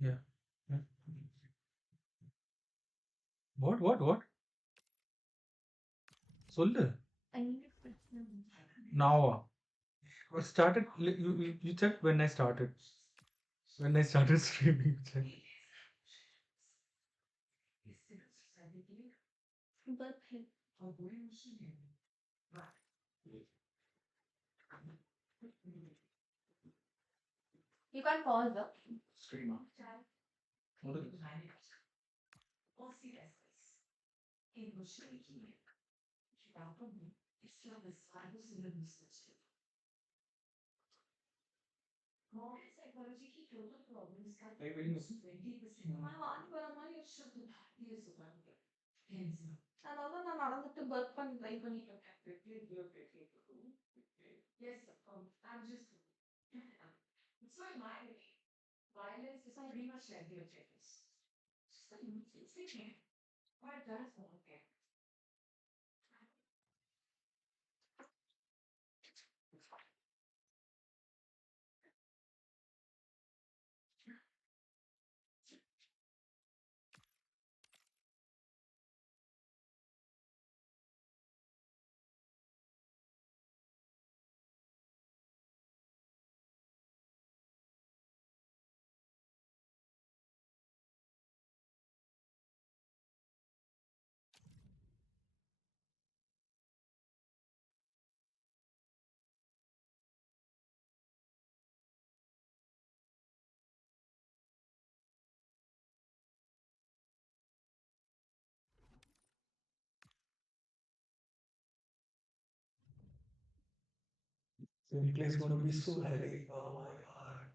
Yeah. Yeah. What? சொல்லு. Now. It started. You checked when I started. When I started streaming, you checked. You can pause the Streamer. What is this? Are you waiting? அதனால நான் நடந்துட்டு work பண்ணி try பண்ணிட்டு இருக்கேன். Gameplay is gonna be so heavy. Oh my god.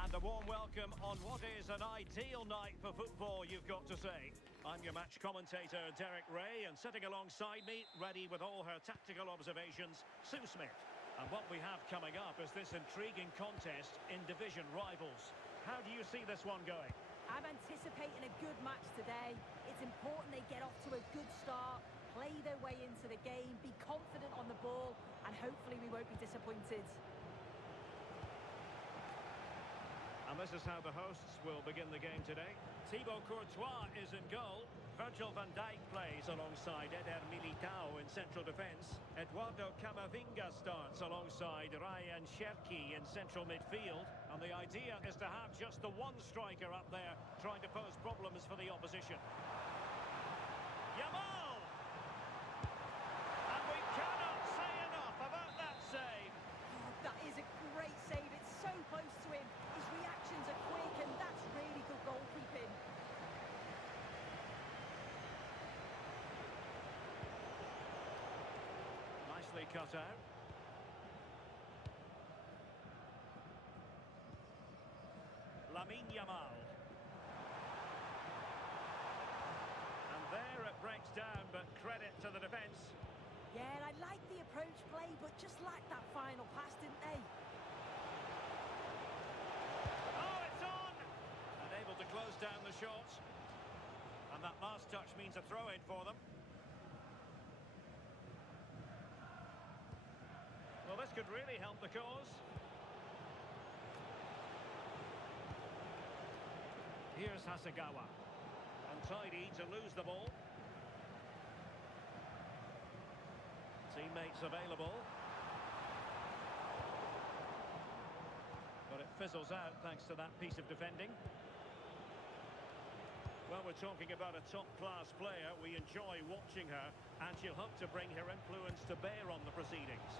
And a warm welcome on what is an ideal night for football, you've got to say. I'm your match commentator, Derek Ray, and sitting alongside me, ready with all her tactical observations, Sue Smith. And what we have coming up is this intriguing contest in division rivals. How do you see this one going? I'm anticipating a good match today. It's important they get off to a good start, play their way into the game, be confident on the ball, and hopefully we won't be disappointed. And this is how the hosts will begin the game today. Thibaut Courtois is in goal. Virgil van Dijk plays alongside Eder Militao in central defence. Eduardo Camavinga starts alongside Ryan Cherki in central midfield. And the idea is to have just the one striker up there trying to pose problems for the opposition. Yamal! And we cannot say enough about that save. Oh, that is a great save. It's so close to him. His reactions are quick, and that's really good goalkeeping. Nicely cut out. Lamine Yamal. And there it breaks down, but credit to the defence. Yeah, I like the approach play, but just lacked that final pass, didn't they? Oh, it's on! And able to close down the shot. And that last touch means a throw-in for them. Well, this could really help the cause. Here's Hasegawa. Untidy to lose the ball. Teammates available. But it fizzles out thanks to that piece of defending. Well, we're talking about a top-class player. We enjoy watching her, and she'll hope to bring her influence to bear on the proceedings.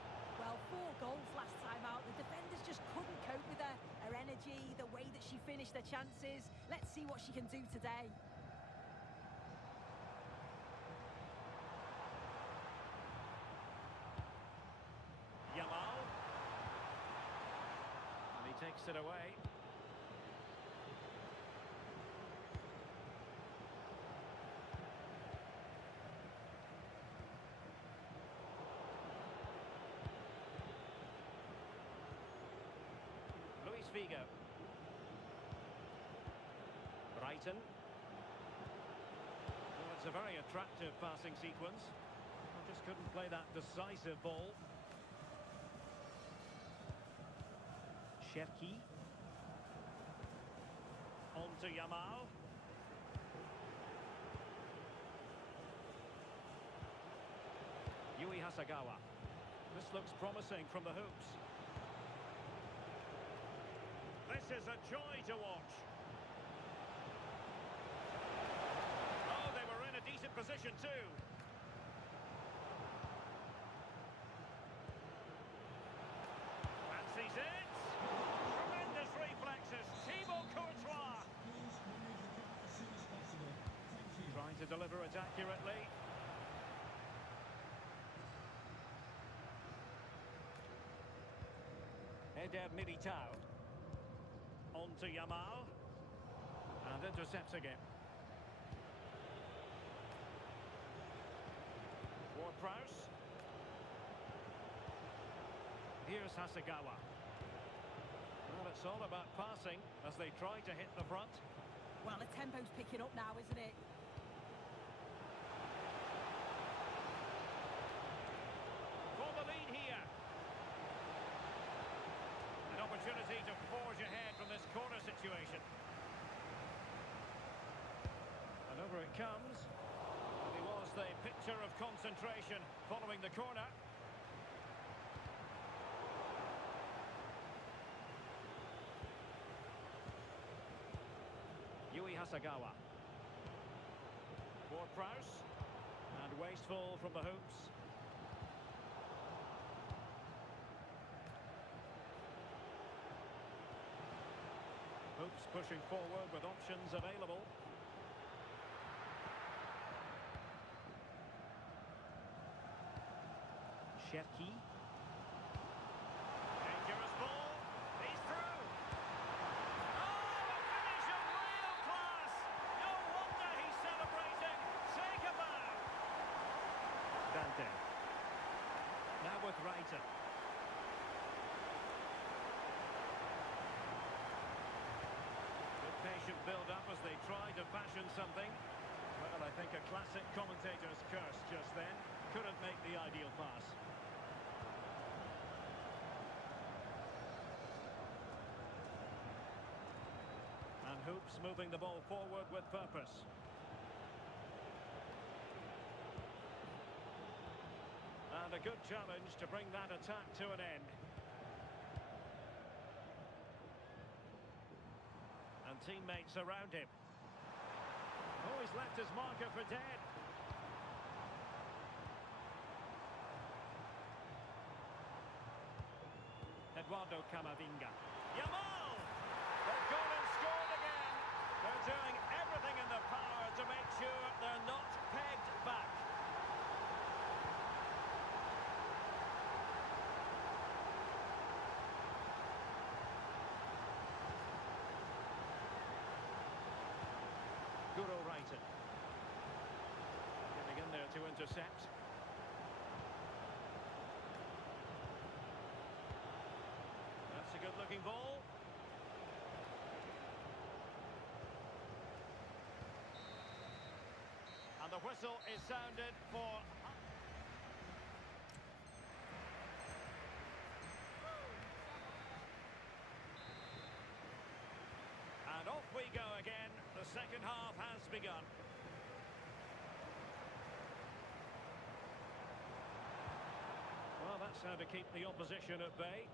Well, 4 goals last time out. The defenders just couldn't cope with her. Her energy, the way that she finished her chances. Let's see what she can do today. Yamal. And he takes it away. Luis Figo. Brighton. Well, it's a very attractive passing sequence. I just couldn't play that decisive ball. Cherki. On to Yamal. Yui Hasagawa. This looks promising from the hoops. This is a joy to watch. Oh, they were in a decent position too. Fancies it. Tremendous reflexes. Thibaut Courtois. Trying to deliver it accurately. Eder Militao. On to Yamal. And intercepts again. Ward-Prowse. Here's Hasagawa. Well, it's all about passing as they try to hit the front. Well, the tempo's picking up now, isn't it? For the lead here. An opportunity to forge ahead from this corner situation. And over it comes. And he was the picture of concentration following the corner. Yui Hasagawa. Ward-Prowse. And wasteful from the hoops. Hoops pushing forward with options available. Cherki. Dangerous ball. He's through. Oh, a finish of real class. No wonder he's celebrating. Take a bow. Dante. Now with Reiter. Patient build-up as they try to fashion something. Well, I think a classic commentator's curse just then. Couldn't make the ideal pass. And Hoops moving the ball forward with purpose. And a good challenge to bring that attack to an end. And teammates around him. Oh, he's left his marker for dead. Eduardo Camavinga. Yamal! They've gone and scored again. They're doing everything in their power to make sure they're not pegged back. Reiter. Getting in there to intercept. That's a good-looking ball. And the whistle is sounded for... And off we go again. The second half has begun. Well, that's how to keep the opposition at bay.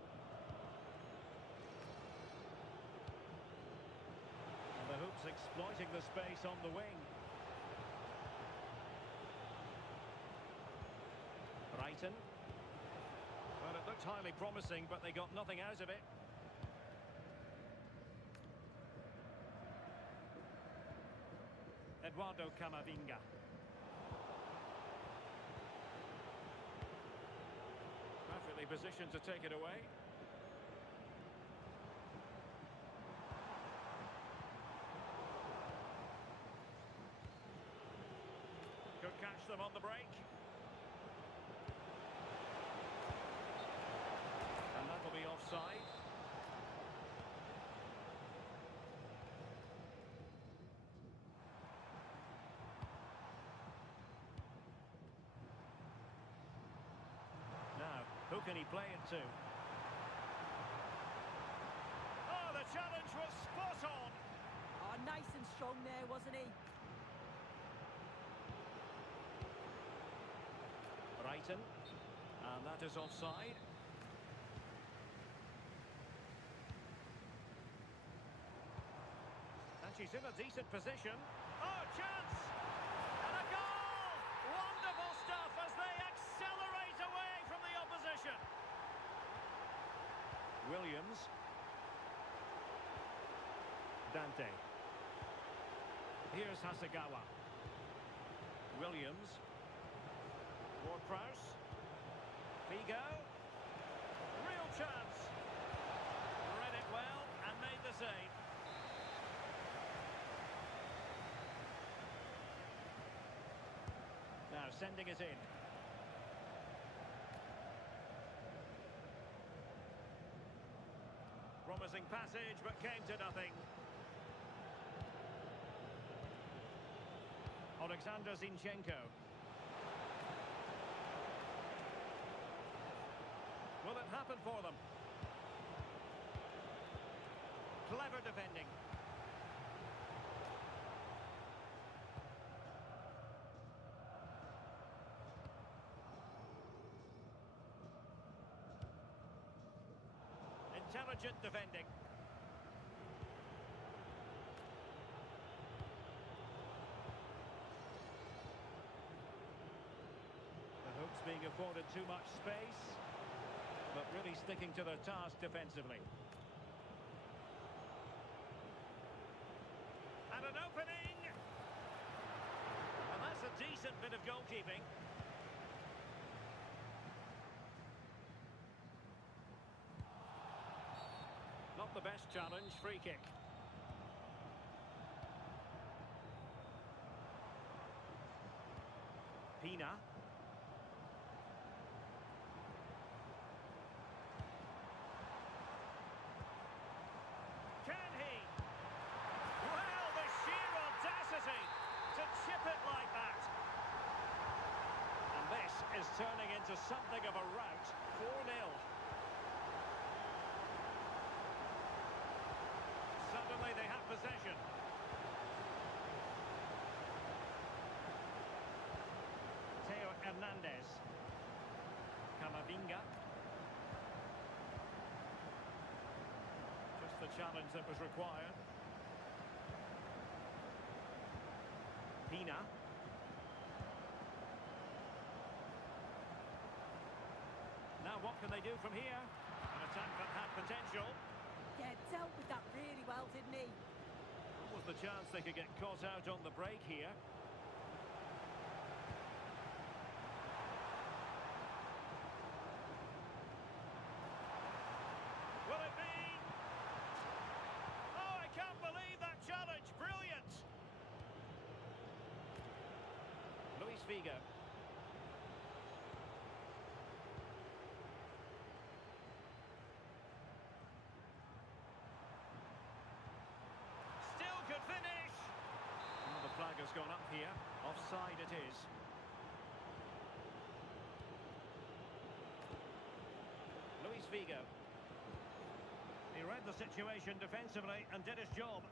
And the Hoops exploiting the space on the wing. Brighton. Well, it looked highly promising, but they got nothing out of it. Eduardo Camavinga. Perfectly positioned to take it away. Could catch them on the break. And that will be offside. Now, who can he play it to? challenge was spot on. Oh, nice and strong there, wasn't he? Brighton. And that is offside. And she's in a decent position. Oh, chance! And a goal! Wonderful stuff as they accelerate away from the opposition. Williams. Dante. Here's Hasegawa. Williams. Ward-Prowse. Figo. Real chance. Read it well and made the save. Now sending it in. Promising passage, but came to nothing. Alexander Zinchenko. Will it happen for them? Clever defending. Intelligent defending. The hooks being afforded too much space, but really sticking to their task defensively. And an opening! And that's a decent bit of goalkeeping. Not the best challenge, free kick. Pina. Can he? Well, the sheer audacity to chip it like that. And this is turning into something of a rout. 4-0. Suddenly they have possession. Theo Hernandez. Camavinga. Just the challenge that was required. Pina. Now what can they do from here? An attack that had potential. Yeah, dealt with that really well, didn't he? What was the chance they could get caught out on the break here? Will it be? Oh, I can't believe that challenge. Brilliant. Luis Figo. Still could finish. Well, the flag has gone up here. Offside it is. Luis Figo. He read the situation defensively and did his job.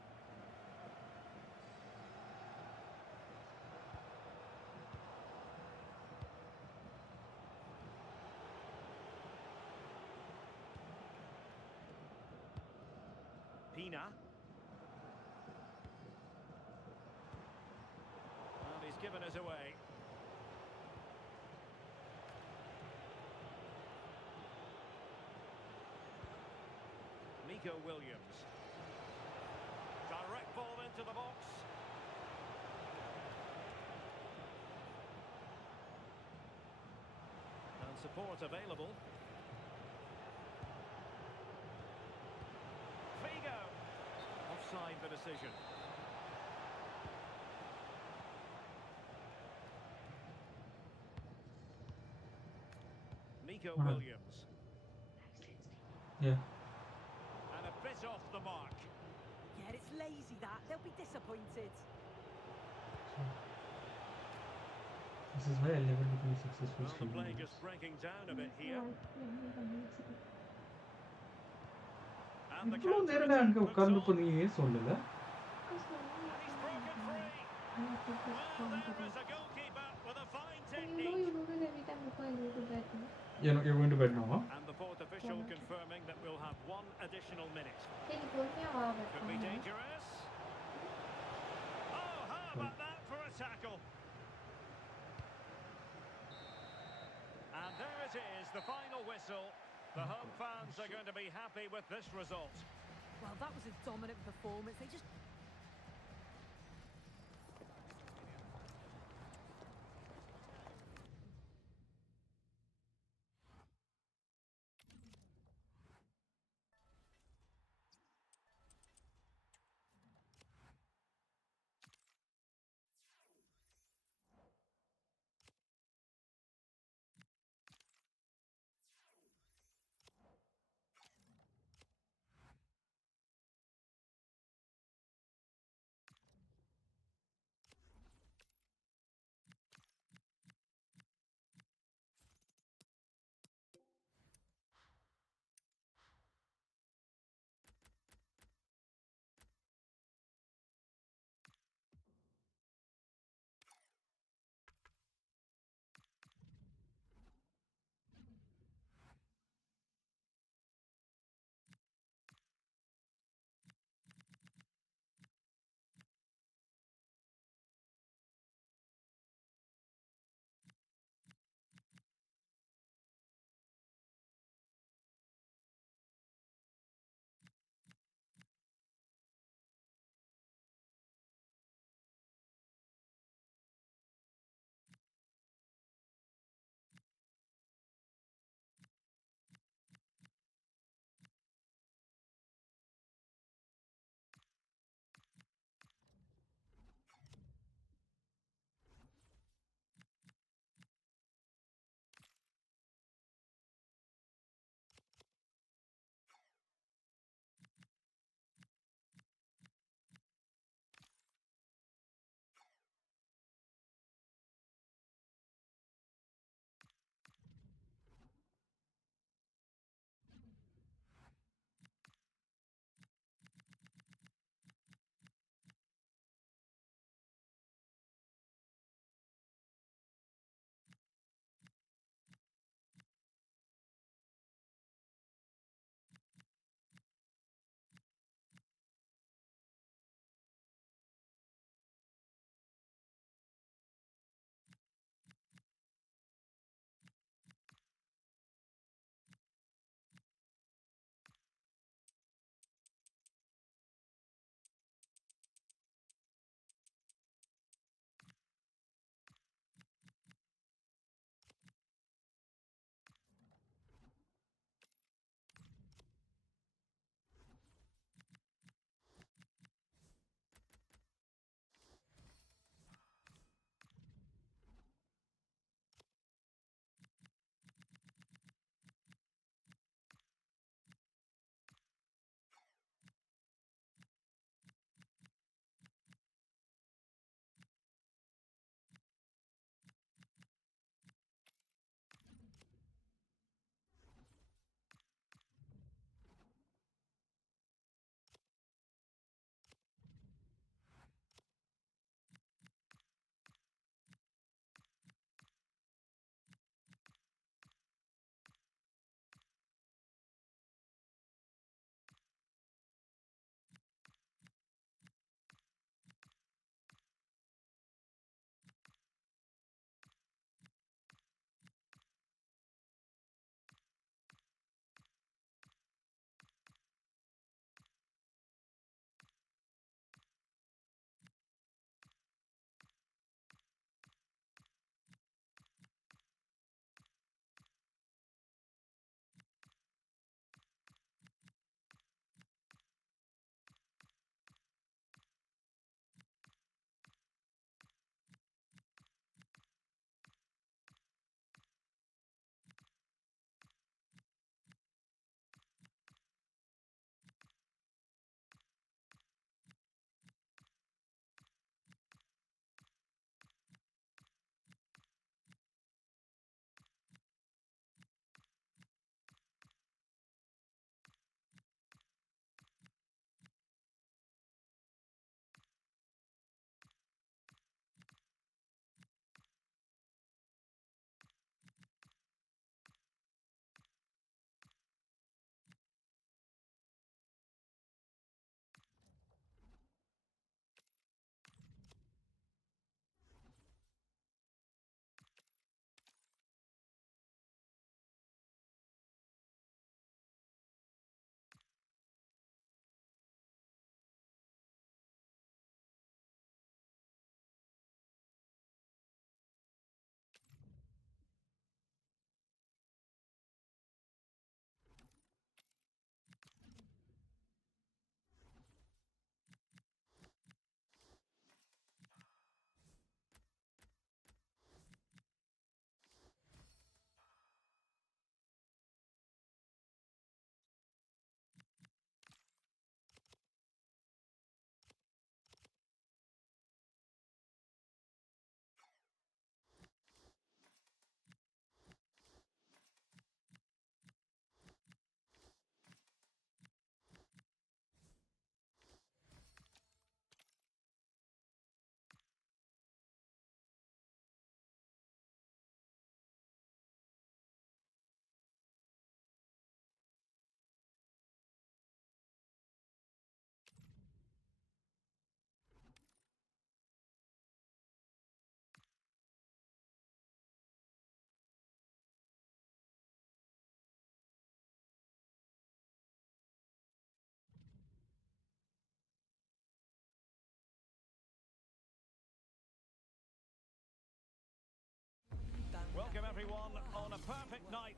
Pina. And he's given us away. Nico Williams. Direct ball into the box. And support available. Figo. Offside the decision. Nico Williams. Yeah. And a bit off the mark. Yeah, it's lazy that. They'll be disappointed. This is why 11 to be successful Well, the streaming play videos. just breaking down a bit here. And the இவ்வளோ counter நேரம் நான் attack அங்க looks உட்கார்ந்தப்போ on. நீ ஏன் சொல்லல? Because no one And he's broken free. I have to Well, postpone to there that. is a goalkeeper with a fine And you know technique. you do it every time before I go to bed, no? You're going to bed now, huh? And the fourth official confirming that we'll have 1 additional minute. Hey, you told me about it. Could be dangerous. Oh, how about that for a tackle? And there it is, the final whistle. The home fans are going to be happy with this result. Well, that was a dominant performance. They just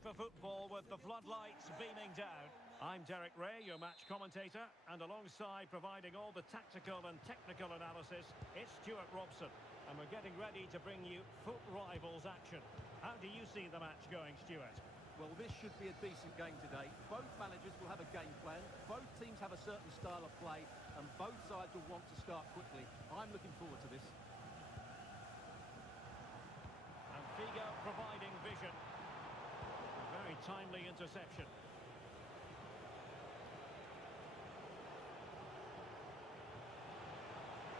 for football with the floodlights beaming down. I'm Derek Ray, your match commentator, and alongside providing all the tactical and technical analysis, it's Stuart Robson. And we're getting ready to bring you foot rivals action. How do you see the match going, Stuart? Well, this should be a decent game today. Both managers will have a game plan. Both teams have a certain style of play, and both sides will want to start quickly. I'm looking forward to this. And Figo providing vision. A very timely interception.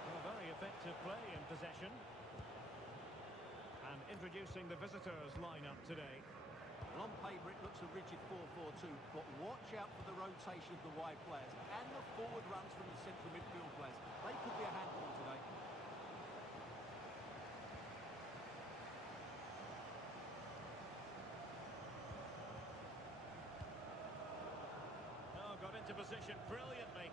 Well, very effective play in possession. And introducing the visitors lineup today. Well, on paper, it looks a rigid 4-4-2, but watch out for the rotation of the wide players and the forward runs from the central midfield players. They could be a handful today. Oh, got into position brilliantly.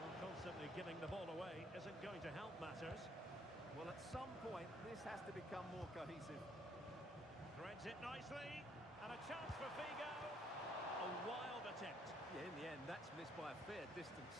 Well, constantly giving the ball away isn't going to help matters. Well, at some point, this has to become more cohesive. Threads it nicely, and a chance for Figo. A wild attempt. Yeah, in the end, that's missed by a fair distance.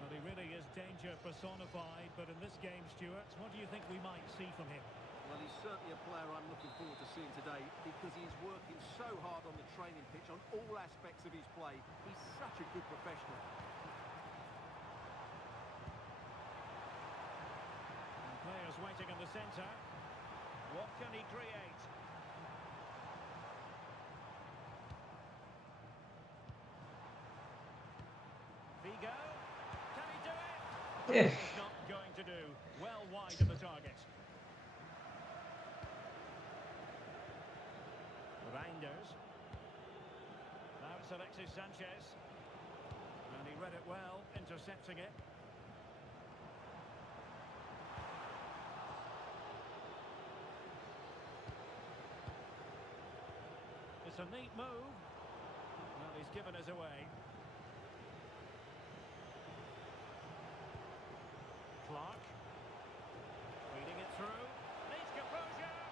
Well, he really is danger personified, but in this game, Stuart, what do you think we might see from him? Well, he's certainly a player I'm looking forward to seeing today because he's working so hard on the training pitch on all aspects of his play. He's such a good professional. And players waiting in the centre. What can he create? Figo. Can he do it? Yeah. It's not going to do. Well wide of the target. Reinders. Now it's Alexis Sanchez. And he read it well, intercepting it. It's a neat move. Well, he's given us away. Clark. Feeding it through. Needs composure.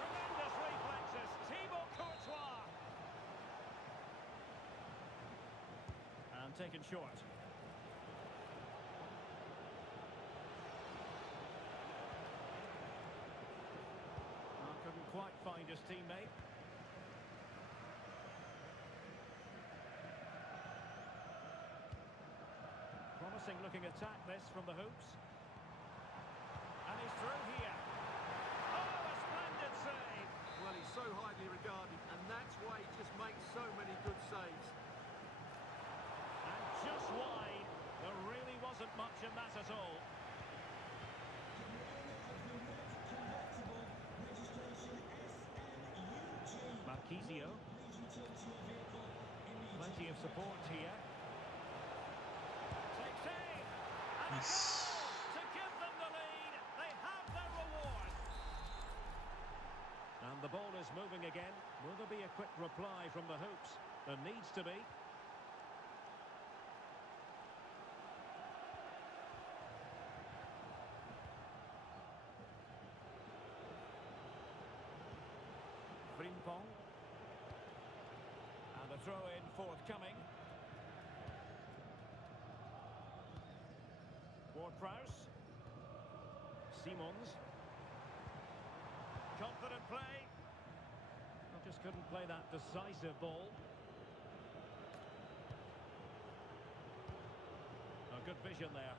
Tremendous reflexes. Thibaut Courtois. And taken short. Couldn't quite find his teammate. Promising looking attack this from the hoops. And he's through here. Oh, a splendid save. Well, he's so highly regarded, and that's why he just makes so many good saves. And just wide. There really wasn't much in that at all. Marquisio. Plenty of support here. Takes aim. And a goal to give them the lead. They have their reward. And the ball is moving again. Will there be a quick reply from the hoops? There needs to be. Frimpong. And a throw-in forthcoming. Ward-Prowse. Simons. Confident play. Well, just couldn't play that decisive ball. A good vision there.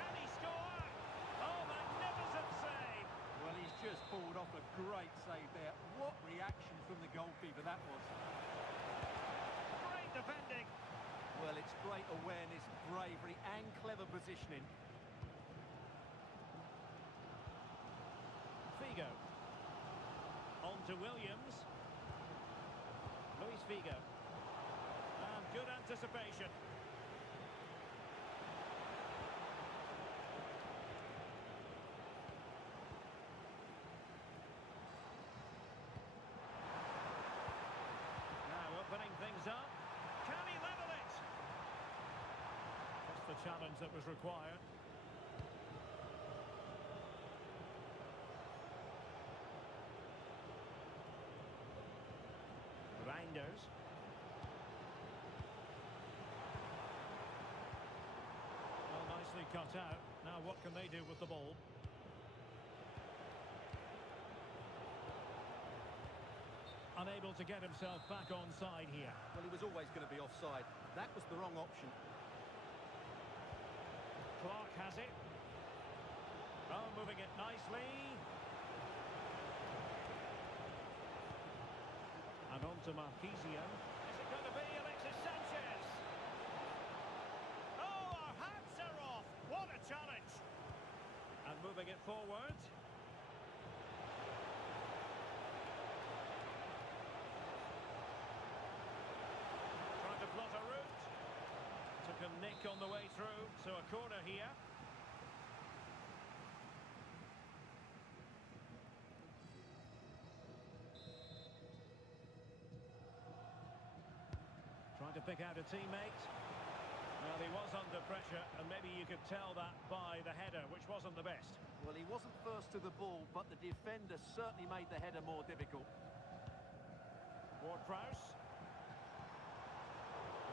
Can he score? Oh, magnificent save. Well, he's just pulled off a great save there. What reaction from the goalkeeper that was. Great defending. Well, it's great awareness, bravery and clever positioning. Figo. On to Williams. Luis Figo. And good anticipation. Now opening things up. Can he level challenge that was required. Reinders. Well, nicely cut out. Now what can they do with the ball? Unable to get himself back onside here. Well, he was always going to be offside. That was the wrong option. Clark has it. Oh, moving it nicely. And on to Marquisio. Is it going to be Alexis Sanchez? Oh, our hats are off. What a challenge. And moving it forward. Trying to plot a route. Took a nick on the way through, so a corner here. Trying to pick out a teammate. Well, he was under pressure, and maybe you could tell that by the header, which wasn't the best. Well, he wasn't first to the ball, but the defender certainly made the header more difficult. Ward-Prowse.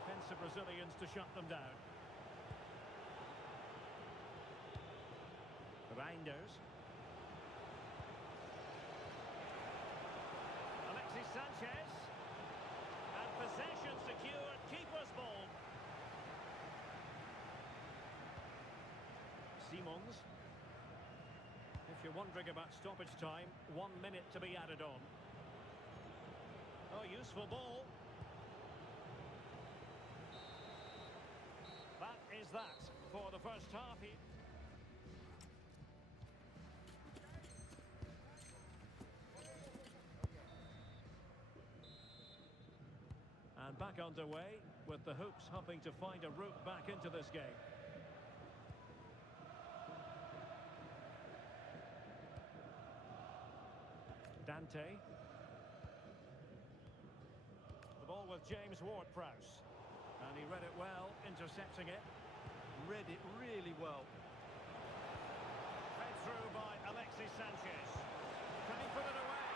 Defensive Brazilians to shut them down. Reinders. Alexis Sanchez. And possession secured, keeper's ball. Simons. If you're wondering about stoppage time, 1 minute to be added on. Oh, useful ball. That is that for the first half here. And back underway with the Hoops hoping to find a route back into this game. Dante. The ball with James Ward-Prowse. And he read it well, intercepting it. Read it really well. Fed through by Alexis Sanchez. Can he put it away?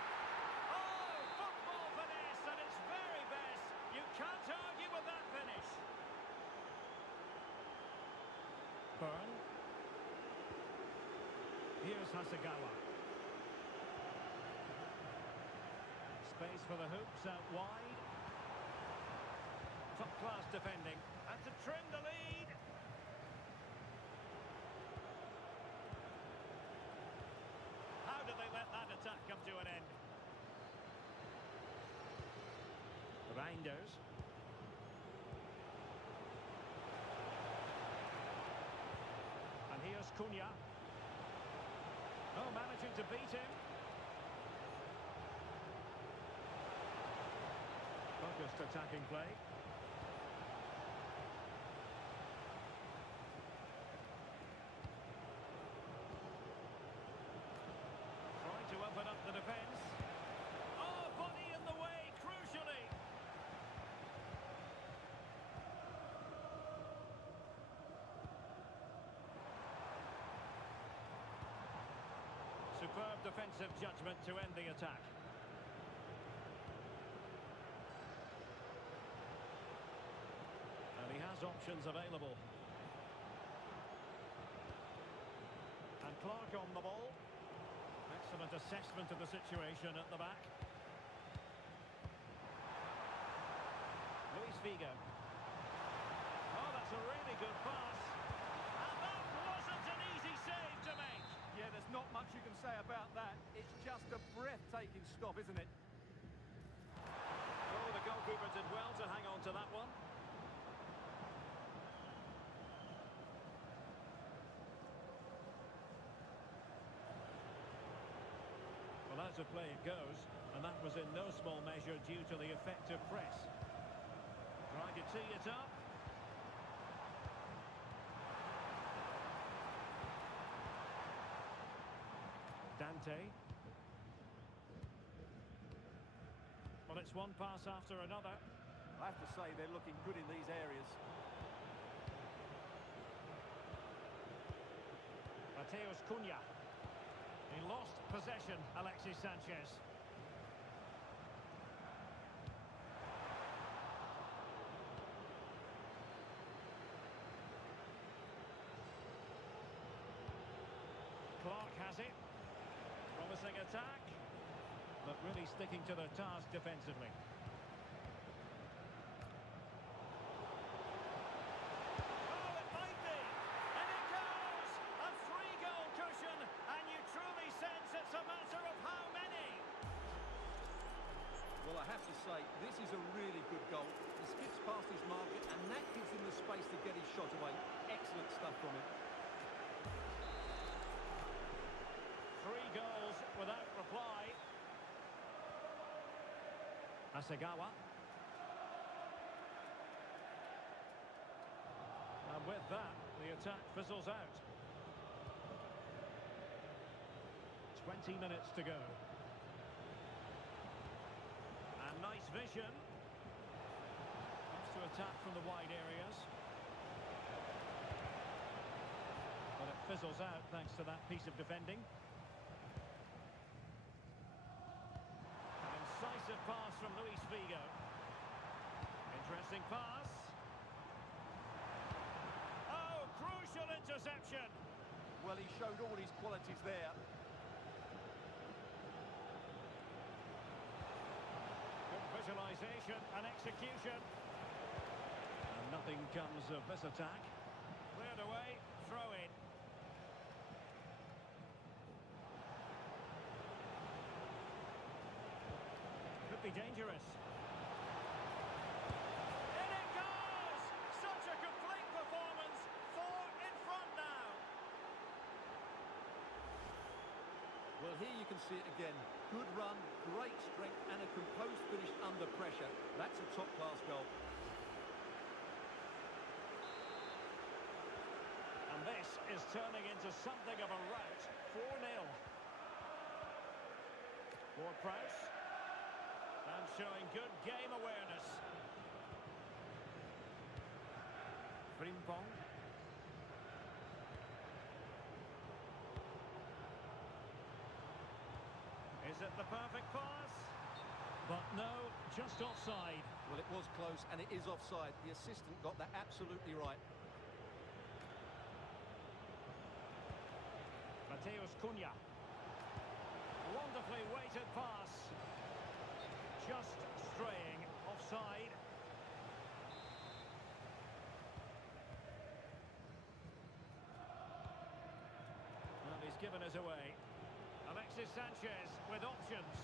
Oh, football finesse at its very best. You can't argue with that finish. Byrne. Here's Hasegawa. Space for the Hoops out wide. Top-class defending. And to trim the lead. How did they let that attack come to an end? Reinders. And here's Cunha. Oh, managing to beat him. Focused attacking play. Trying to open up the defence. Oh, body in the way, crucially. Superb defensive judgment to end the attack. And he has options available. And Clark on the ball. Excellent assessment of the situation at the back. Luis Figo. Oh, that's a really good pass. And that wasn't an easy save to make. Yeah, there's not much you can say about that. It's just a breathtaking stop, isn't it? Oh, the goalkeeper did well to hang on to that one. Well, out of play it goes, and that was in no small measure due to the effective press. Trying to tee it up. Dante. Well, it's one pass after another. I have to say they're looking good in these areas. Mateus Cunha. He lost possession, Alexis Sanchez. Clark has it. Promising attack, but really sticking to their task defensively. Oh, it might be! And it goes! A three-goal cushion, and you truly sense it's a matter of how many? Well, I have to say, this is a really good goal. He skips past his marker, and that gives him the space to get his shot away. Excellent stuff from him. 3 goals without reply. Asagawa. And with that, the attack fizzles out. 20 minutes to go. And nice vision. Comes to attack from the wide areas. But it fizzles out thanks to that piece of defending. Incisive pass from Luis Figo. Interesting pass. Oh, crucial interception. Well, he showed all his qualities there. Good visualisation and execution. And nothing comes of this attack. Cleared away, throw in. Could be dangerous. In it goes! Such a complete performance. 4 in front now. Well, here you can see it again. Good run, great strength, and a composed finish under pressure. That's a top-class goal. And this is turning into something of a rout. 4-0. Ward-Prowse. And showing good game awareness. Frimpong. Is it the perfect pass? But no, just offside. Well, it was close, and it is offside. The assistant got that absolutely right. Mateus Cunha. Wonderfully weighted pass. Just straying offside. And he's given us away. Alexis Sanchez with options.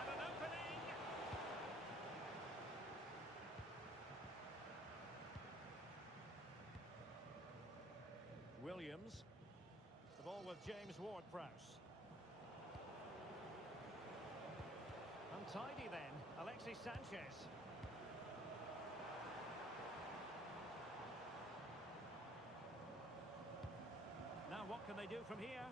And an opening. Williams. The ball with James Ward-Prowse. Untidy then, Alexis Sanchez. Now what can they do from here?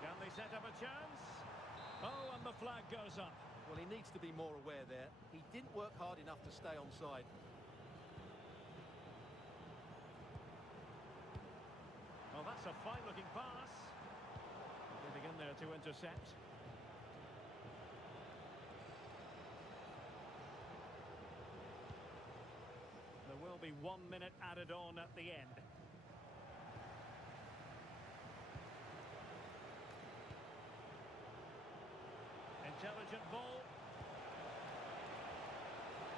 Can they set up a chance? Oh, and the flag goes up. Well, he needs to be more aware there. He didn't work hard enough to stay onside. Well, that's a fine-looking pass. Getting in there to intercept. There will be 1 minute added on at the end. Intelligent ball.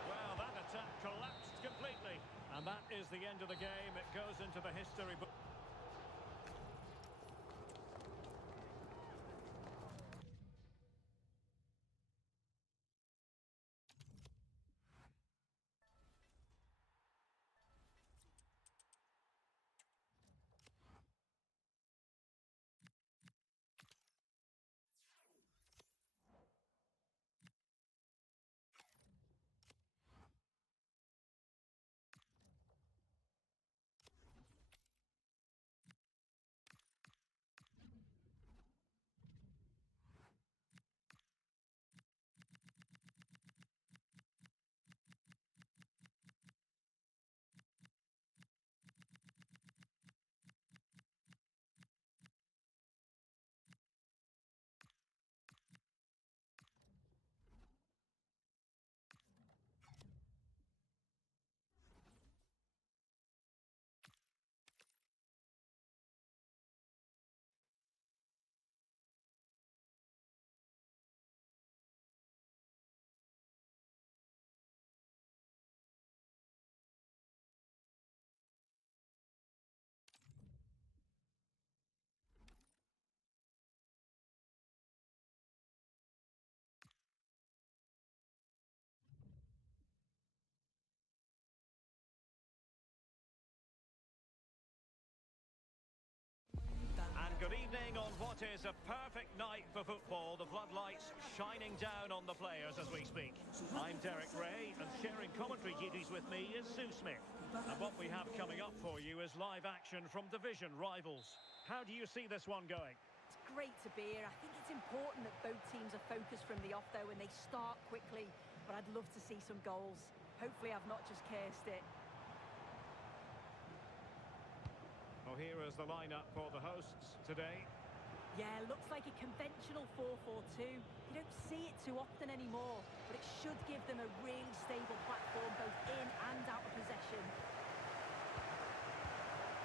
Well, that attack collapsed completely. And that is the end of the game. It goes into the history book. it is a perfect night for football. The floodlights shining down on the players as we speak. I'm Derek Ray, and sharing commentary duties with me is Sue Smith. And what we have coming up for you is live action from division rivals. How do you see this one going? It's great to be here. I think it's important that both teams are focused from the off, though, and they start quickly. But I'd love to see some goals. Hopefully I've not just cursed it. Well, here is the lineup for the hosts today. Yeah, looks like a conventional 4-4-2. You don't see it too often anymore, but it should give them a really stable platform both in and out of possession.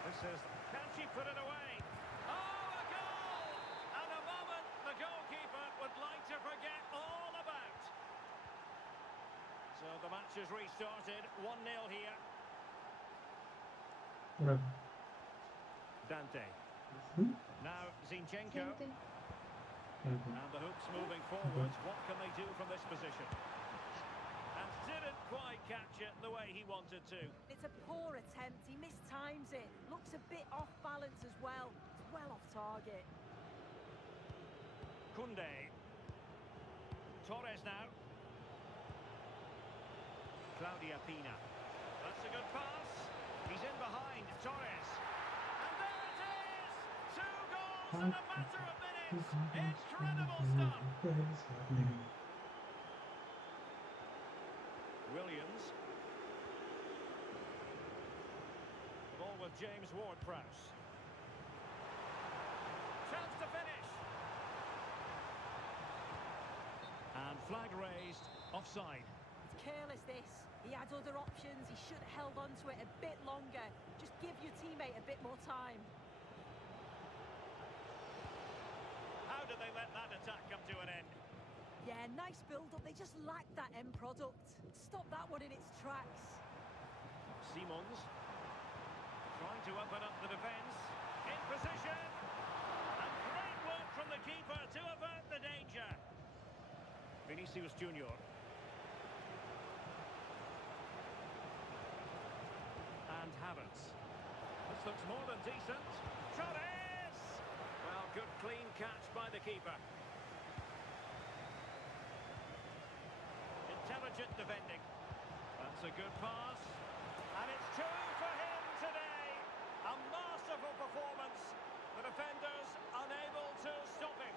This is, can she put it away? Oh, a goal! And a moment the goalkeeper would like to forget all about. So the match is restarted, 1-0 here. Right. Dante. Hmm? Now Zinchenko. Okay. And the hooks moving forwards. What can they do from this position? And didn't quite catch it the way he wanted to. It's a poor attempt. He mistimes it. Looks a bit off balance as well. It's well off target. Koundé. Torres now. Claudia Pina. That's a good pass. He's in behind. Torres. And there it is! 2 goals in a matter of minutes. Incredible stuff. Williams. The ball with James Ward-Prowse. Chance to finish. And flag raised, offside. It's careless, this. He had other options. He should have held on to it a bit longer. Just give your teammate a bit more time. How did they let that attack come to an end? Yeah, nice build-up. They just lacked that end product. Stop that one in its tracks. Simons trying to open up the defence. In position. And great work from the keeper to avert the danger. Vinicius Junior. And Havertz. This looks more than decent. Torres! Well, good clean catch by the keeper. Intelligent defending. That's a good pass. And it's 2 for him today. A masterful performance. The defenders unable to stop him.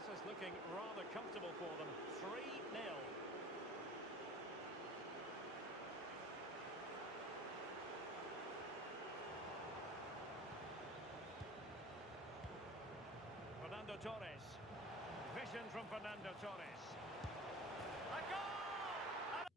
This is looking rather comfortable for them. 3-0. Fernando Torres. Vision from Fernando Torres. A goal! And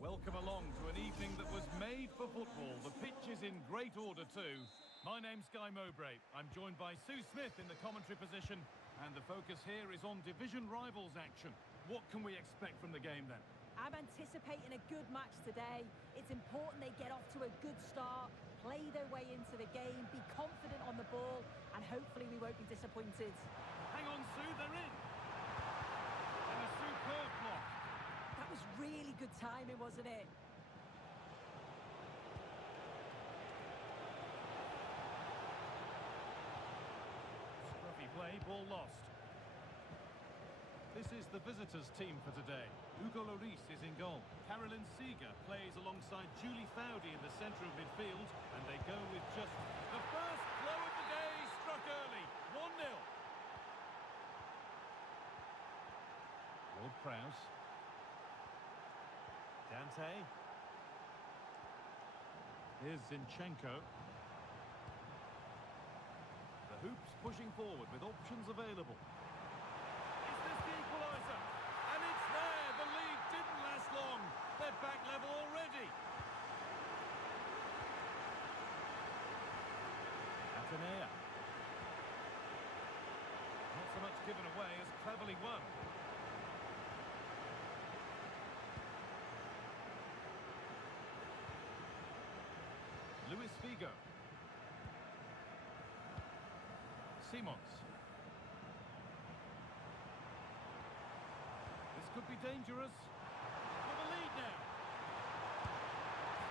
Welcome along to an evening that was made for football. The pitch is in great order too. My name's Guy Mowbray. I'm joined by Sue Smith in the commentary position, and the focus here is on division rivals action. What can we expect from the game then? I'm anticipating a good match today. It's important they get off to a good start, play their way into the game, be confident on the ball, and hopefully we won't be disappointed. Hang on, Sue, they're in! And a superb block. That was really good timing, wasn't it? Scruffy play, ball lost. This is the visitors' team for today. Hugo Lloris is in goal. Carolyn Seeger plays alongside Julie Fowdy in the centre of midfield, and they go with just the first blow of the day struck early. 1-0. Lord Prowse. Dante. Here's Zinchenko. The Hoops pushing forward with options available. Is this the equaliser? And it's there! The lead didn't last long. They're back level already. Atenea. Not so much given away as cleverly won. Luis Figo. Simons. This could be dangerous. For the lead now.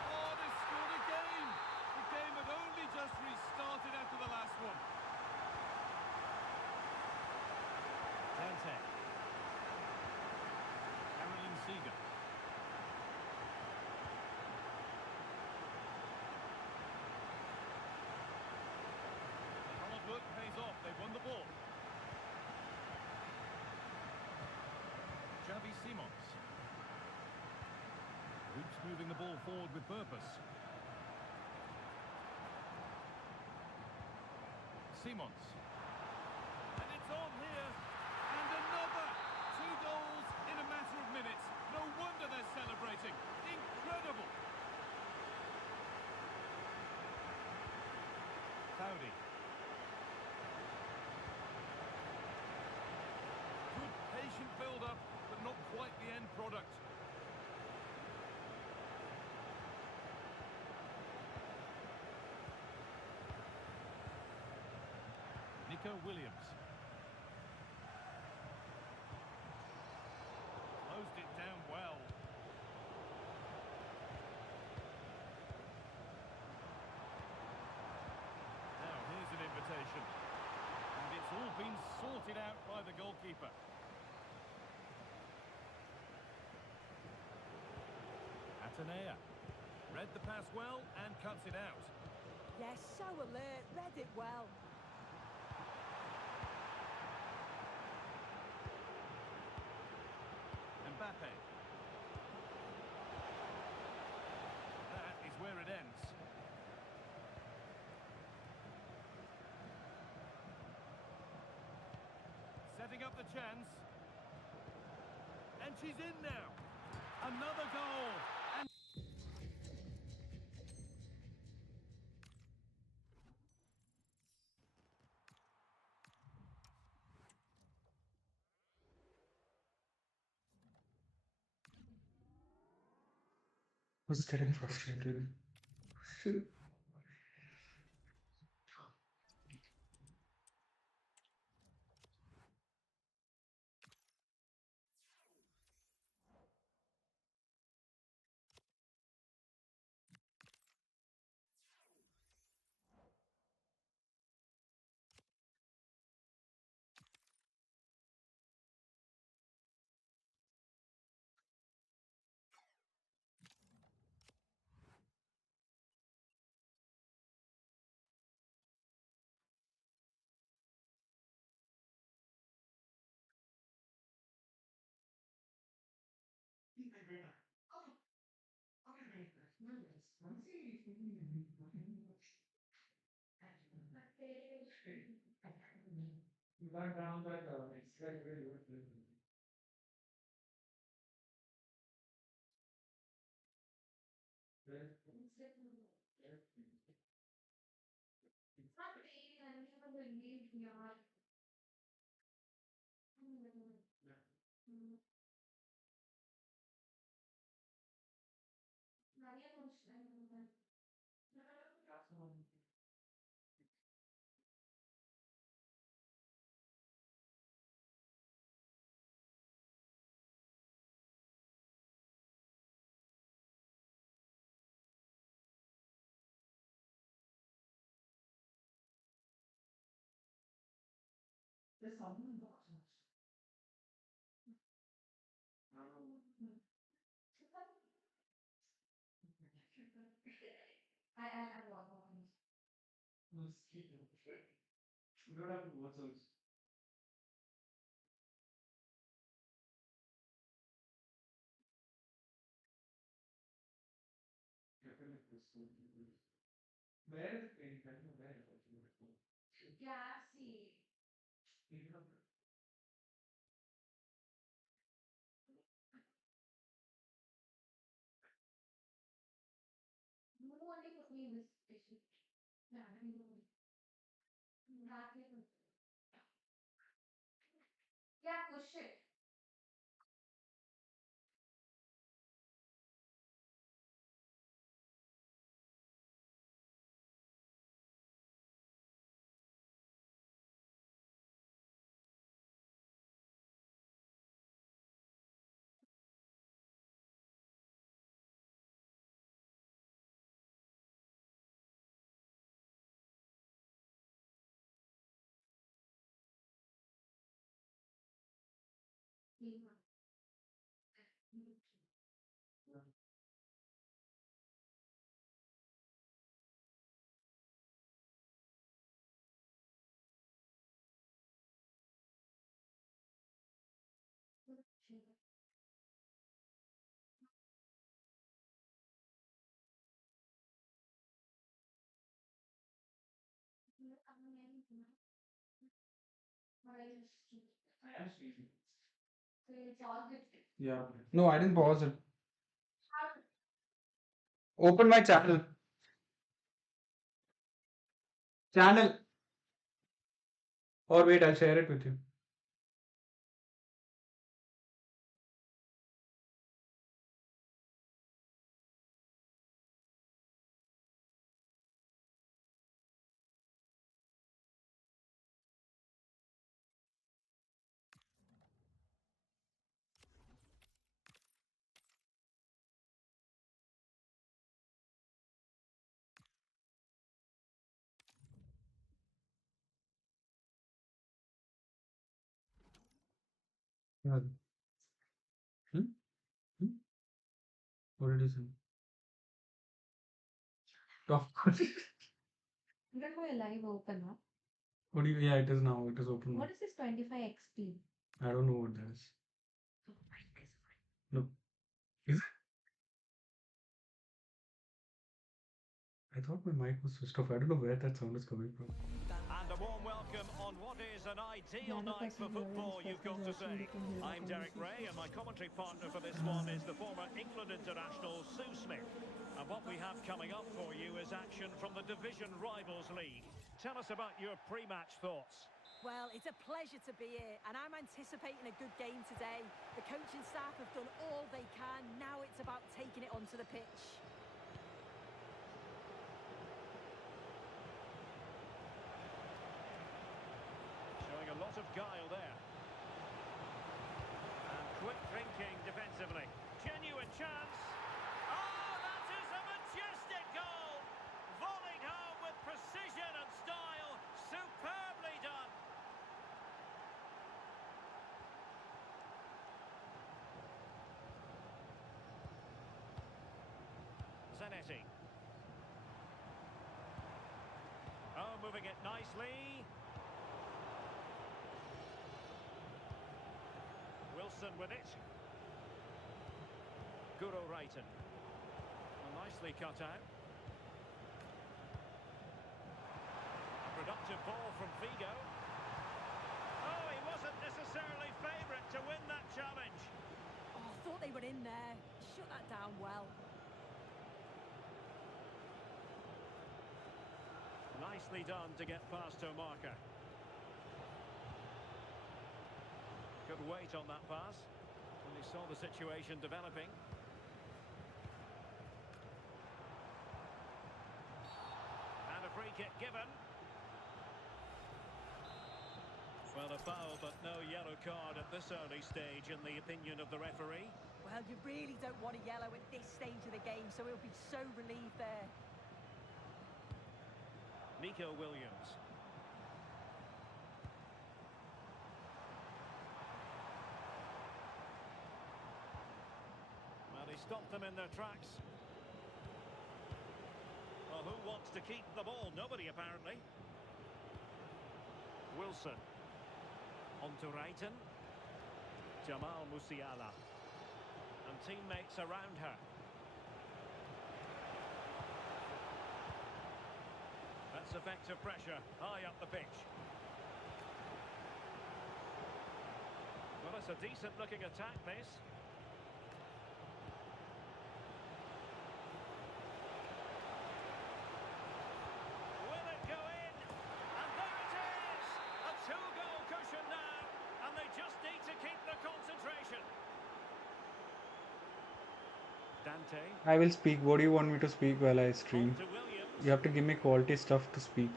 Oh, they scored again. The game had only just restarted after the last one. Dante. Carolyn Seeger. Hard work pays off. They won the ball. Xavi Simons. Hoops moving the ball forward with purpose. Simons. And it's on here. And another. 2 goals in a matter of minutes. No wonder they're celebrating. Incredible. Fowdy. Good patient build-up, but not quite the end product. Nico Williams. Closed it down well. Now here's an invitation. And it's all been sorted out by the goalkeeper. Atenea. Read the pass well and cuts it out. Yes, so alert, read it well. Mbappe. That is where it ends. Setting up the chance. And she's in now. Another goal. And Was getting frustrated. Background that it's very good. There's something. I have a lot of things. You don't have to watch those. Where is the paint? I don't know where it is. Yeah, see. You only put me in this position. Yeah, I mean, that is. Yeah, push it. I am speaking. So it's all good. Yeah. No, I didn't pause it. Open my channel. Channel. Or wait, I'll share it with you. Yeah. Hmm? Hmm? What did you say? Top. You don't have a live open, huh? What do you? Yeah, it is now. It is open now. What is this 25XP? I don't know what that is. No. Is it? I thought my mic was switched off. I don't know where that sound is coming from. And a warm welcome on what is an ideal night for football, you've got to say. I'm Derek Ray, and my commentary partner for this one is the former England international Sue Smith. And what we have coming up for you is action from the Division Rivals League. Tell us about your pre-match thoughts. Well, it's a pleasure to be here, and I'm anticipating a good game today. The coaching staff have done all they can. Now it's about taking it onto the pitch. Showing a lot of guile there. And quick thinking defensively. Genuine chance. Oh, that is a majestic goal! Volleyed home with precision and style. Superbly done. Zanetti. Oh, moving it nicely. Wilson with it. Guro Rayton. Well, nicely cut out. A productive ball from Figo. Oh, he wasn't necessarily favourite to win that challenge. Oh, I thought they were in there. Shut that down well. Nicely done to get past her marker. Good weight on that pass. And he saw the situation developing. And a free kick given. Well, a foul, but no yellow card at this early stage, in the opinion of the referee. Well, you really don't want a yellow at this stage of the game, so he'll be so relieved there. Nico Williams. Well, he stopped them in their tracks. Well, who wants to keep the ball? Nobody, apparently. Wilson. On to Wrighton. Jamal Musiala. And teammates around her. That's effective pressure, high up the pitch. Well, it's a decent-looking attack, this. Will it go in? And there it is! A two-goal cushion now, and they just need to keep the concentration. Dante. I will speak. What do you want me to speak while I On stream? to Williams. You have to give me quality stuff to speak.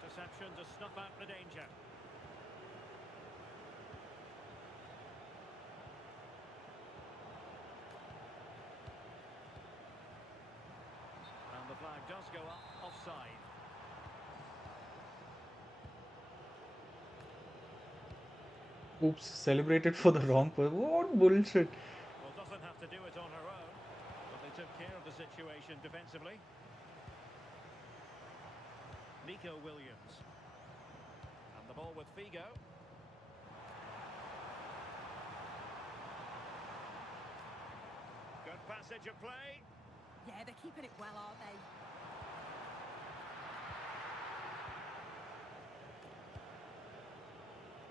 Interception to snuff out the danger. And the flag does go up, offside. Oops, celebrated for the wrong person. What bullshit. Well, doesn't have to do it on her own, but they took care of the situation defensively. Nico Williams. And the ball with Figo. Good passage of play. Yeah, they're keeping it well, aren't they?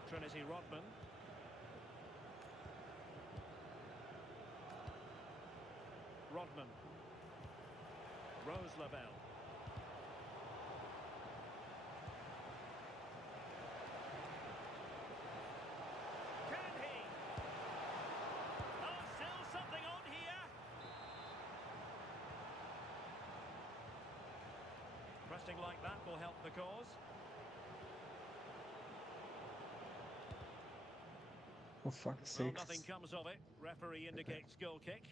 Trinity Rodman. Rodman. Rose Lavelle. Can he? Oh, still something on here. Pressing like that will help the cause. For fuck's Well, sake. nothing comes of it. Referee indicates goal kick.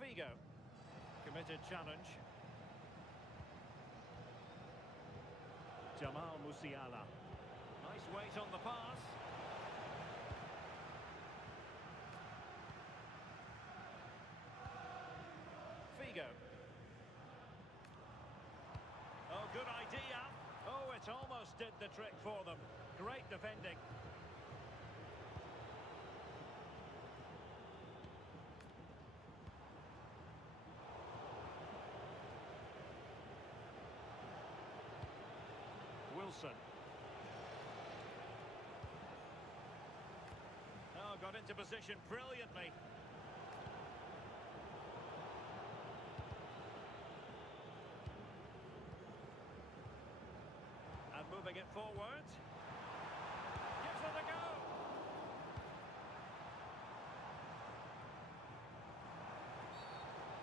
Figo. Committed challenge. Jamal Musiala. Nice weight on the pass. Figo. Oh, good idea. Oh, it almost did the trick for them. Great defending. Wilson. Oh, got into position brilliantly. And moving it forward. Gives it a go.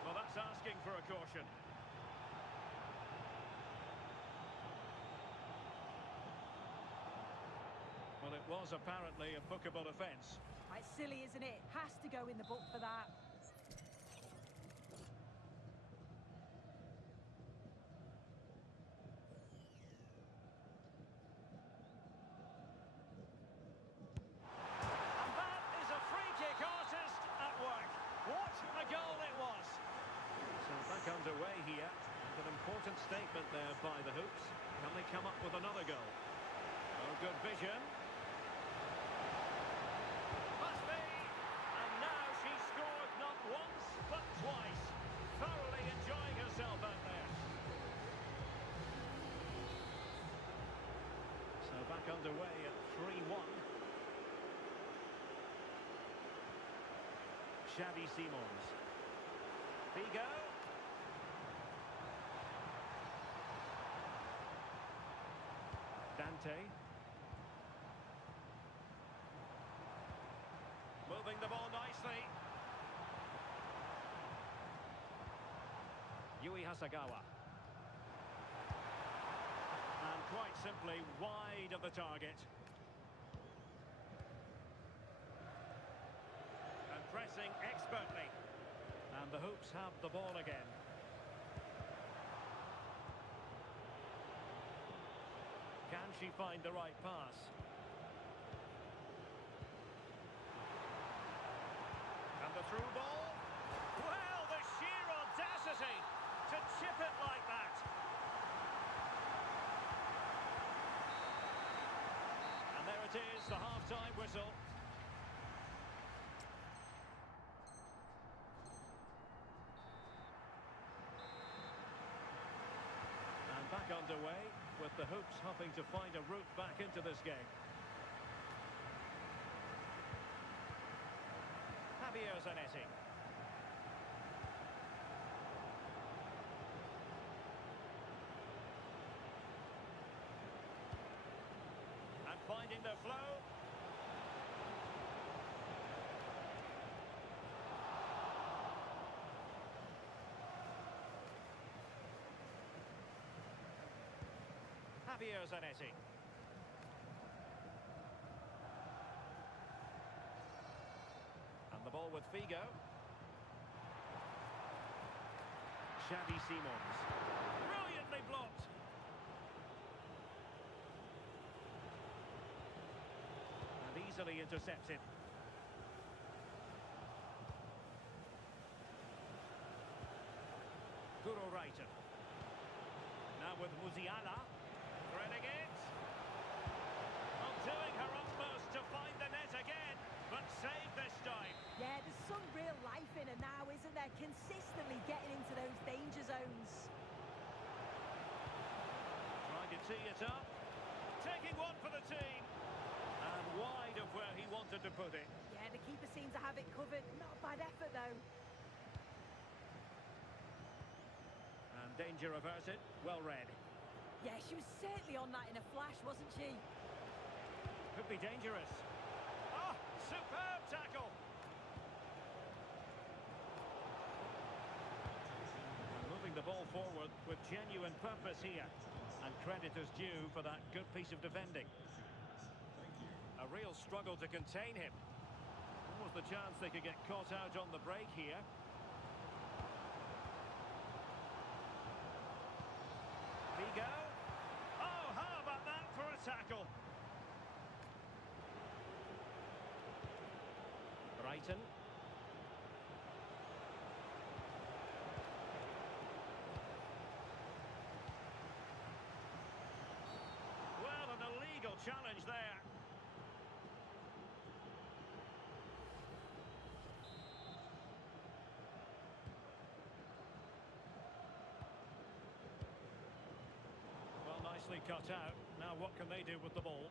Well, that's asking for a caution. Well, it was apparently a bookable offence. It's silly, isn't it? Has to go in the book for that. And that is a free kick artist at work. What a goal it was. So back underway here. An important statement there by the Hoops. Can they come up with another goal? Oh, good vision. Must be. And now she's scored not once, but twice. Thoroughly enjoying herself out there. So back underway at 3-1. Xavi Simons. Figo. Dante. Moving the ball nicely. Yui Hasagawa. And quite simply wide of the target. And pressing expertly. And the Hoops have the ball again. Can she find the right pass? the through ball. Well, the sheer audacity to chip it like that. And there it is, the half-time whistle. And back underway, with the Hoops hoping to find a route back into this game. Javier Zanetti. And finding the flow. Javier Zanetti. And the ball with Figo. Xavi Simons. Brilliantly blocked. And easily intercepted. Guru Reiter. Now with Musiala. Threading it. Well, doing her utmost to find the net again, but saved this time. Yeah, there's some real life in her now, isn't there? Consistently getting into those danger zones. Trying to tee it up. Taking one for the team. And wide of where he wanted to put it. Yeah, the keeper seemed to have it covered. Not a bad effort, though. And danger averted. Well read. Yeah, she was certainly on that in a flash, wasn't she? Could be dangerous. Oh, superb tackle. Moving the ball forward with genuine purpose here. And credit is due for that good piece of defending. A real struggle to contain him. What was the chance they could get caught out on the break here? Figo. Oh, how about that for a tackle? Brighton. Well, an illegal challenge there. Well, nicely cut out. Now what can they do with the ball?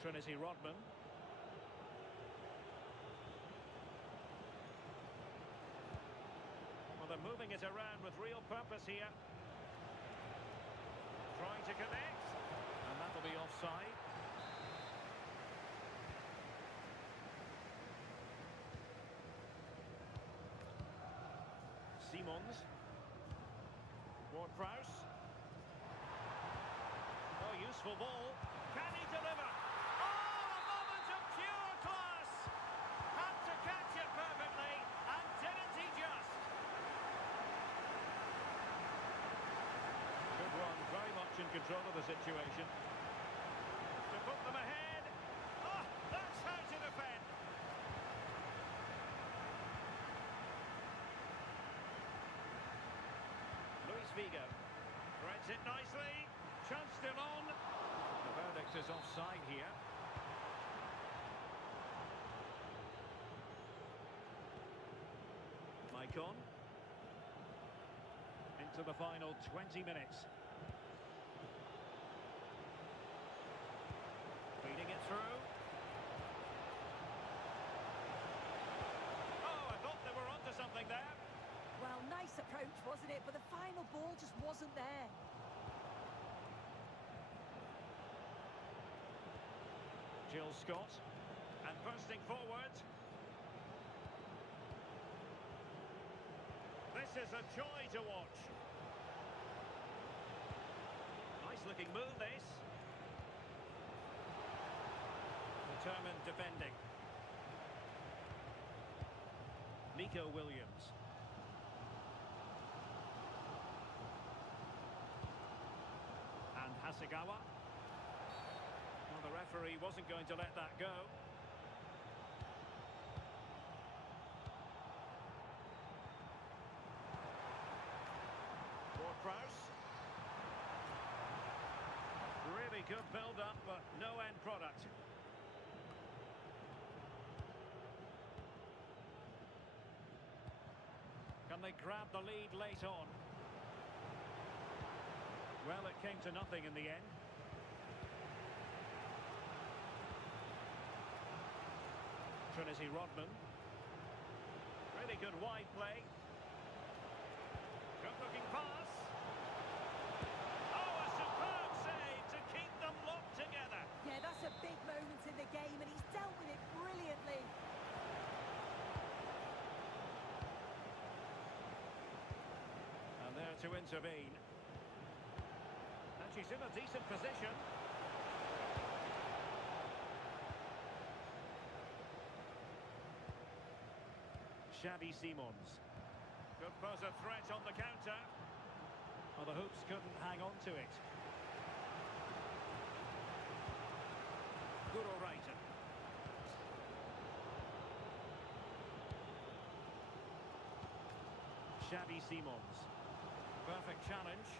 Trinity Rodman. Well, they're moving it around with real purpose here. Trying to connect. And that'll be offside. Simons. Ward-Prowse. Oh, useful ball. Can he deliver? Oh, a moment of pure class! Had to catch it perfectly, and didn't he just? Good run, very much in control of the situation. To put them ahead. Oh, that's how to defend. Luis Figo. Threads it nicely. Chance still on. The verdict is offside here. Maicon. Into the final 20 minutes. Feeding it through. Oh, I thought they were onto something there. Well, nice approach, wasn't it? But the final ball just wasn't there. Jill Scott. And bursting forward. This is a joy to watch. Nice looking move, this. Determined defending. Nico Williams. And Hasegawa. Well, the referee wasn't going to let that go. Good build-up, but no end product. Can they grab the lead late on? Well, it came to nothing in the end. Trinity Rodman. Really good wide play. Good looking pass. Oh, a superb save to keep them locked together. Yeah, that's a big moment in the game, and he's dealt with it brilliantly. And there to intervene. And she's in a decent position. Xavi Simons. Could pose a threat on the counter. Well, the hoops couldn't hang on to it. Good orator. Xavi Simons. Perfect challenge.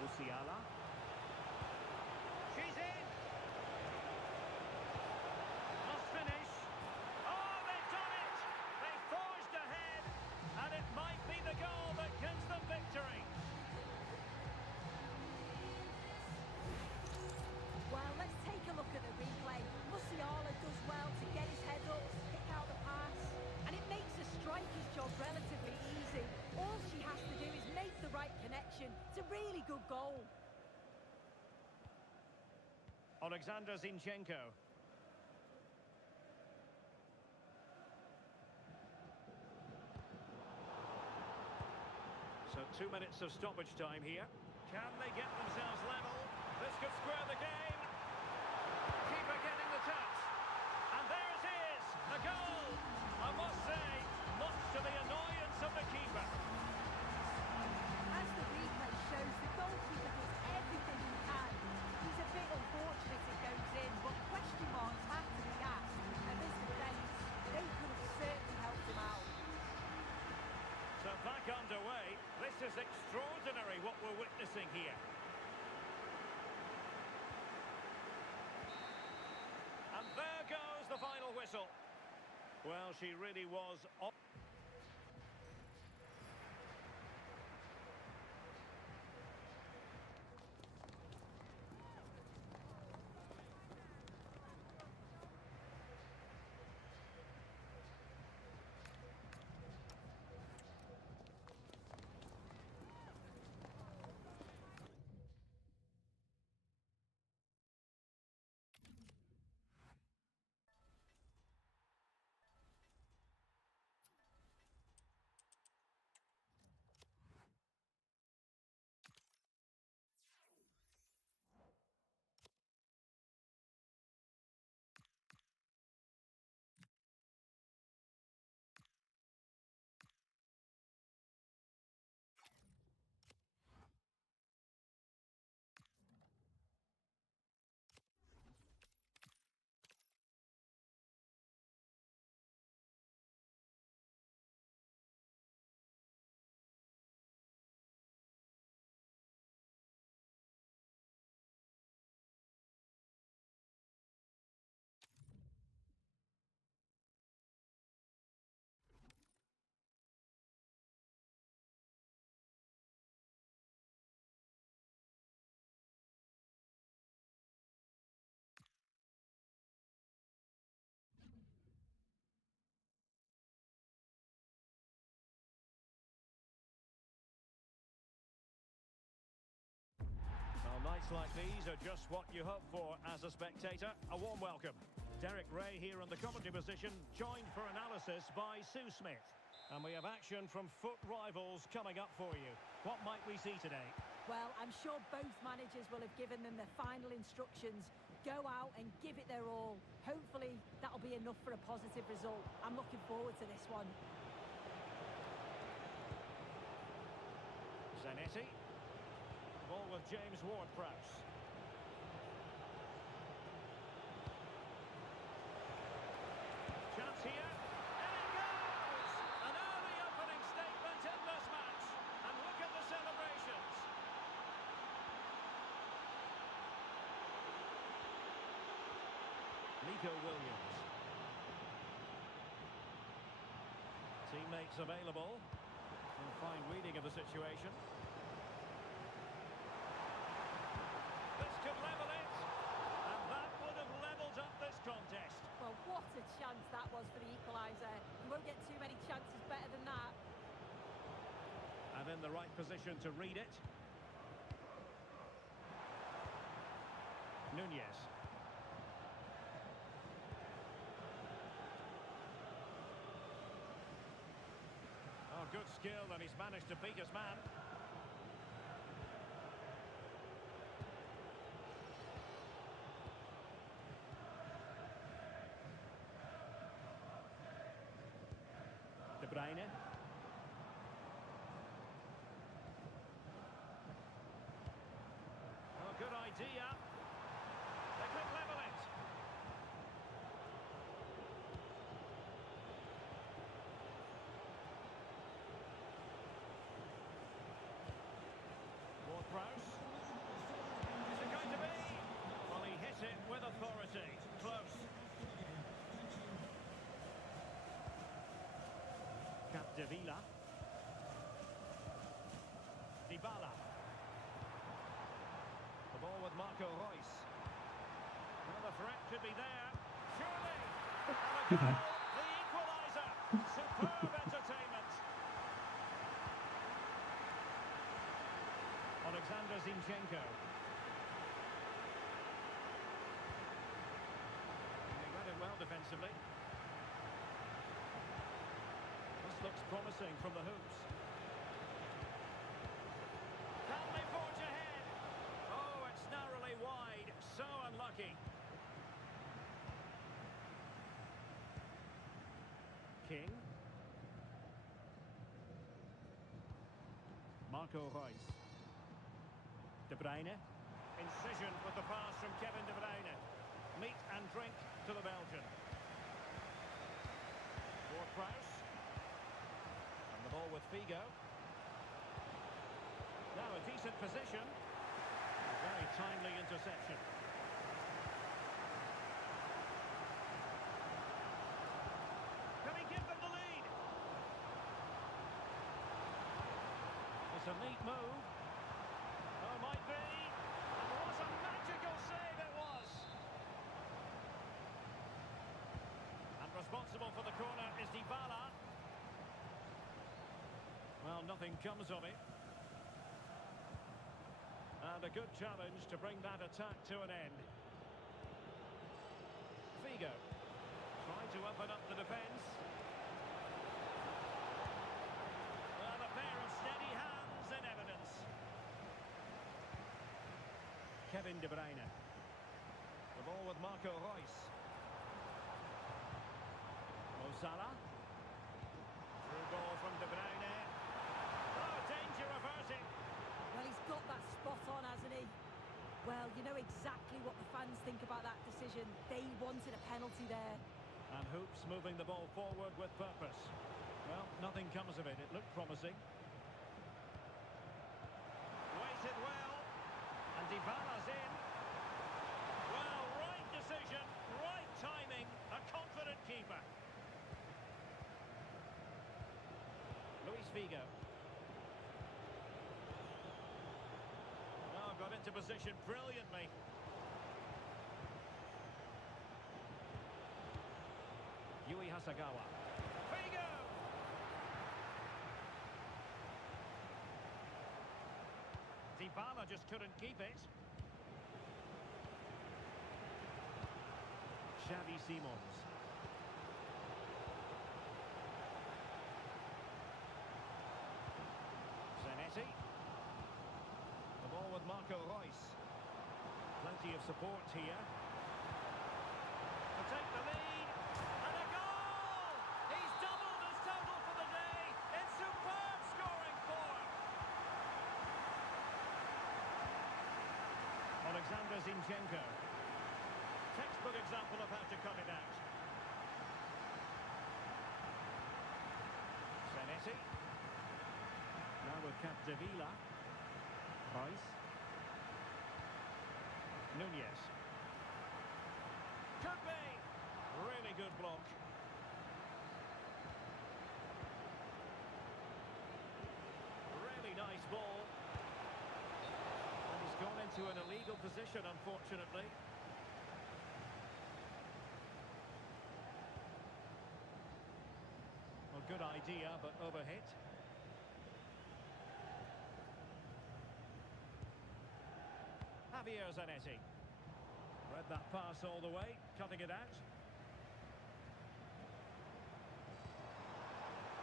Musiala. She's in. Must finish. Oh, they've done it! They forged ahead, and it might be the goal that gives them victory. Well, let's take a look at the replay. Musiala does well to get his head up, pick out the pass, and it makes a striker's job relatively easy. All she has to do is make the right connection. It's a really good goal. Alexander Zinchenko. So 2 minutes of stoppage time here. Can they get themselves level? This could square the game. Keeper getting the touch. And there it is, a goal. I must say, much to the annoyance of the keeper. As the replay shows, the goalkeeper does everything he can. He's a bit unfortunate it goes in, but question marks have to be asked. And this defence, they could have certainly helped him out. So back underway. This is extraordinary what we're witnessing here. And there goes the final whistle. Well, she really was on. Well, nights like these are just what you hope for as a spectator. A warm welcome. Derek Ray here in the commentary position, joined for analysis by Sue Smith. And we have action from foot rivals coming up for you. What might we see today? Well, I'm sure both managers will have given them their final instructions. Go out and give it their all. Hopefully, that'll be enough for a positive result. I'm looking forward to this one. Zanetti. Ball with James Ward-Prowse. Chance here. And it goes! An early opening statement in this match. And look at the celebrations. Nico Williams. Teammates available. And fine reading of the situation. This could level it. And that would have levelled up this contest. Well, what a chance that was for the equaliser. You won't get too many chances better than that. And in the right position to read it. Nunez. Oh, good skill, and he's managed to beat his man. De Bruyne. Oh, good idea. They could level it. Ward-Prowse. Is it going to be? Well, he hit it with authority. Close. Capdevila. Dybala. The ball with Marco Reus. Well, the threat could be there. Surely. And a goal. The equaliser. Superb entertainment. Alexander Zinchenko. He read it well defensively. This looks promising from the hoops. Can they forge ahead? Oh, it's narrowly wide. So unlucky. King. Marco Reus. De Bruyne. Incision with the pass from Kevin De Bruyne. Meat and drink to the Belgian. Ward-Prowse. And the ball with Figo. Now a decent position. A very timely interception. Can he give them the lead? It's a neat move. Oh, might be. And what a magical save it was. And responsible for the corner is Dybala. Well, nothing comes of it. And a good challenge to bring that attack to an end. Figo trying to open up the defence. Well, a pair of steady hands in evidence. Kevin De Bruyne. The ball with Marco Reus. Mo Salah. Through ball from De Bruyne. Oh, danger averted. Well, he's got that spot on, hasn't he? Well, you know exactly what the fans think about that decision. They wanted a penalty there. And Hoops moving the ball forward with purpose. Well, nothing comes of it. It looked promising. Waited well. And Dybala's in. Well, right decision, right timing. A confident keeper. Luis Figo. Oh, got into position brilliantly. Yui Hasagawa. Figo! Dybala just couldn't keep it. Xavi Simons. Zanetti. The ball with Marco Reus. Plenty of support here. To take the lead. And a goal! He's doubled his total for the day in superb scoring form. Alexander Zinchenko. Textbook example of how to cut it out. Zanetti. Now with Capdevila. Reus. Nunez. Could be. Really good block. Really nice ball. And he's gone into an illegal position, unfortunately. Well, good idea, but overhit. Javier Zanetti. Read that pass all the way, cutting it out.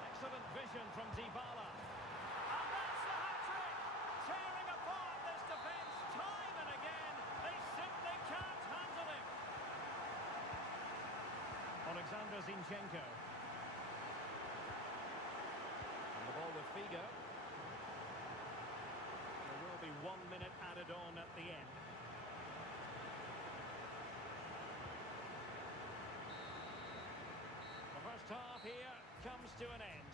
Excellent vision from Dybala. And that's the hat-trick! Tearing apart this defence time and again. They simply can't handle him. Alexander Zinchenko. And the ball with Figo. There will be 1 minute added on at the end. The first half here comes to an end.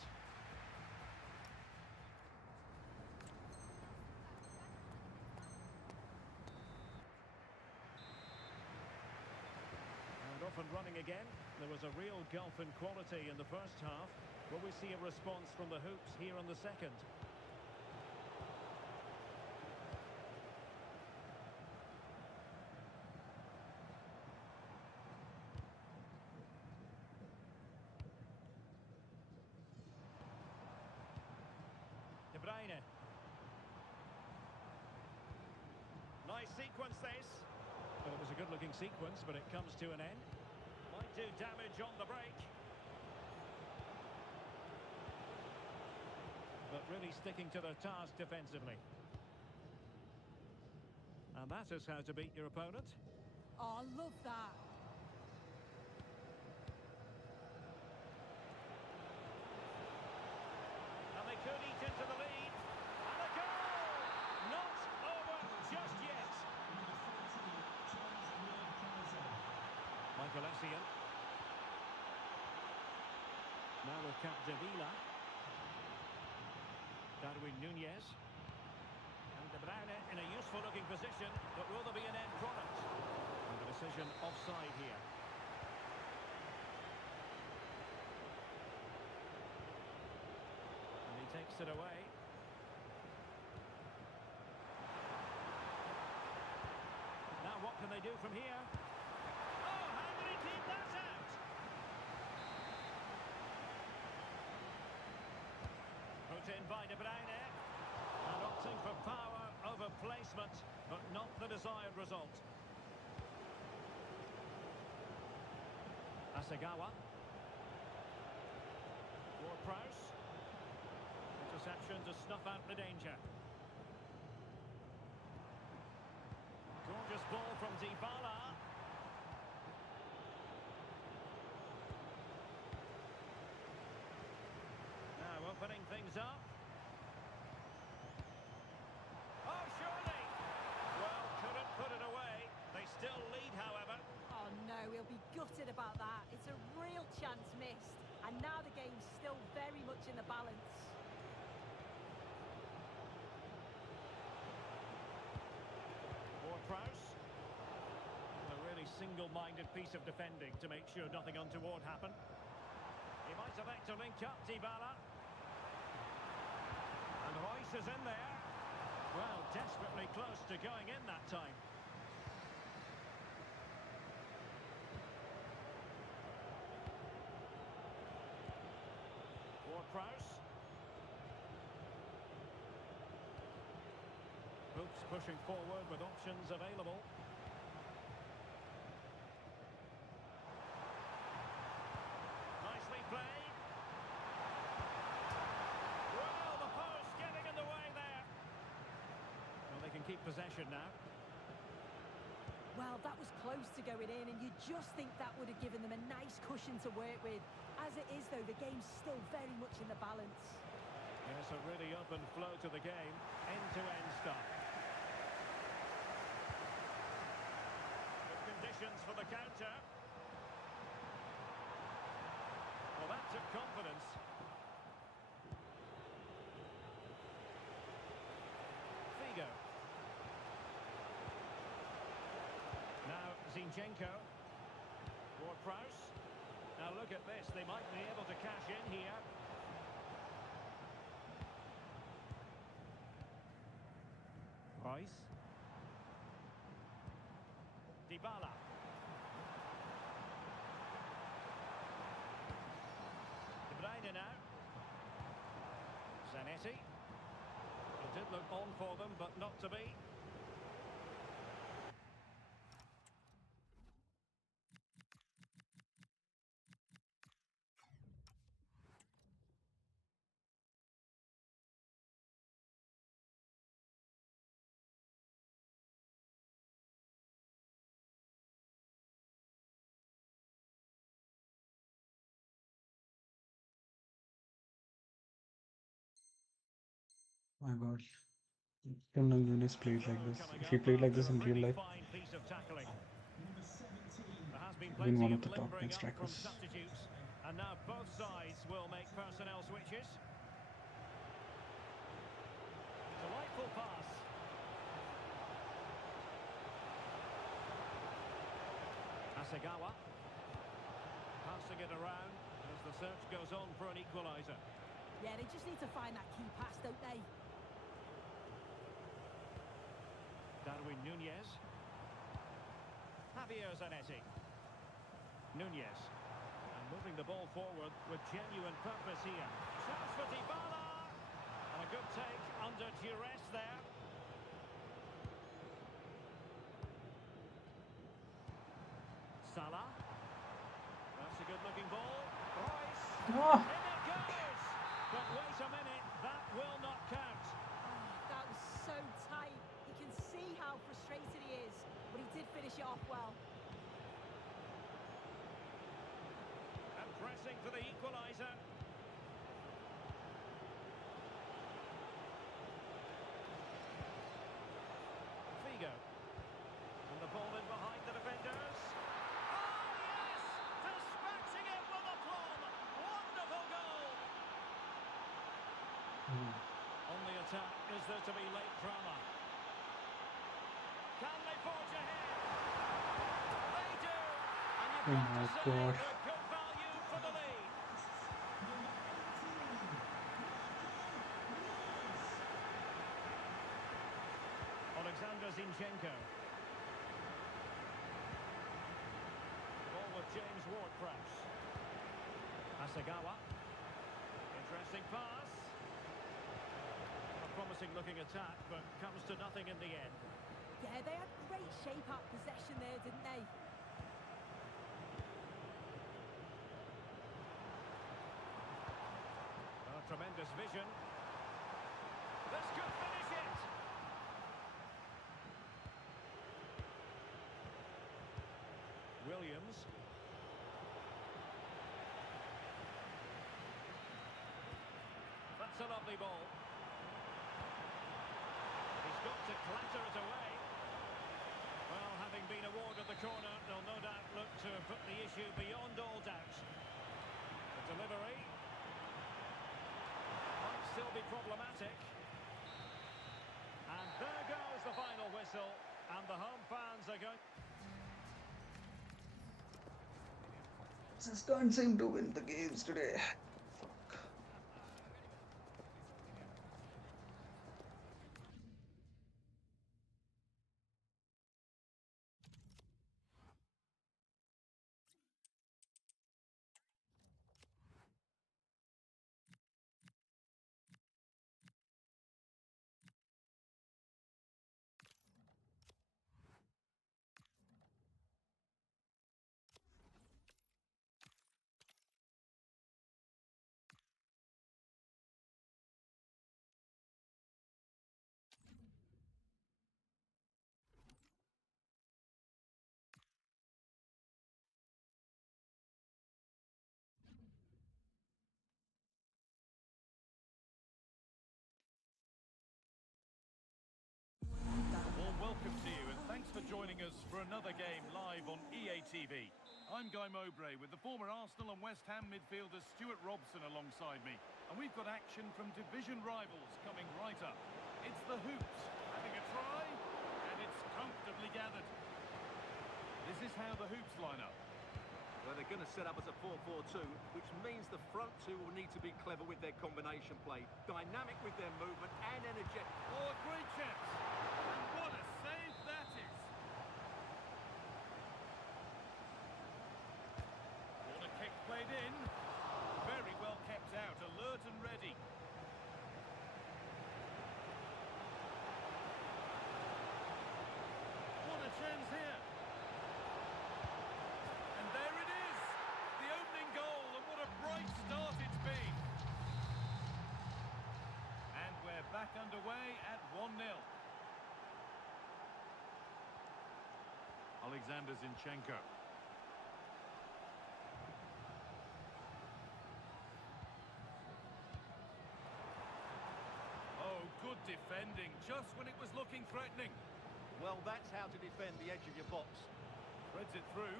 And off and running again. There was a real gulf in quality in the first half. Will we see a response from the hoops here in the second? De Bruyne. Nice sequence this. Well, it was a good-looking sequence, but it comes to an end. Might do damage on the break. But really sticking to their task defensively. And that is how to beat your opponent. Oh, I love that. And they could eat into the lead. And a goal! Not over just yet. Michael Essien. Now with Capdevila. Darwin Nunez. And De Bruyne in a useful looking position, but will there be an end product? And the decision offside here. And he takes it away. Now what can they do from here? Oh, how did he keep that out? Put in by De Bruyne. And opting for power over placement, but not the desired result. Asagawa. Ward-Prowse. Interception to snuff out the danger. Gorgeous ball from Dybala. Now opening things up. Oh, surely! Well, couldn't put it away. They still lead, however. Oh no, he'll be gutted about that. It's a real chance missed. And now the game's still very much in the balance. Ward-Prowse. A really single-minded piece of defending to make sure nothing untoward happened. He might elect to link up Dybala. And Royce is in there. Well, desperately close to going in that time. Ward-Prowse. Hoops pushing forward with options available. Nicely played. Well, the post getting in the way there. Well, they can keep possession now. Well, that was close to going in, and you just think that would have given them a nice cushion to work with. As it is, though, the game's still very much in the balance. Yes, a really open flow to the game. End-to-end stuff. Good conditions for the counter. Well, that took confidence. Figo. Now Zinchenko. Ward-Prowse. Now look at this, they might be able to cash in here. Royce. Dybala. De Bruyne now. Zanetti. It did look on for them, but not to be. My God. I don't know Nunes played like Throw this. coming If he up played like after this a in real really life, fine piece of tackling. There has been he'd been one plenty of of the top 10 limbering up from strikers. substitutes, and now both sides will make personnel switches. Delightful pass. Hasegawa passing it around as the search goes on for an equaliser. Yeah, they just need to find that key pass, don't they? Darwin Nunez. Javier Zanetti. Nunez. And moving the ball forward with genuine purpose here. Chance for Dybala. And a good take under duress there. Salah. That's a good-looking ball. Royce. Ah! In it goes! But wait a minute, that will not count. Oh, that was so tight. You can see how frustrated he is, but he did finish it off well. And pressing for the equaliser. Figo. And the ball in behind the defenders. Oh, yes! Dispatching it with aplomb. Wonderful goal. On the attack, is there to be late drama? Can they forge ahead? They do. And you've Oh got my to say God. they're good value for the lead. Alexander Zinchenko. Ball with James Ward-Prowse. Hasegawa. Interesting pass. A promising looking attack, but comes to nothing in the end. Yeah, they had great shape up possession there, didn't they? Tremendous vision. This could finish it. Williams. That's a lovely ball. He's got to clatter it away. Well, having been awarded the corner, they'll no doubt look to put the issue beyond all doubt. The delivery might still be problematic. And there goes the final whistle, and the home fans are going... Just don't seem to win the games today. Well, welcome to you, and thanks for joining us for another game live on EA TV. I'm Guy Mowbray with the former Arsenal and West Ham midfielder Stuart Robson alongside me. And we've got action from division rivals coming right up. It's the Hoops having a try, and it's comfortably gathered. This is how the Hoops line up. Well, they're going to set up as a 4-4-2, which means the front two will need to be clever with their combination play, dynamic with their movement and energetic. Oh, a great chance. And what a save that is. Corner kick played in. Very well kept out, alert and ready. What a chance here. And there it is. The opening goal, and what a bright start it's been. And we're back underway at 1-0. Alexander Zinchenko. Oh, good defending, just when it was looking threatening. Well, that's how to defend the edge of your box. Threads it through.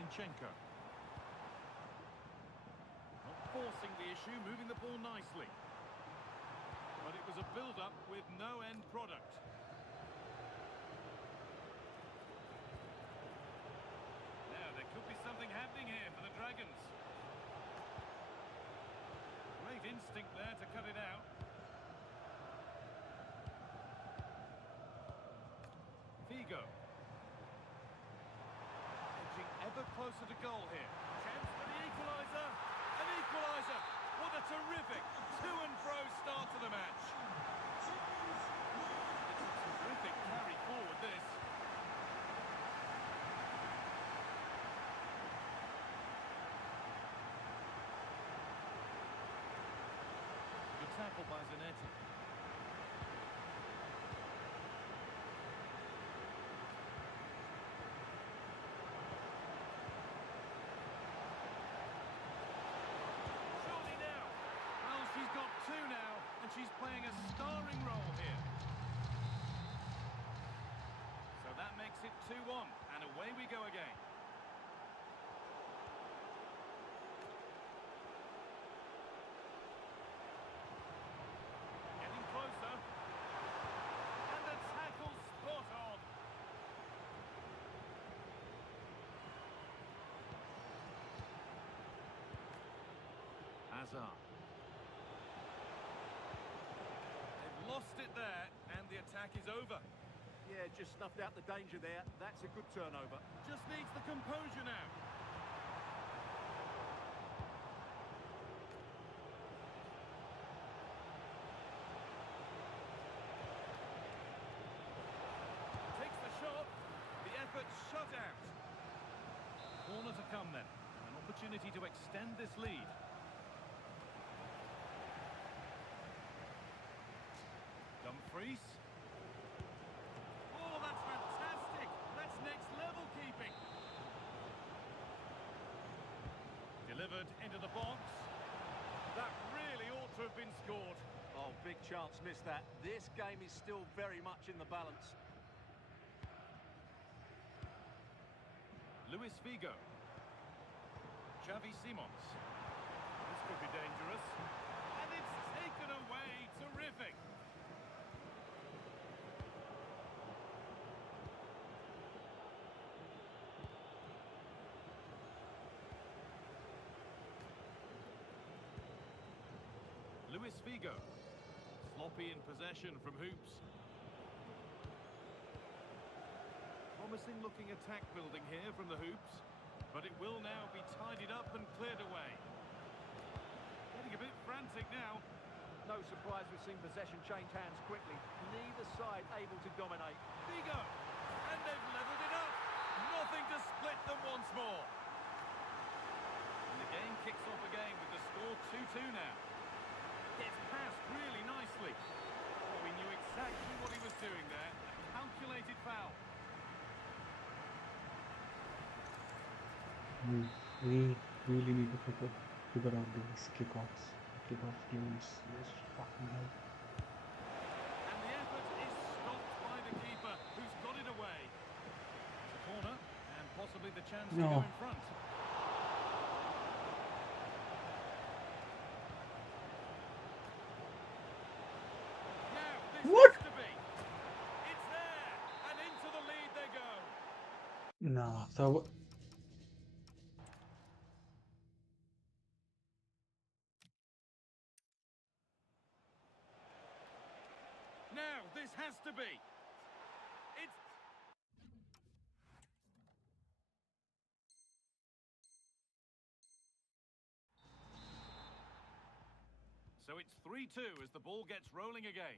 Zinchenko. Not forcing the issue, moving the ball nicely. But it was a build-up with no end product. Now, there could be something happening here for the Dragons. Great instinct there to cut it out. Figo. Edging ever closer to goal here. Chance for the equaliser. An equaliser. What a terrific to-and-fro start to the match. It's a terrific carry forward, this. Good tackle by Zanetti. Surely now. Well, she's got two now, and she's playing a starring role here. So that makes it 2-1, and away we go again. Getting closer. And the tackle spot on. Hazard. They've lost it there, and the attack is over. Yeah, just snuffed out the danger there. That's a good turnover. Just needs the composure now. Takes the shot. The effort shut out. Corner to come then. An opportunity to extend this lead. Dumfries. Oh, that's fantastic. That's next level keeping. Delivered into the box. That really ought to have been scored. Oh, big chance missed that. This game is still very much in the balance. Luis Figo. Xavi Simons. This could be dangerous. And it's taken away. Terrific. Luis Figo. Sloppy in possession from hoops. Promising looking attack building here from the hoops, but it will now be tidied up and cleared away. Getting a bit frantic now. No surprise we've seen possession change hands quickly. Neither side able to dominate. Figo! And they've levelled it up. Nothing to split them once more. And the game kicks off again with the score 2-2 now. Gets passed really nicely. Well, we knew exactly what he was doing there. A calculated foul. We really need to figure out these kickoffs. Kickoff games. Yes, fucking hell. And the effort is stopped by the keeper, who's got it away. It's a corner, and possibly the chance to go in front. Now, this What? has to be. It's No. So Now, this has to be. It's... So it's 3-2 as the ball gets rolling again.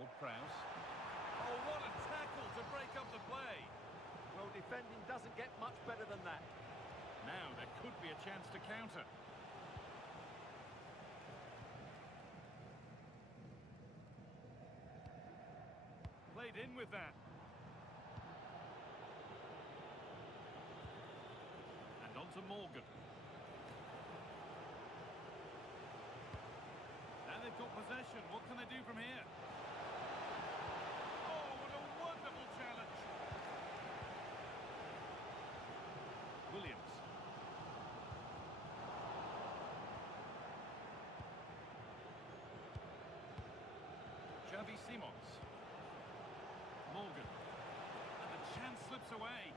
Ward-Prowse. Oh, what a tackle to break up the play. Well, defending doesn't get much better than that. Now there could be a chance to counter. Played in with that. And on to Morgan. And they've got possession. What can they do from here? Oh, what a wonderful challenge. Williams. Xavi Simons. Morgan. And the chance slips away.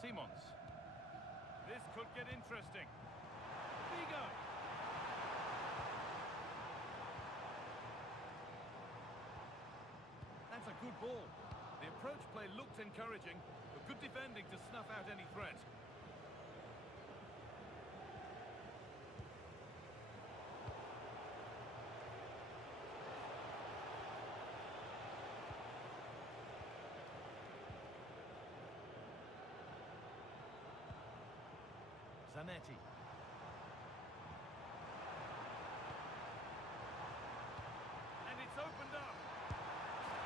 Simons. This could get interesting. Vigo. That's a good ball. The approach play looked encouraging, but good defending to snuff out any threat. Zanetti. And it's opened up.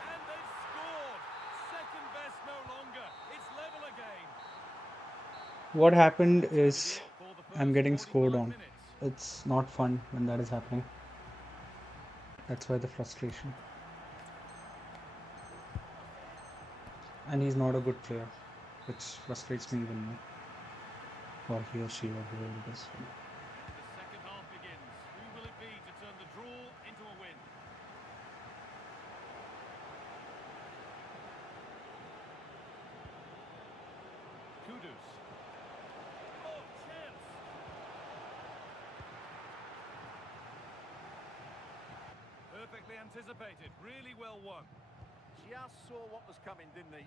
And they've scored. Second best no longer. It's level again. what happened is For the I'm first getting scored 45 on. minutes. It's not fun when that is happening. That's why the frustration. And he's not a good player, which frustrates me even more. Or he or she or whoever it is. The second half begins. Who will it be to turn the draw into a win? Kudus. Oh, chance! Perfectly anticipated. Really well won. Just saw what was coming, didn't he?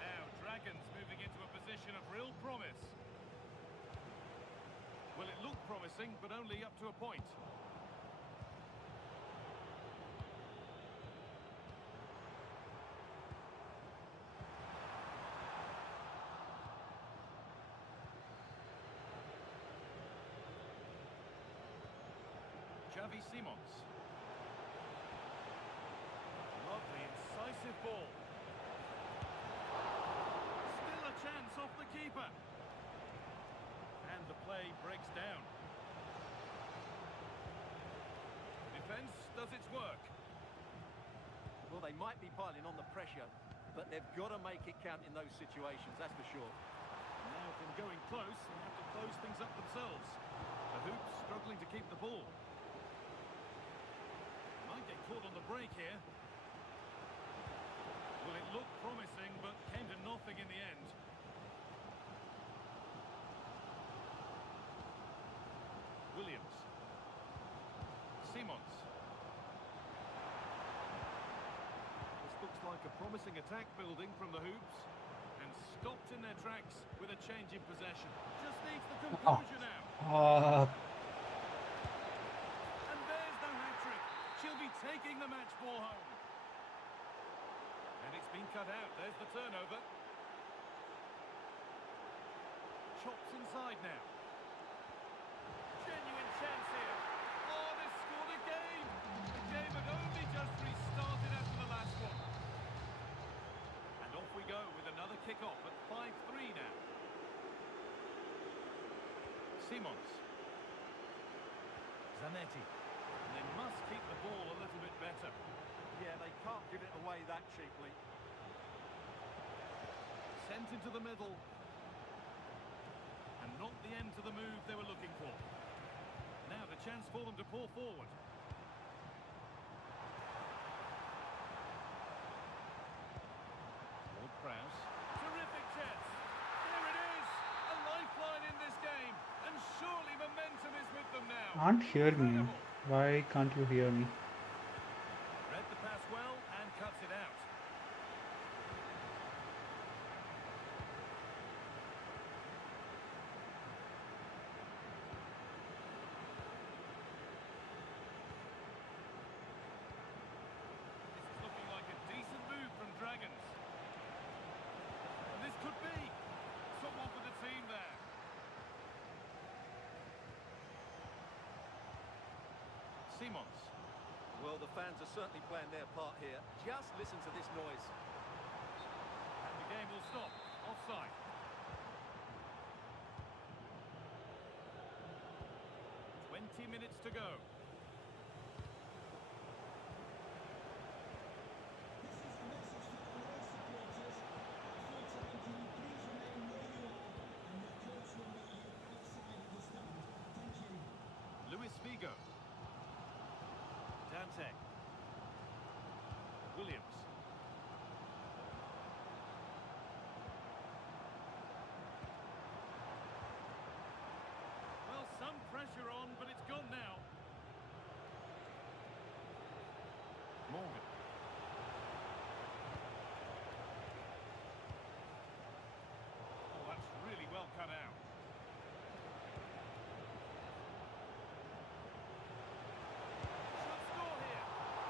Now, Dragons moving into a position of real promise. Well, it looked promising, but only up to a point. Xavi Simons. Lovely, incisive ball. Still a chance off the keeper. And the play breaks down. Defence does its work. Well, they might be piling on the pressure, but they've got to make it count in those situations, that's for sure. Now from going close, they have to close things up themselves. The Hoops struggling to keep the ball. Might get caught on the break here. Well, it looked promising, but came to nothing in the end. Williams. Simons. This looks like a promising attack building from the Hoops. And stopped in their tracks with a change in possession. Just needs the composure now. And there's the hat-trick. She'll be taking the match ball home. And it's been cut out. There's the turnover. Chops inside now. Genuine chance here. Oh, they've scored again. The game had only just restarted after the last one. And off we go with another kick-off at 5-3 now. Simons. Zanetti. And they must keep the ball a little bit better. Yeah, they can't give it away that cheaply. Sent into the middle. And not the end to the move they were looking for. Now the chance for them to pull forward. Lord Prowse. Terrific chance. There it is. A lifeline in this game. And surely momentum is with them now. Can't hear me. Why can't you hear me? Read the pass well and cuts it out. This is looking like a decent move from Dragons. And this could be someone for the team there. Simons. Well, the fans are certainly playing their part here. Just listen to this noise. And the game will stop. Offside. Minutes to go. Luis Figo. Dante. Williams. Well, some pressure on, but it's gone now. Morgan. Oh, that's really well cut out. Should score here.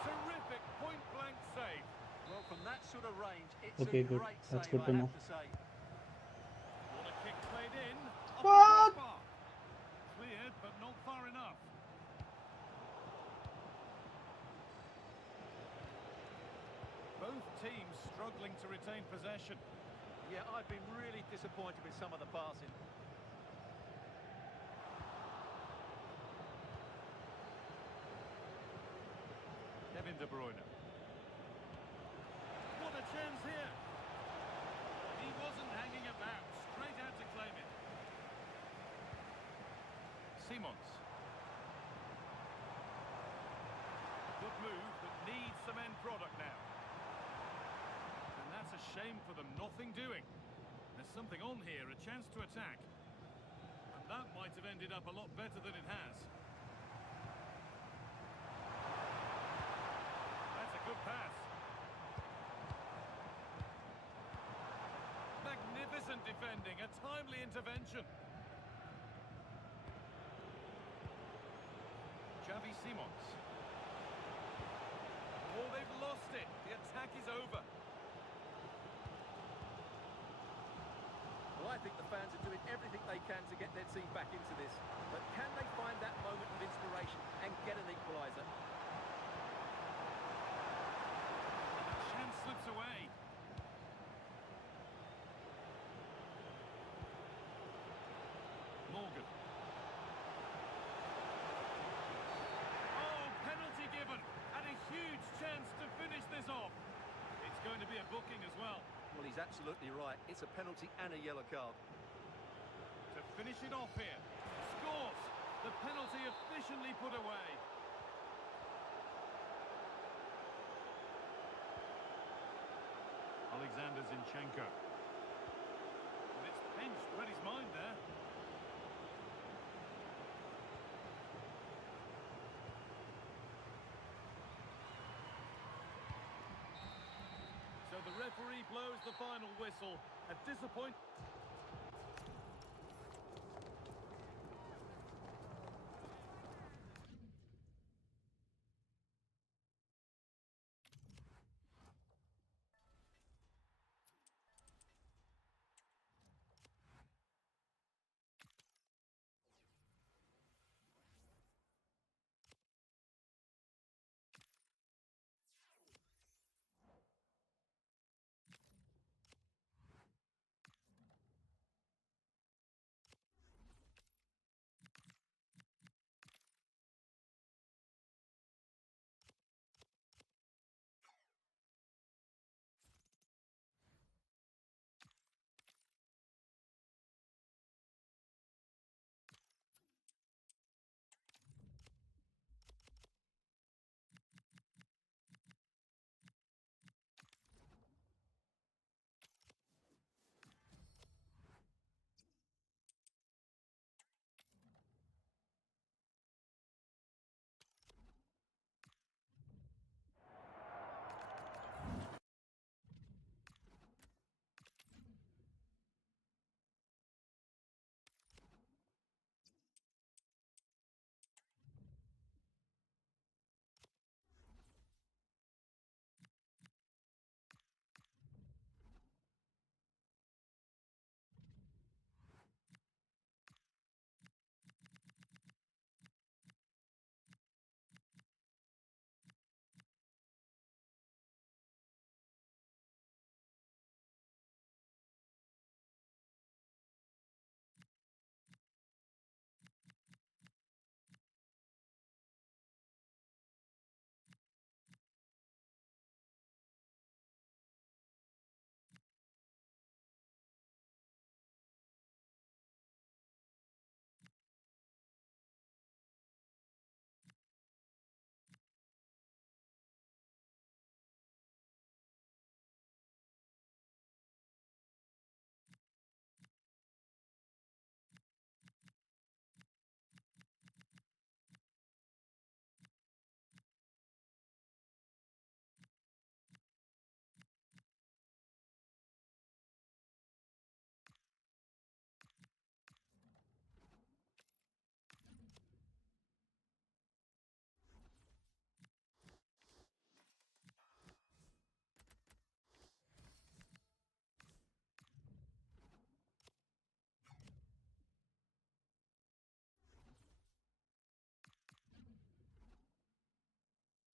Terrific point-blank save. Well, from that sort of range, it's Okay, a good. great That's save, good to I know. have to say. What a kick played in. Off the What? crossbar. Cleared, but not far enough. Both teams struggling to retain possession. Yeah, I've been really disappointed with some of the passing. Kevin De Bruyne. What a chance here. He wasn't hanging about. Straight out to claim it. Simons. Good move, but needs some end product now. And that's a shame for them. Nothing doing. There's something on here, a chance to attack. And that might have ended up a lot better than it has. That's a good pass. Magnificent defending, a timely intervention. Xavi Simons. Oh, they've lost it. The attack is over. Well, I think the fans are doing everything they can to get their team back into this. But can they find that moment of inspiration and get an equaliser? Chance slips away. Morgan. Oh, penalty given. And a huge chance to finish this off. It's going to be a booking as well. Well, he's absolutely right. It's a penalty and a yellow card. To finish it off here. Scores. The penalty efficiently put away. Alexander Zinchenko. And it's pinched, read his mind there. So the referee blows the final whistle. A disappointment.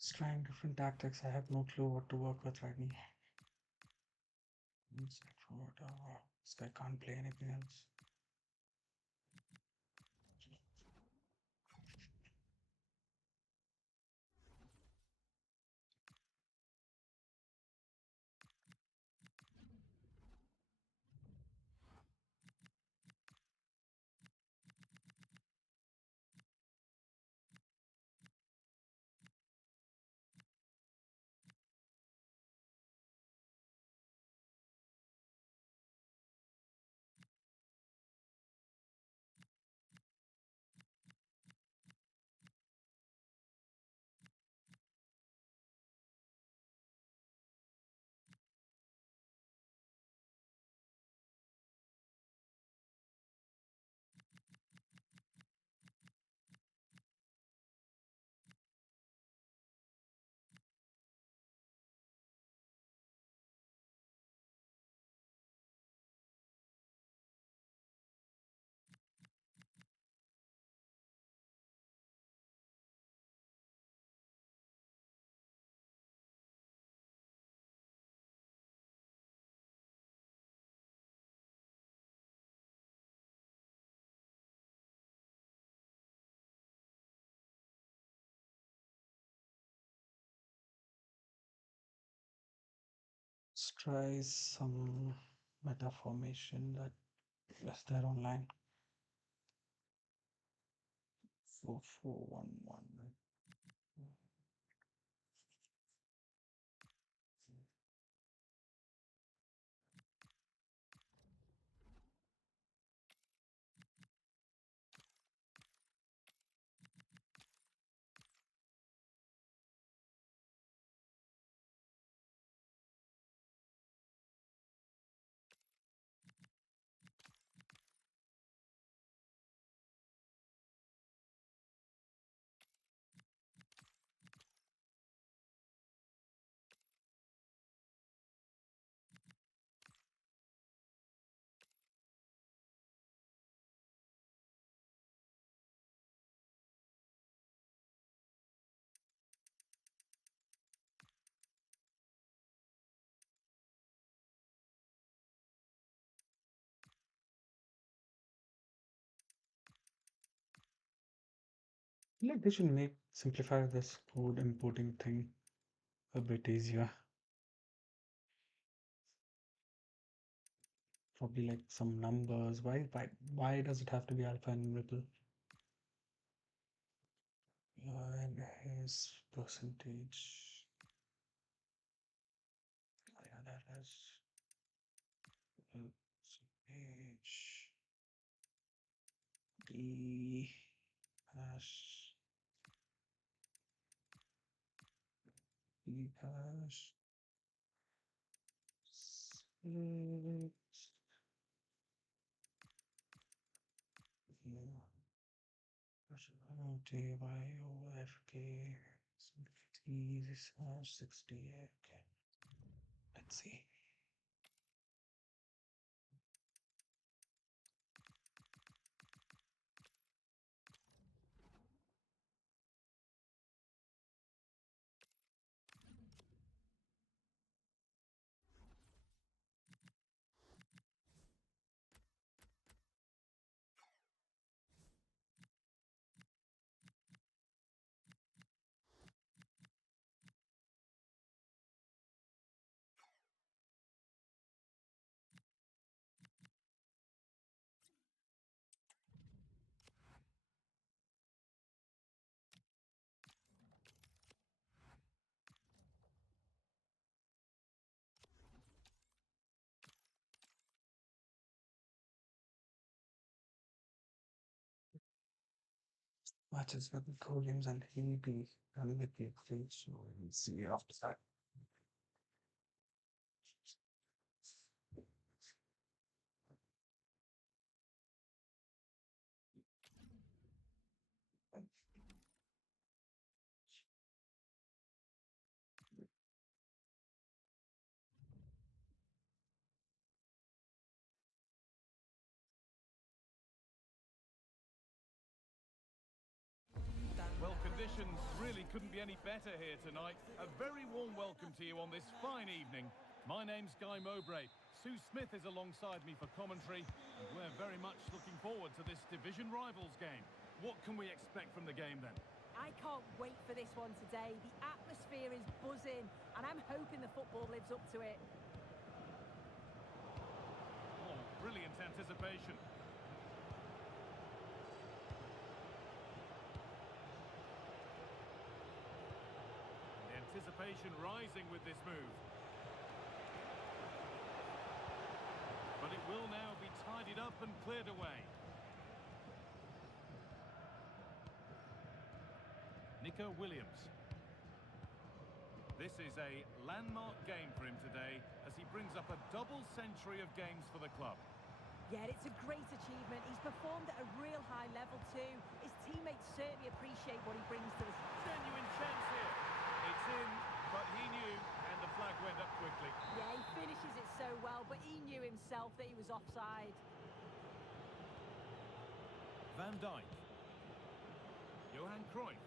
Just trying different tactics. I have no clue what to work with right now. Inside forward. This guy can't play anything else. Let's try some meta formation that is there online. 4-4-1-1. Like they should make simplify this code importing thing a bit easier. Probably like some numbers. Why does it have to be alphanumerable? And his percentage. Yeah, that is percentage D hash D hash 6. Yeah. T Y O F K T this hash 60. Okay. Let's see. Matches with the Koreans and he'll be running with the exchange. So we'll see after that. Well, conditions conditions really couldn't be any better here tonight. A very warm welcome to you on this fine evening. My name's Guy Mowbray. Sue Smith is alongside me for commentary, and we're very much looking forward to this division rivals game. What can we expect from the game then? I can't wait for this one today. The atmosphere is buzzing, and I'm hoping the football lives up to it. Oh, brilliant anticipation. The anticipation rising with this move. But it will now be tidied up and cleared away. Nico Williams. This is a landmark game for him today as he brings up a double century of games for the club. Yeah, it's a great achievement. He's performed at a real high level too. His teammates certainly appreciate what he brings to the... Genuine chance here. It's in, but he knew, and the flag went up quickly. Yeah, he finishes it so well, but he knew himself that he was offside. Van Dijk. Johan Cruyff.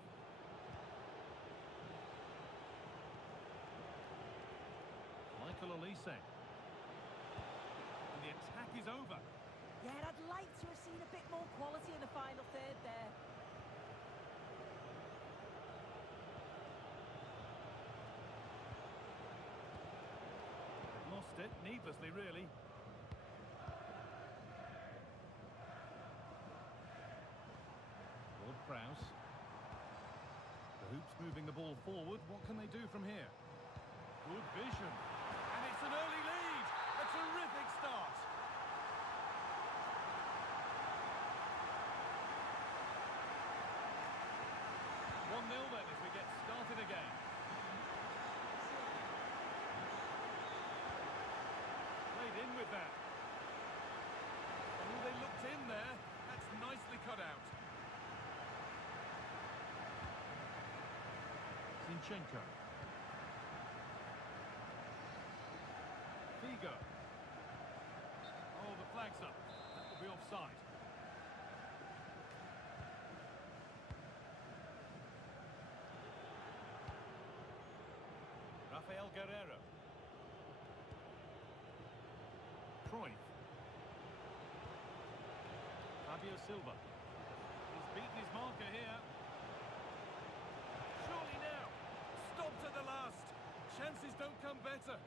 Michael Olise. And the attack is over. Yeah, and I'd like to have seen a bit more quality in the final third there. Lost it, needlessly really. Ward-Prowse. The Hoops moving the ball forward. What can they do from here? Good vision. And it's an early lead. A terrific start. One 0 then as we get started again. Played in with that. Oh, they looked in there. That's nicely cut out. Zinchenko. Figo. Oh, the flag's up. That will be offside. Rafael Guerreiro. Cruyff. Fabio Silva. He's beaten his marker here. Surely now. Stopped at the last. Chances don't come better.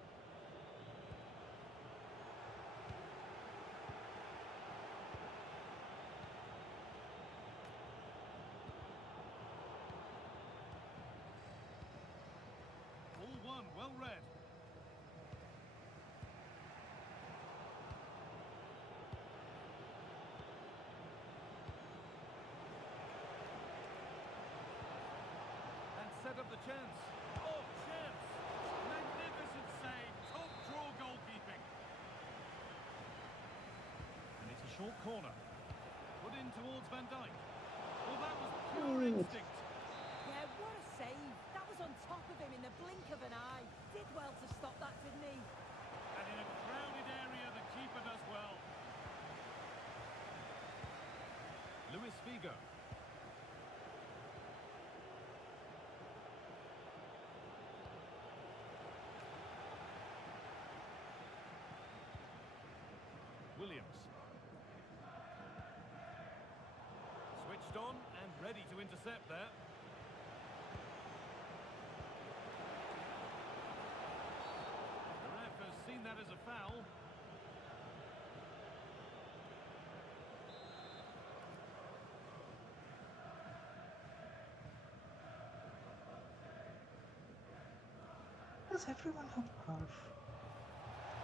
All one, well read. And set up the chance. Oh, chance! Magnificent save. Top draw goalkeeping. And it's a short corner. Put in towards Van Dijk. Well, that was pure instinct. Yeah, what a save. That was on top of him in the blink of an eye. Did well to stop that, didn't he? And in a crowded area, the keeper does well. Luis Figo. Williams. Switched on and ready to intercept there. The ref has seen that as a foul. Does everyone have half?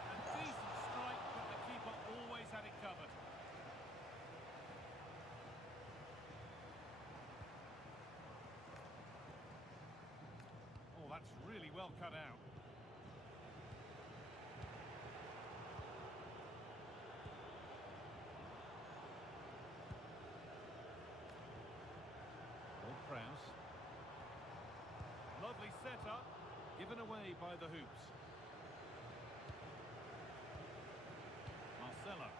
A decent strike, but the keeper always had it covered. Oh, that's really well cut out. Ward-Prowse. Lovely setup, given away by the Hoops. Marcelo.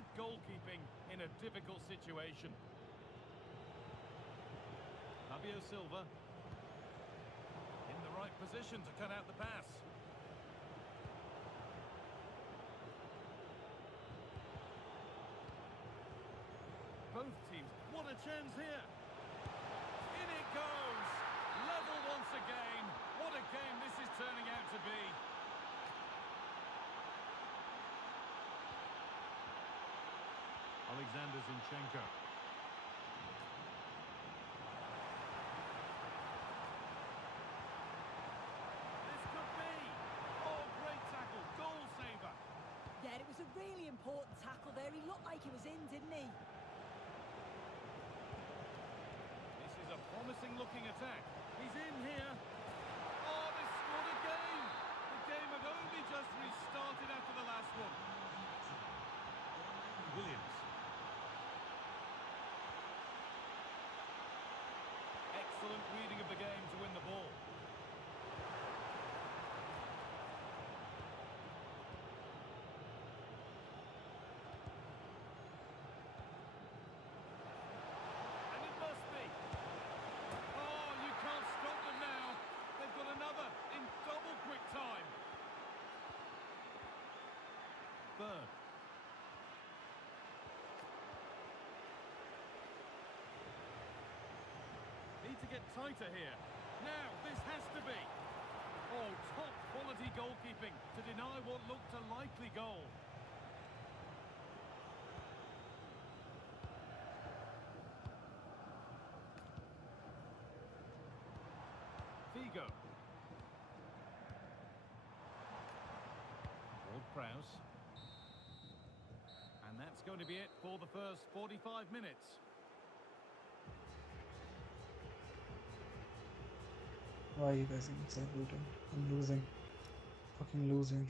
Good goalkeeping in a difficult situation. Fabio Silva in the right position to cut out the pass. Both teams, what a chance here. In it goes. Level once again. What a game this is turning out to be. Alexander Zinchenko. This could be. Oh, great tackle. Goal saver. Yeah, it was a really important tackle there. He looked like he was in, didn't he? This is a promising looking attack. He's in here. Oh, they scored again. The game had only just restarted after the last one. Williams. Excellent reading of the game to win the ball. And it must be. Oh, you can't stop them now. They've got another in double quick time. Bird. Need to get tighter here. Now, this has to be. Oh, top quality goalkeeping to deny what looked a likely goal. Figo. Ward-Prowse. And that's going to be it for the first 45 minutes. Why are you guys even celebrating? I'm losing. Fucking losing.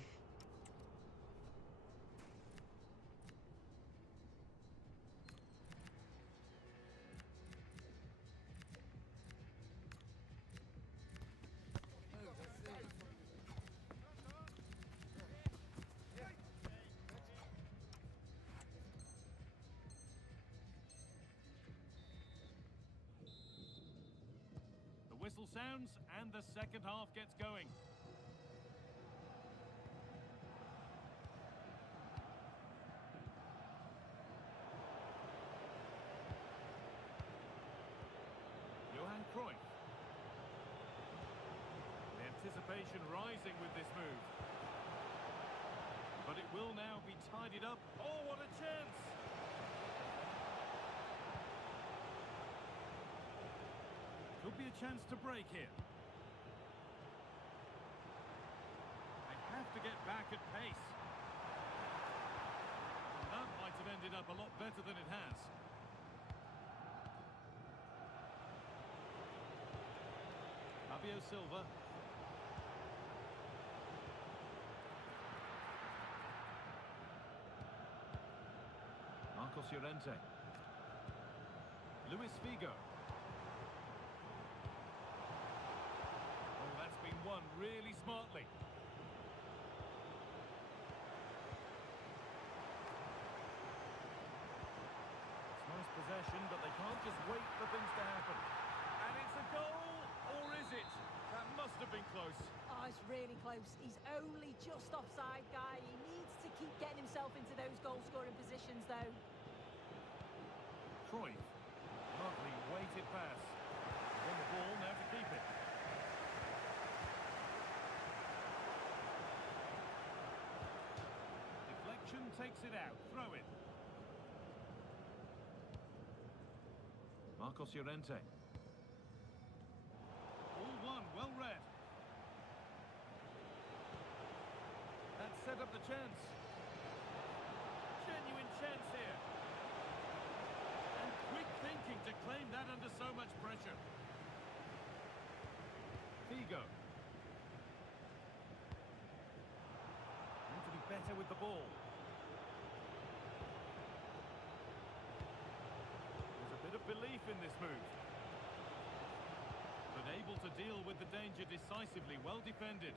The whistle sounds and the second half gets going. Johan Cruyff. The anticipation rising with this move. But it will now be tidied up. Oh, what a chance! Could be a chance to break here. They have to get back at pace. And that might have ended up a lot better than it has. Fabio Silva. Marcos Llorente. Luis Figo. Oh, that's been won really smartly. It's nice possession, but they can't just wait for things to happen. And it's a goal, or is it? That must have been close. Oh, it's really close. He's only just offside, guy. He needs to keep getting himself into those goal-scoring positions, though. Cruyff. Lovely weighted pass. On the ball, now to keep it. Deflection takes it out. Throw it. Marcos Llorente. All one, well read. That set up the chance. Genuine chance here. And quick thinking to claim that under so much pressure. Figo. Need to be better with the ball. There's a bit of belief in this move. But able to deal with the danger decisively, well defended.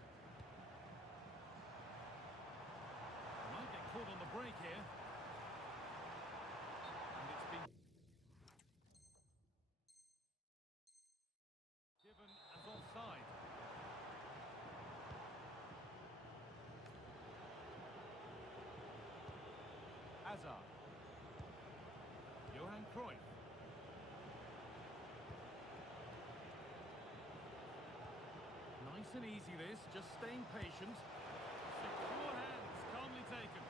Might get caught on the break here. Johan Cruyff. Nice and easy this, just staying patient. Secure hands, calmly taken.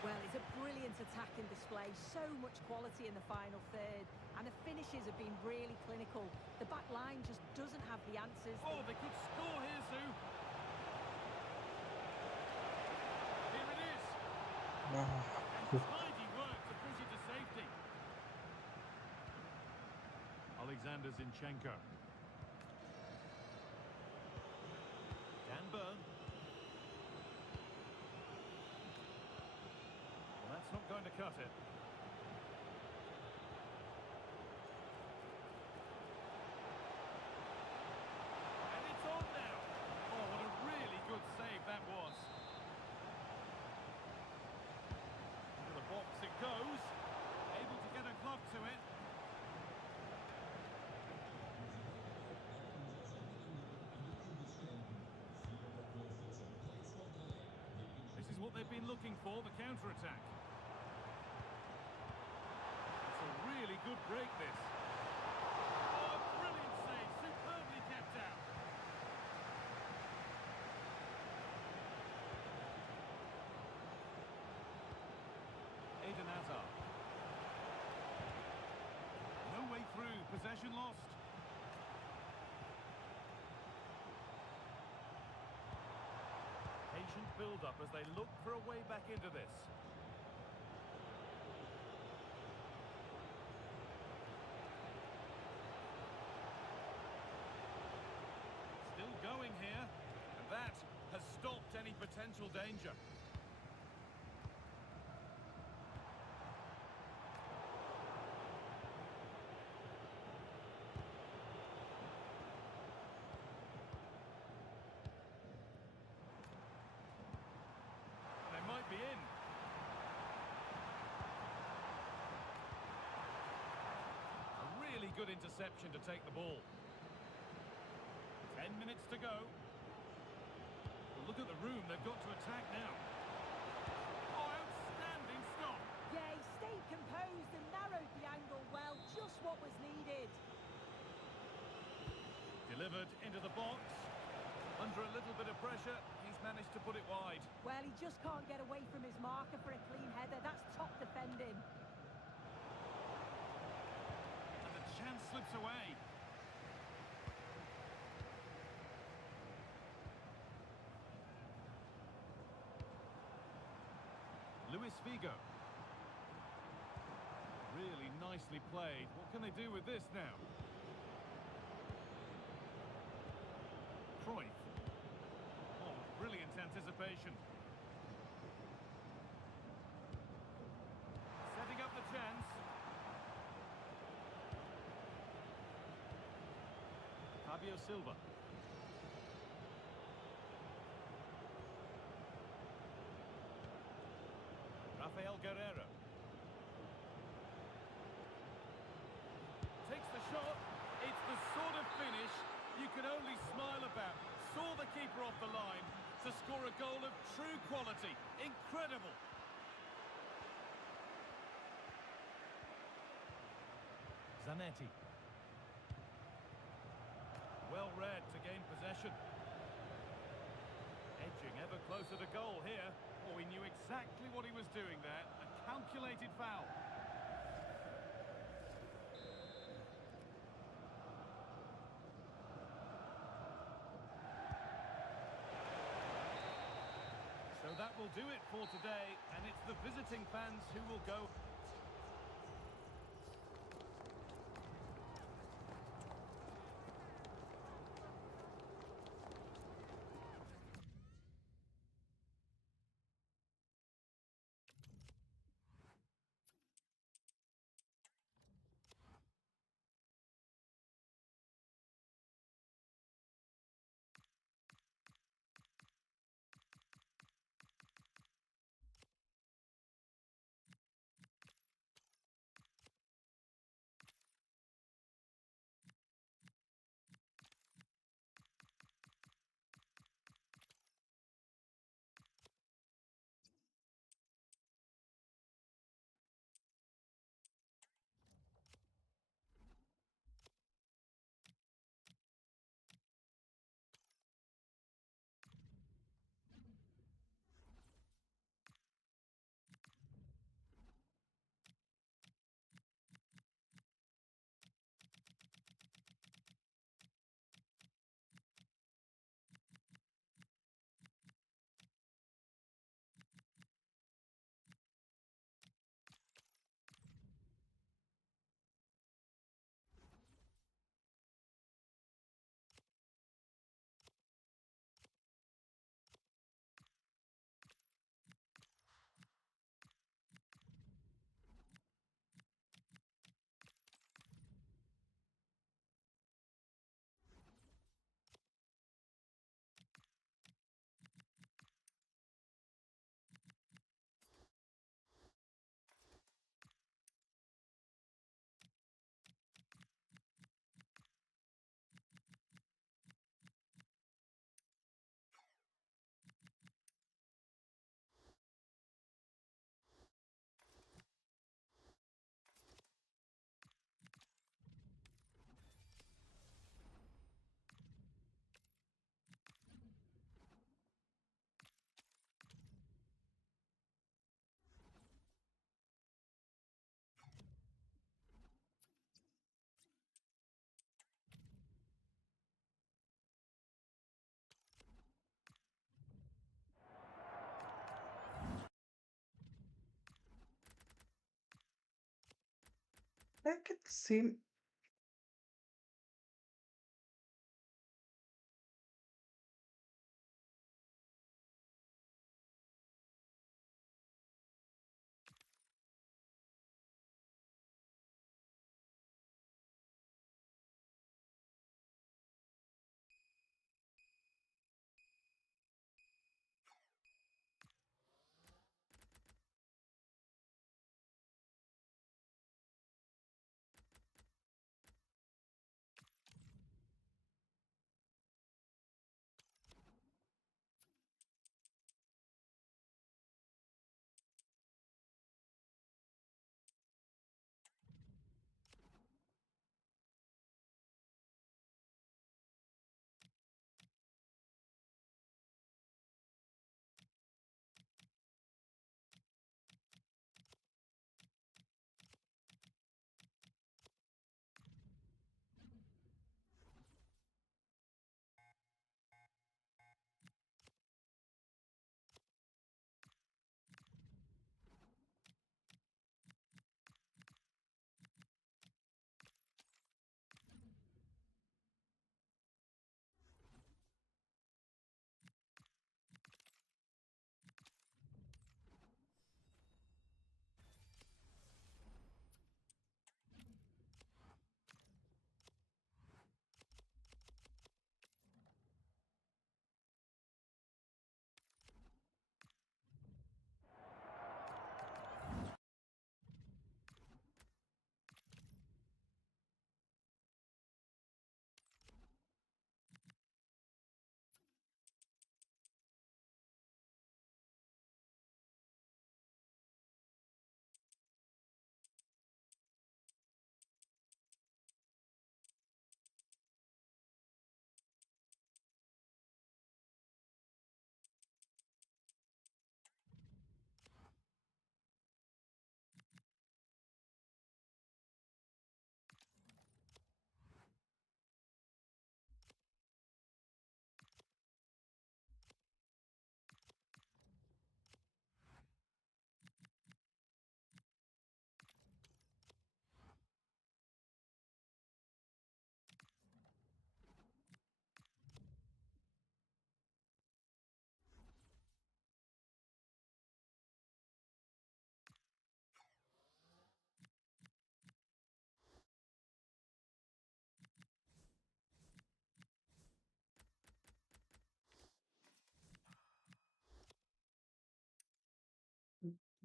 Well, it's a brilliant attacking display, so much quality in the final third, and the finishes have been really clinical. The back line just doesn't have the answers. Oh, they could score here, Sue. Here it is. And tidy work to push it to safety. Alexander Zinchenko. Dan Burn. Well, that's not going to cut it. And it's on now. Oh, what a really good save that was. Into the box it goes. Able to get a glove to it. This is what they've been looking for, the counter-attack. It's a really good break, this. Oh, a brilliant save, superbly kept out. Eden Hazard. No way through, possession lost. Patient build-up as they look for a way back into this. Still going here, and that has stopped any potential danger. They might be in. A really good interception to take the ball. 10 minutes to go. Well, look at the room they've got to attack now. Oh, outstanding stop. Yeah, he stayed composed and narrowed the angle well, just what was needed. Delivered into the box. Under a little bit of pressure, he's managed to put it wide. Well, he just can't get away from his marker for a clean header. That's top defending. And the chance slips away. Luis Figo. Really nicely played. What can they do with this now? Cruyff. Oh, brilliant anticipation. Setting up the chance. Fabio Silva. Rafael Guerreiro. Takes the shot. It's the sort of finish you can only smile about. Saw the keeper off the line to score a goal of true quality. Incredible. Zanetti. Well read to gain possession. Edging ever closer to goal here. Oh, he knew exactly what he was doing there. A calculated foul. So that will do it for today, and it's the visiting fans who will go. I get the same.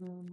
Warm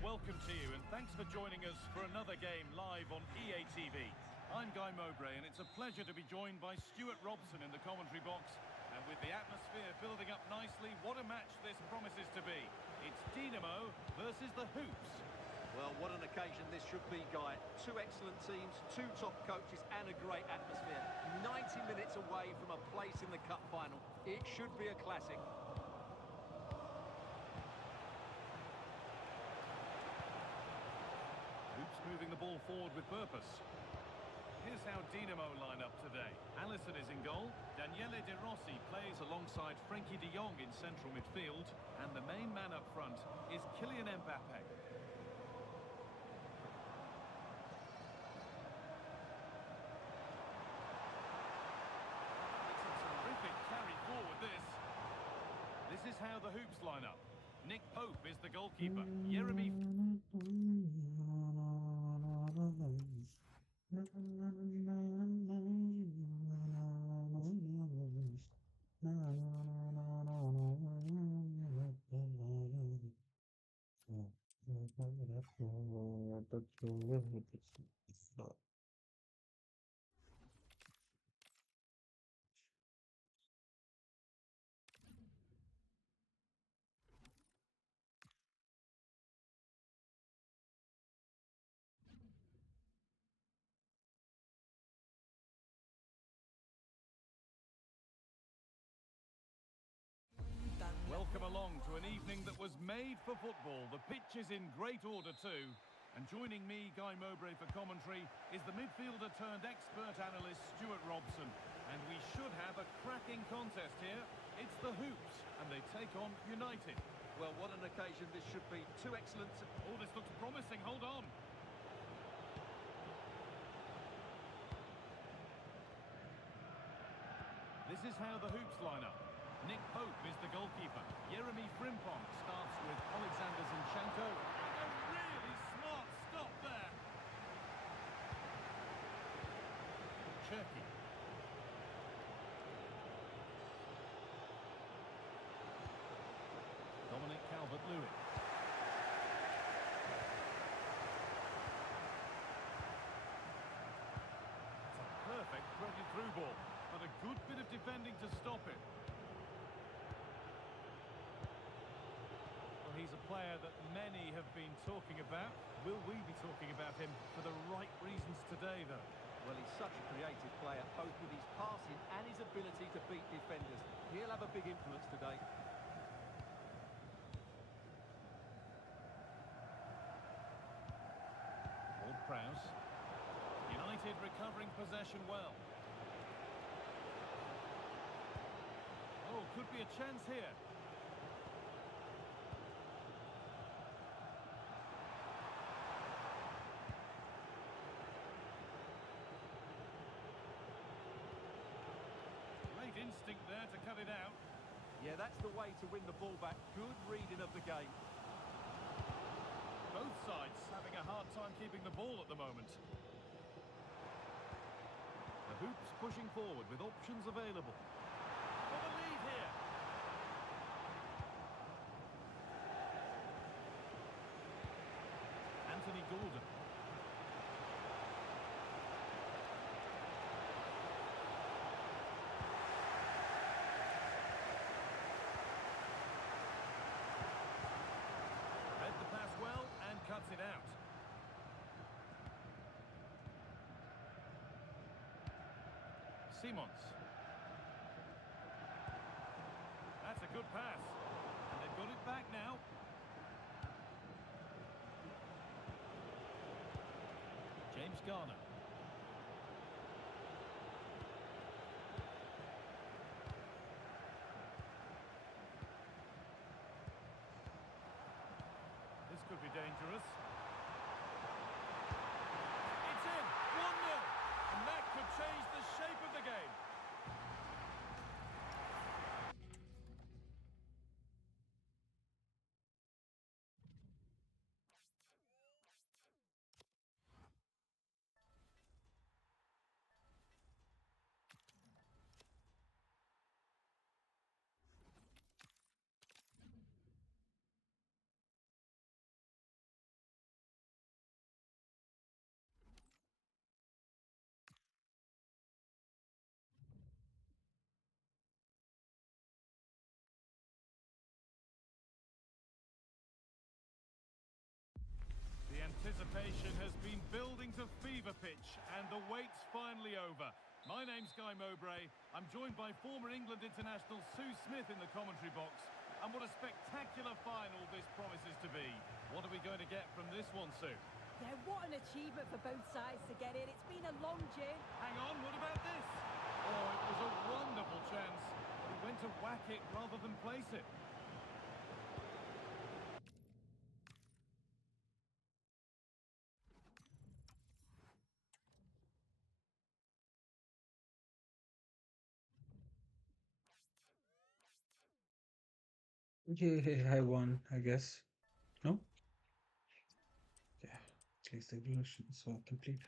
welcome to you and thanks for joining us for another game live on EA TV. I'm Guy Mowbray and it's a pleasure to be joined by Stuart Robson in the commentary box. And with the atmosphere building up nicely, what a match this promises to be. It's Dinamo versus the Hoops. Well, what an occasion this should be, Guy. Two excellent teams, two top coaches and a great atmosphere. 90 minutes away from a place in the cup final. It should be a classic. Hoops moving the ball forward with purpose. Here's how Dinamo line up today. Alisson is in goal. Daniele De Rossi plays alongside Frenkie de Jong in central midfield. And the main man up front is Kylian Mbappe. It's a terrific carry forward, this. This is how the Hoops line up. Nick Pope is the goalkeeper. Jeremy made for football. The pitch is in great order too. And joining me, Guy Mowbray, for commentary is the midfielder turned expert analyst Stuart Robson. And we should have a cracking contest here. It's the Hoops, and they take on United. Well, what an occasion this should be. Two excellent... Oh, this looks promising. Hold on. This is how the Hoops line up. Nick Pope is the goalkeeper. Jeremy Frimpong starts with Alexander Zinchenko. And a really smart stop there. Cherky. Dominic Calvert-Lewin. It's a perfect threaded through ball, but a good bit of defending to stop it. Well, he's a player that many have been talking about. Will we be talking about him for the right reasons today, though? Well, he's such a creative player, both with his passing and his ability to beat defenders. He'll have a big influence today. Prowse. United recovering possession well. Oh, could be a chance here. Great instinct there to cut it out. Yeah, that's the way to win the ball back. Good reading of the game. Both sides having a hard time keeping the ball at the moment. The Hoops pushing forward with options available. For the lead here. Anthony Gordon. Read the pass well and cuts it out. Simons. That's a good pass. And they've got it back now. James Garner. This could be dangerous. It's in! 1-0! And that could change the shape of the game. The anticipation has been building to fever pitch, and the wait's finally over. My name's Guy Mowbray. I'm joined by former England international Sue Smith in the commentary box. And what a spectacular final this promises to be. What are we going to get from this one, Sue? Yeah, what an achievement for both sides to get in. It's been a long journey. Hang on, what about this? Oh, it was a wonderful chance. He went to whack it rather than place it. Okay, I won, I guess. No? Yeah, at least the evolution is so complete.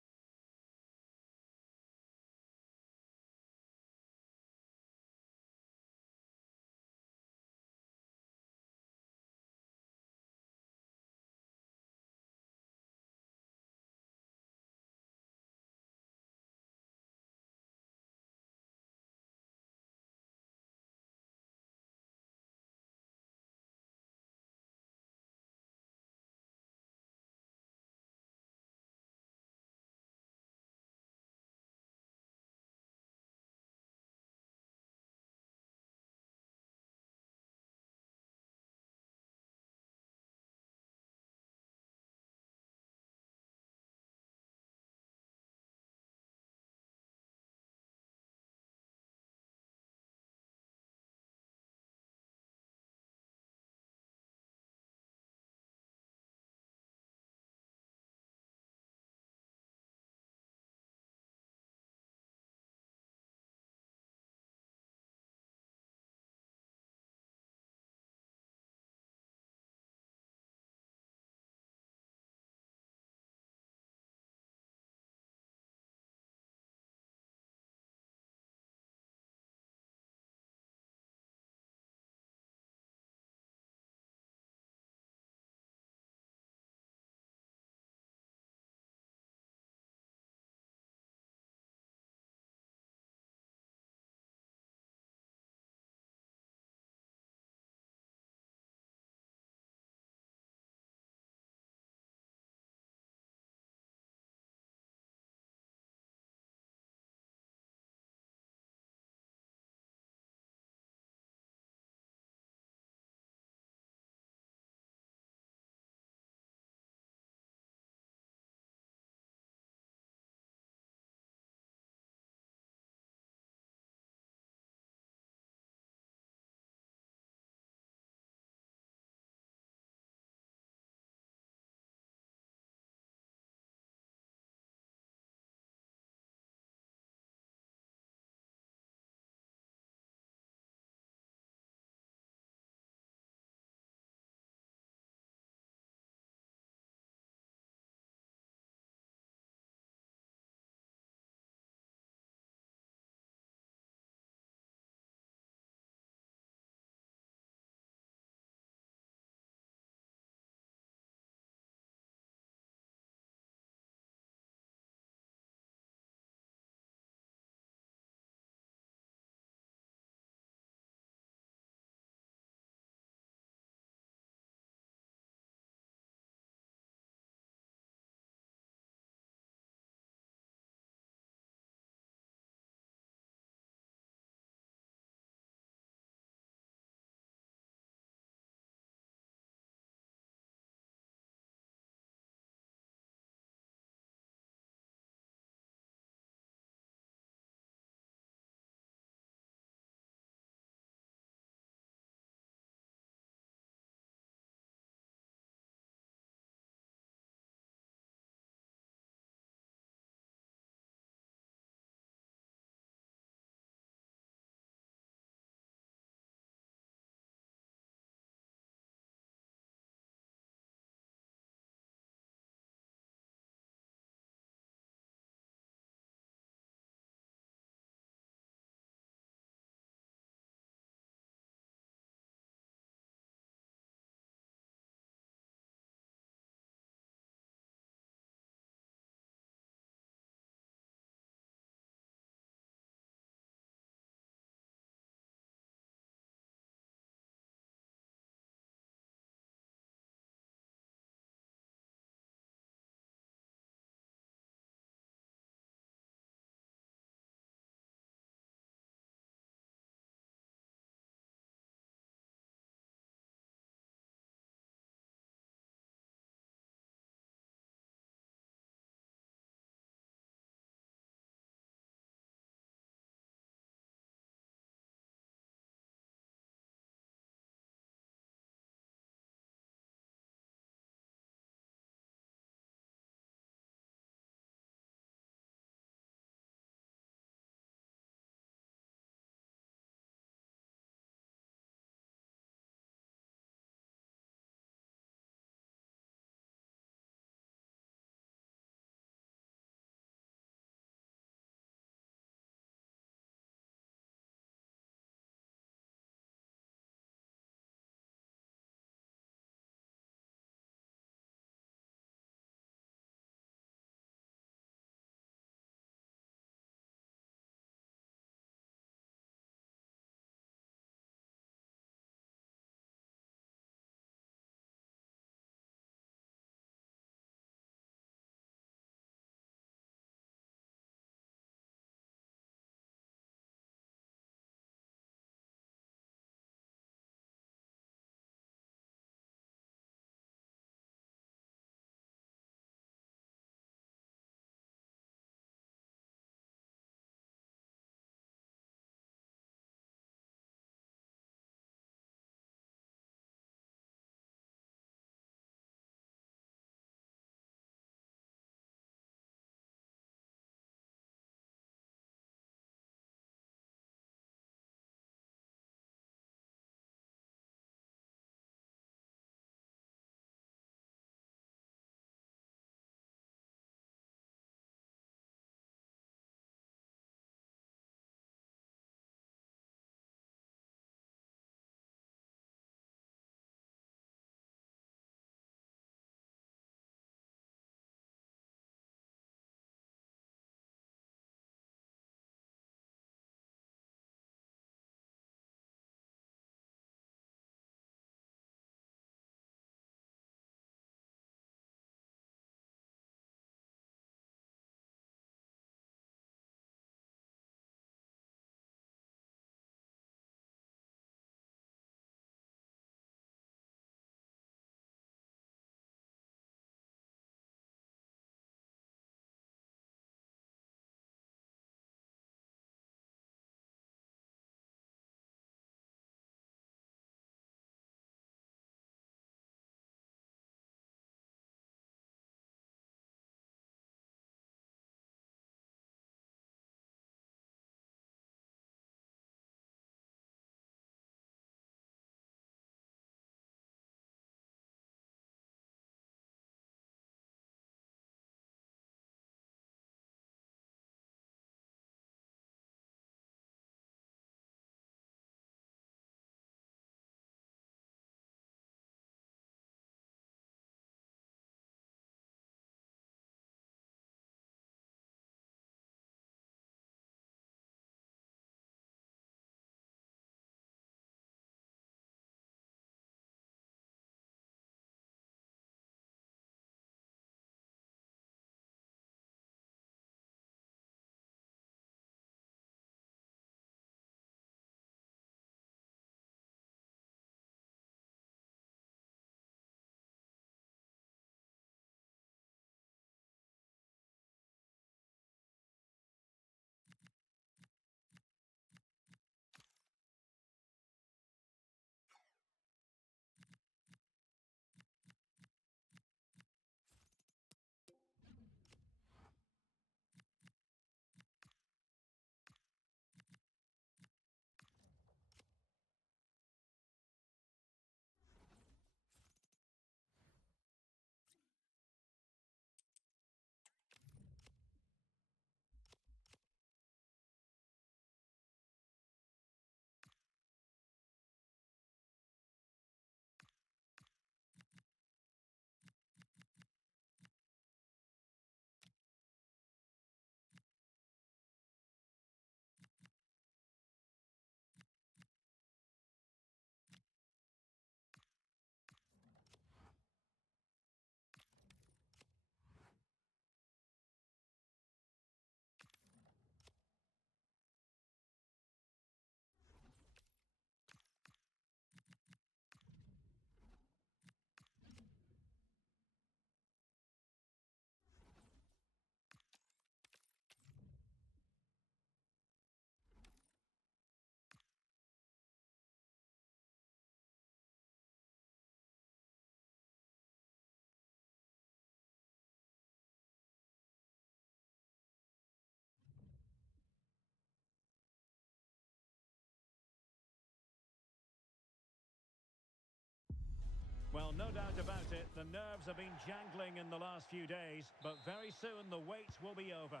Well, no doubt about it, the nerves have been jangling in the last few days, but very soon the wait will be over.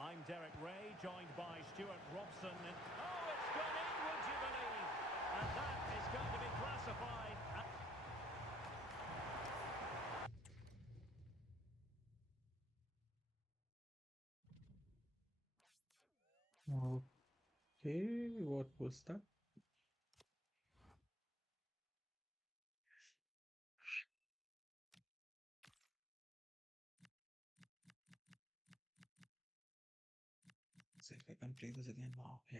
I'm Derek Ray, joined by Stuart Robson. And, oh, it's gone in, would you believe? And that is going to be classified. Okay, what was that? See if I can play this again now. Yeah.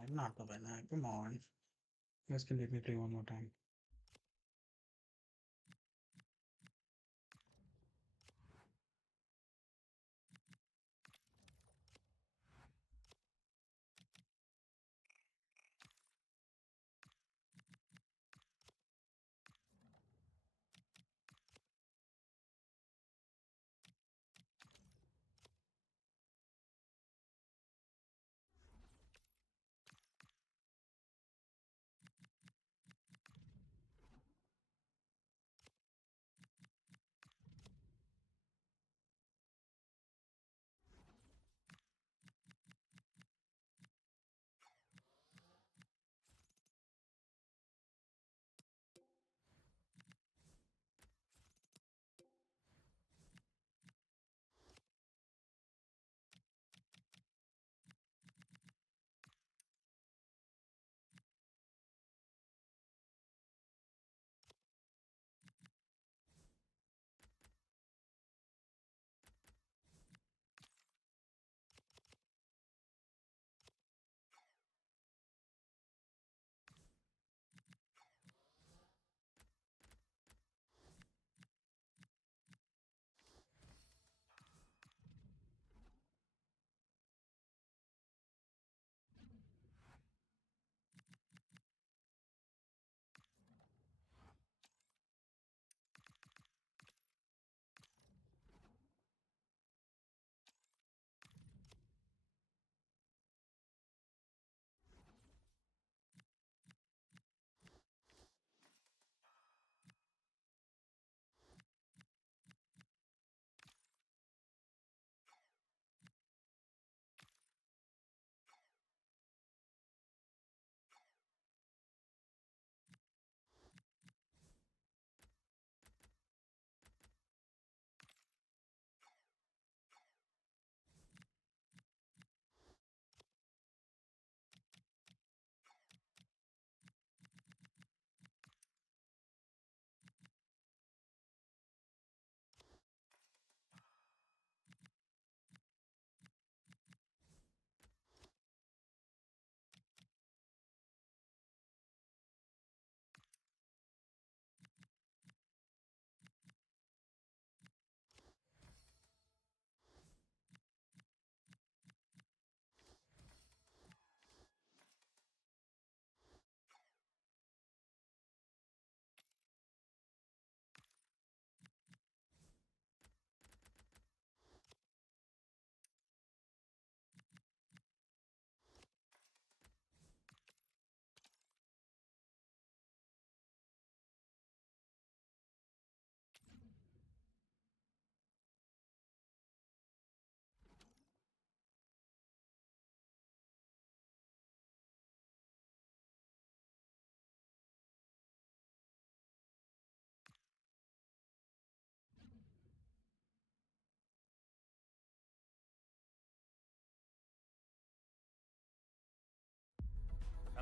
I'm not the winner. Come on. You guys can let me play one more time.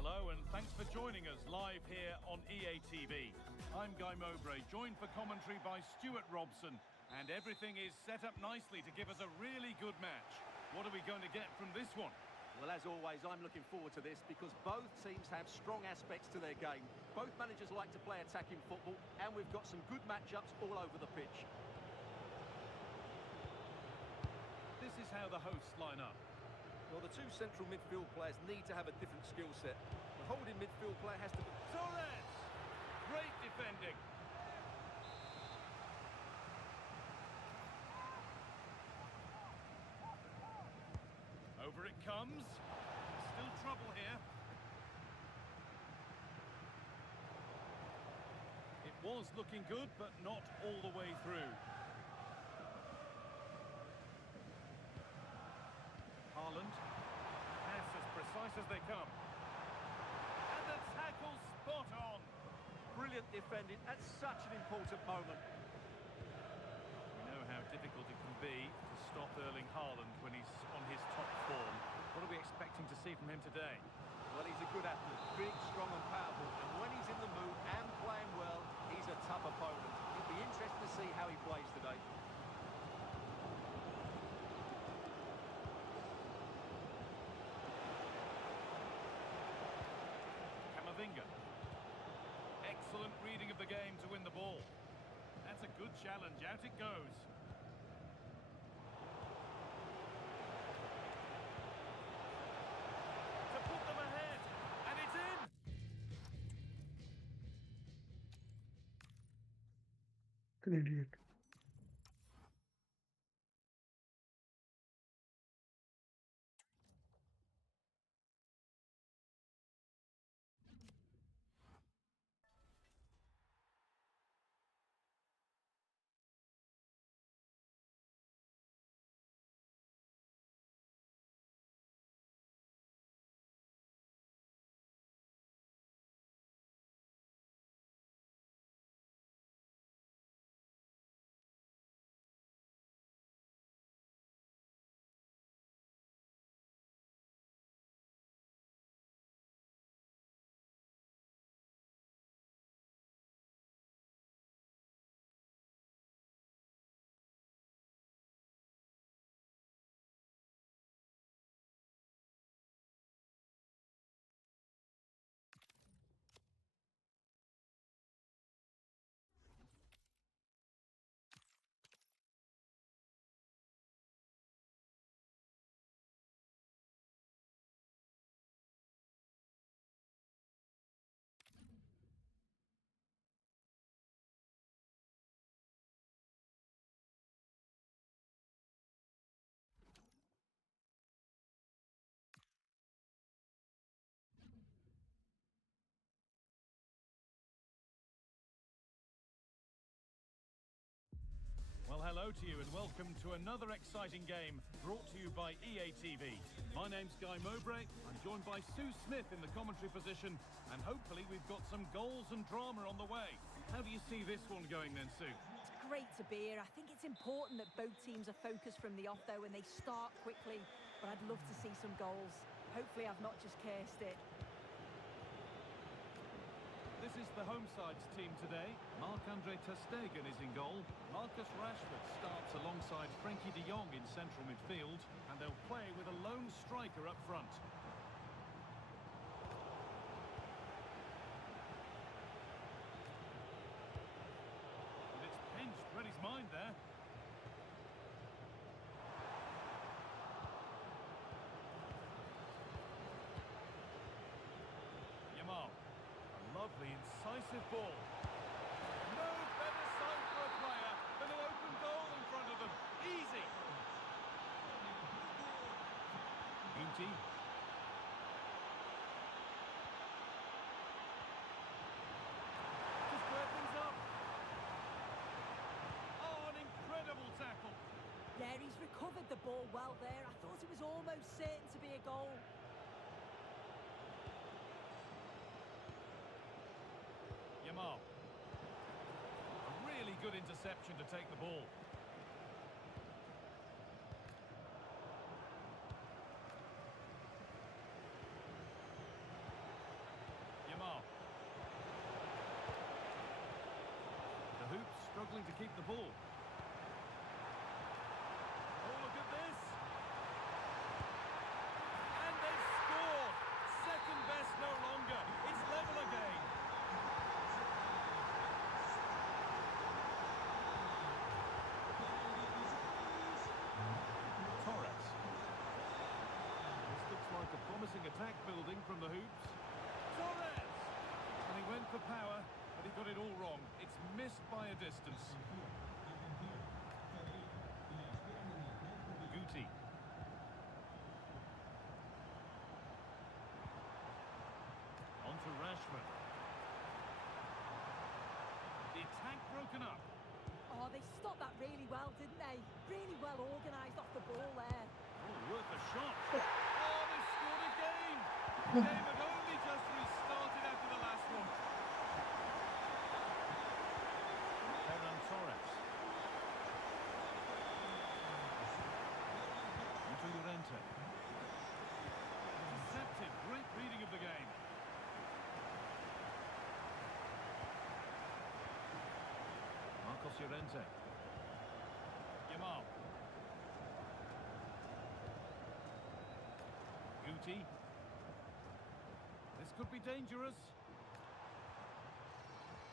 Hello and thanks for joining us live here on EA TV. I'm Guy Mowbray, joined for commentary by Stuart Robson, and everything is set up nicely to give us a really good match. What are we going to get from this one? Well, as always, I'm looking forward to this because both teams have strong aspects to their game. Both managers like to play attacking football, and we've got some good matchups all over the pitch. This is how the hosts line up. Well, the two central midfield players need to have a different skill set. The holding midfield player has to be... Torres! Great defending. Over it comes. trouble here. It was looking good, but not all the way through. Haaland. Pass as precise as they come. And the tackle spot on. Brilliant defending at such an important moment. We know how difficult it can be to stop Erling Haaland when he's on his top form. What are we expecting to see from him today? Well, he's a good athlete, big, strong and powerful. And when he's in the mood and playing well, he's a tough opponent. It'll be interesting to see how he plays today. Camavinga. Excellent reading of the game to win the ball. That's a good challenge. Out it goes. To put them ahead. And it's in. An idiot. Well, hello to you and welcome to another exciting game brought to you by EA TV. My name's Guy Mowbray. I'm joined by Sue Smith in the commentary position, and hopefully we've got some goals and drama on the way. How do you see this one going then, Sue? It's great to be here. I think it's important that both teams are focused from the off, though, and they start quickly. But I'd love to see some goals. Hopefully I've not just cursed it. This is the home side's team today. Marc-Andre ter Stegen is in goal. Marcus Rashford starts alongside Frankie de Jong in central midfield, and they'll play with a lone striker up front. And it's pinched, read his mind there. Lovely, incisive ball. No better sight for a player than an open goal in front of them. Easy. Guti. To square things up. Oh, an incredible tackle. Yeah, he's recovered the ball well there. I thought it was almost certain to be a goal. Yamal. A really good interception to take the ball. Yamal. The hoops struggling to keep the ball. Oh, look at this. And they scored. Second best no longer. It's level again. Like a promising attack building from the hoops. Torres! And he went for power, but he got it all wrong. It's missed by a distance. Guti. well, didn't they? Really well organised off the ball there. Oh, worth a shot. Oh, they scored again. The game had only just restarted after the last one. Ferran Torres. Into Llorente. Deceptive, great reading of the game. Marcos Llorente. Yamal. Guti. This could be dangerous.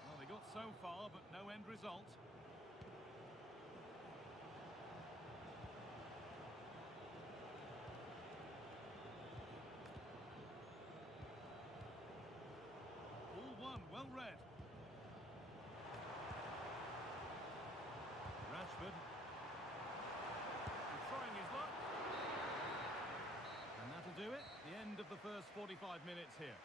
Well, they got so far, but no end result. All one, well read. Rashford. And trying his luck. And that'll do it. The end of the first 45 minutes here.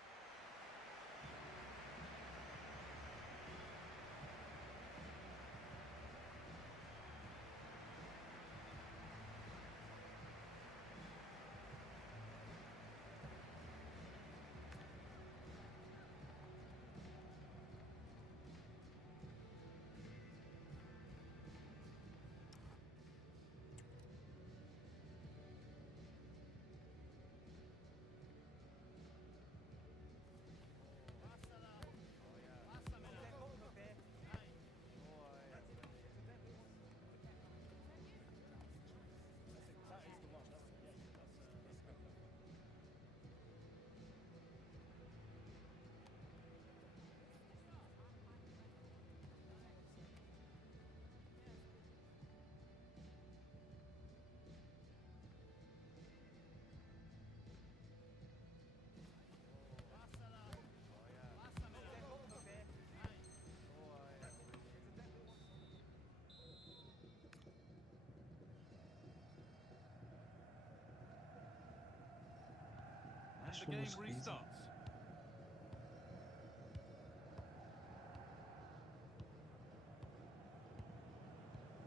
The game restarts.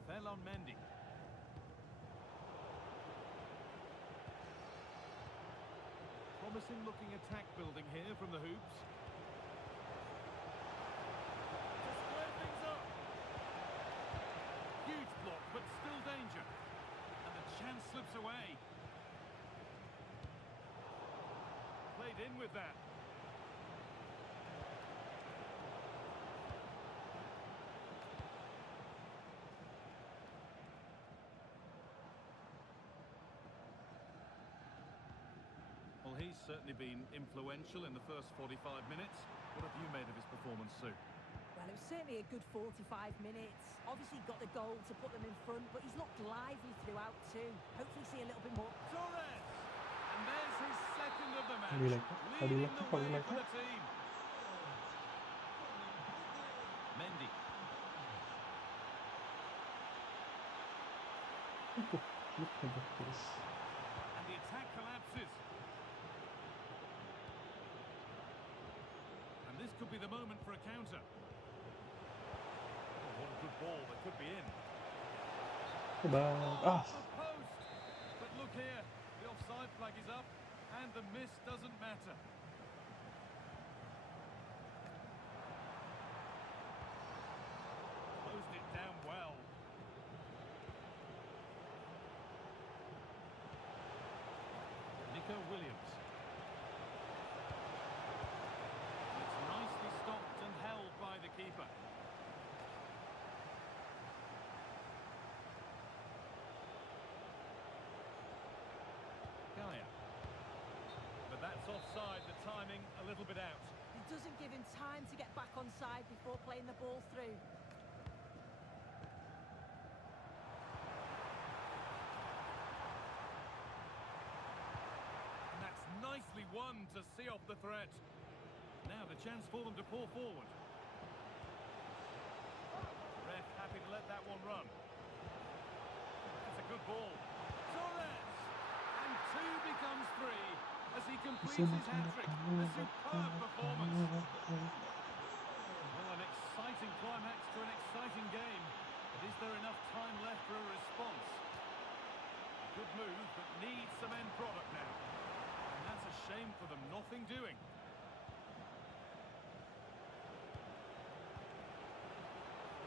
Ferland Mendy. Promising looking attack building here from the hoops. To square things up. Huge block, but still danger. And the chance slips away. Played in with that. Well, he's certainly been influential in the first 45 minutes. What have you made of his performance, Sue? Well, it was certainly a good 45 minutes. Obviously got the goal to put them in front, but he's looked lively throughout too. Hopefully see a little bit more. Torres! And there's his second of the match. How do you like that? How do you like that? How do you like that? Team. Mendy. Look at the pace. And the attack collapses. And this could be the moment for a counter. Oh, what a good ball. That could be in. Goodbye. Oh, the post. But look here. The offside flag is up. And the miss doesn't matter. Closed it down well. Nico Williams. It's nicely stopped and held by the keeper. Gaia. But that's offside, the timing a little bit out. It doesn't give him time to get back on side before playing the ball through. And that's nicely won to see off the threat. Now the chance for them to pour forward. Ref happy to let that one run. That's a good ball. Torres! And two becomes three as he completes his hat-trick. A superb performance. Well, an exciting climax to an exciting game. But is there enough time left for a good move, but needs some end product now. And that's a shame for them, nothing doing.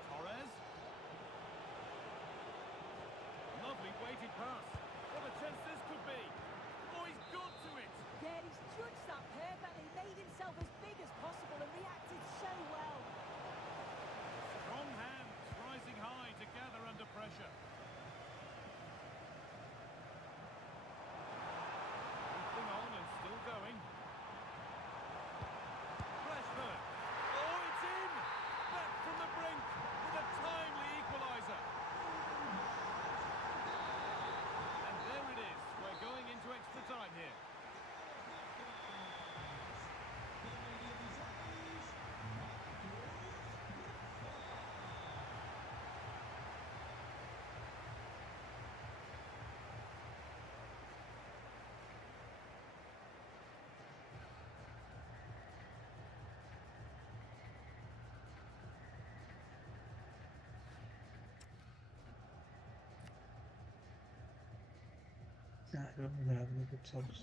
Torres. Lovely weighted pass. What a chance this could be. Oh, he's got to it. Yeah, he's judged that perfectly, made himself as big as possible and reacted so well. Strong hands, rising high to gather under pressure. Moving on and still going. Rashford. Oh, it's in! Back from the brink with a timely equaliser. And there it is. We're going into extra time here. I don't even have any good subs.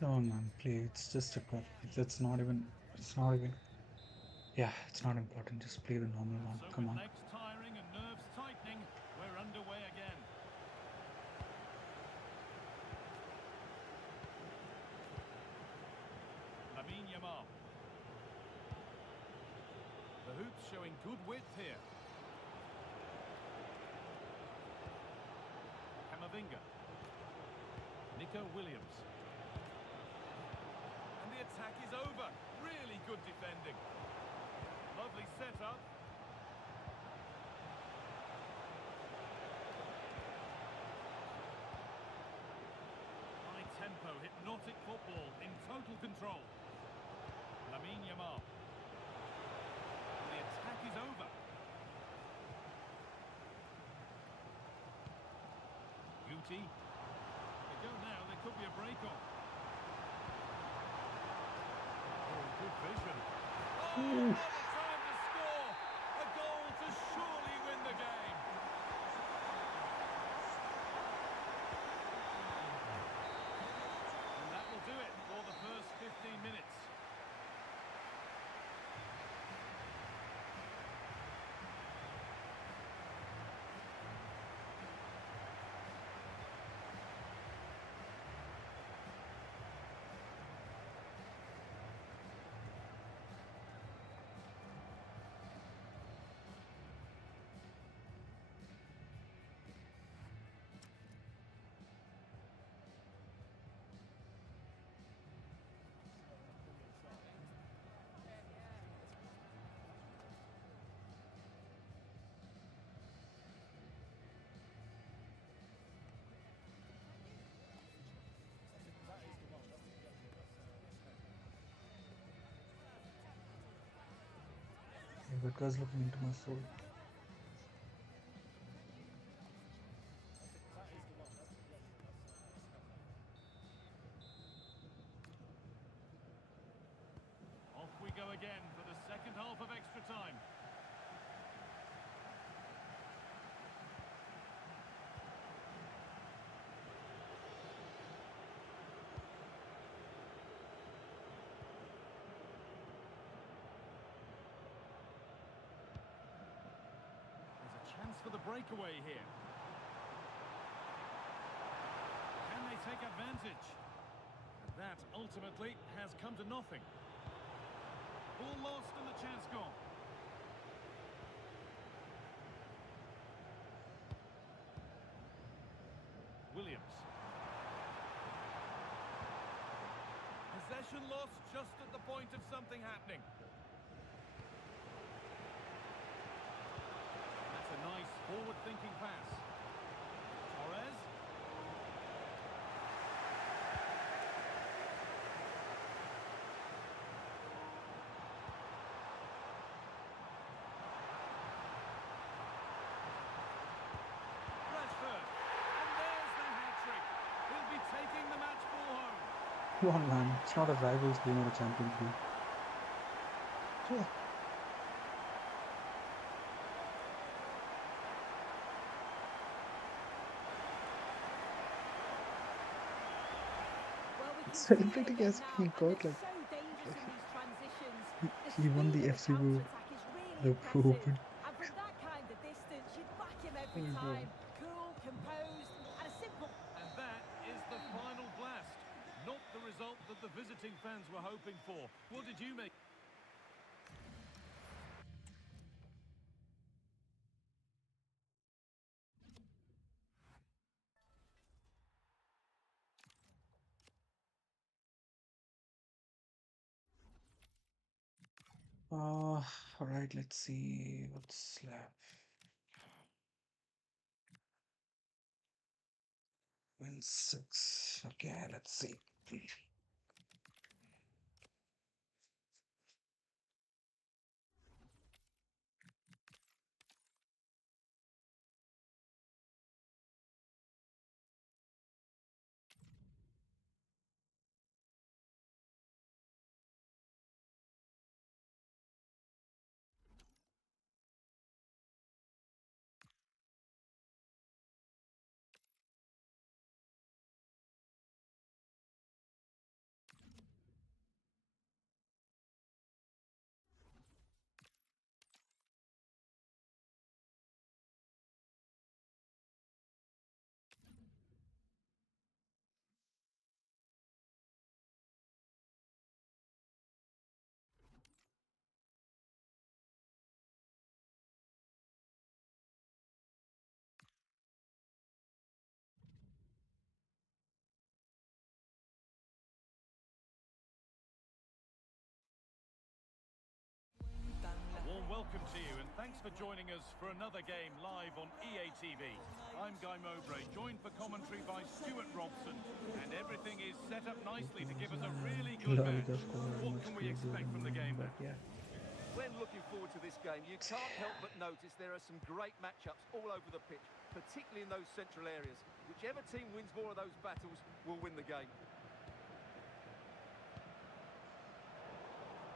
Come on, man, play. It's just a cup. It's not even. It's not even. Yeah, it's not important. Just play the normal one. So Come with on. legs tiring and nerves tightening, we're underway again. Lamine Yamal. The hoops showing good width here. Camavinga. Nico Williams. And the attack is over. Really good defending. Lovely setup. High tempo, hypnotic football in total control. Lamine Yamal. The attack is over. Guti. They go now, there could be a break on. Oh, good vision. Oh, what a time to score! A goal to surely win the game. And that will do it for the first 15 minutes. Because looking into my soul. Off we go again for the second half of extra time. Chance for the breakaway here. Can they take advantage? And that ultimately has come to nothing. Ball lost and the chance gone. Williams. Possession lost just at the point of something happening. That's a nice forward-thinking pass. Come on, man. It's not a rivals game or a Champions League. Yeah. Well, we can see it Celebrating again as if now, he and got they're like so dangerous in these transitions. The he won speed the of the FC World, counter-attack is really the Pro impressive. Open. And from that kind of distance, you'd back him every Oh God. time. Cool, composed, and a simple... And that is the final blast. Not the result that the visiting fans were hoping for. What did you make? All right, let's see what's left. Win 6. Okay, let's see. A warm welcome to you and thanks for joining us for another game live on EA TV. I'm Guy Mowbray, joined for commentary by Stuart Robson, and everything is set up nicely to give us a really good La match. Liga score What much can we crazier expect from than the mine, game but then? yeah. When looking forward to this game, you can't help but notice there are some great matchups all over the pitch, particularly in those central areas. Whichever team wins more of those battles will win the game.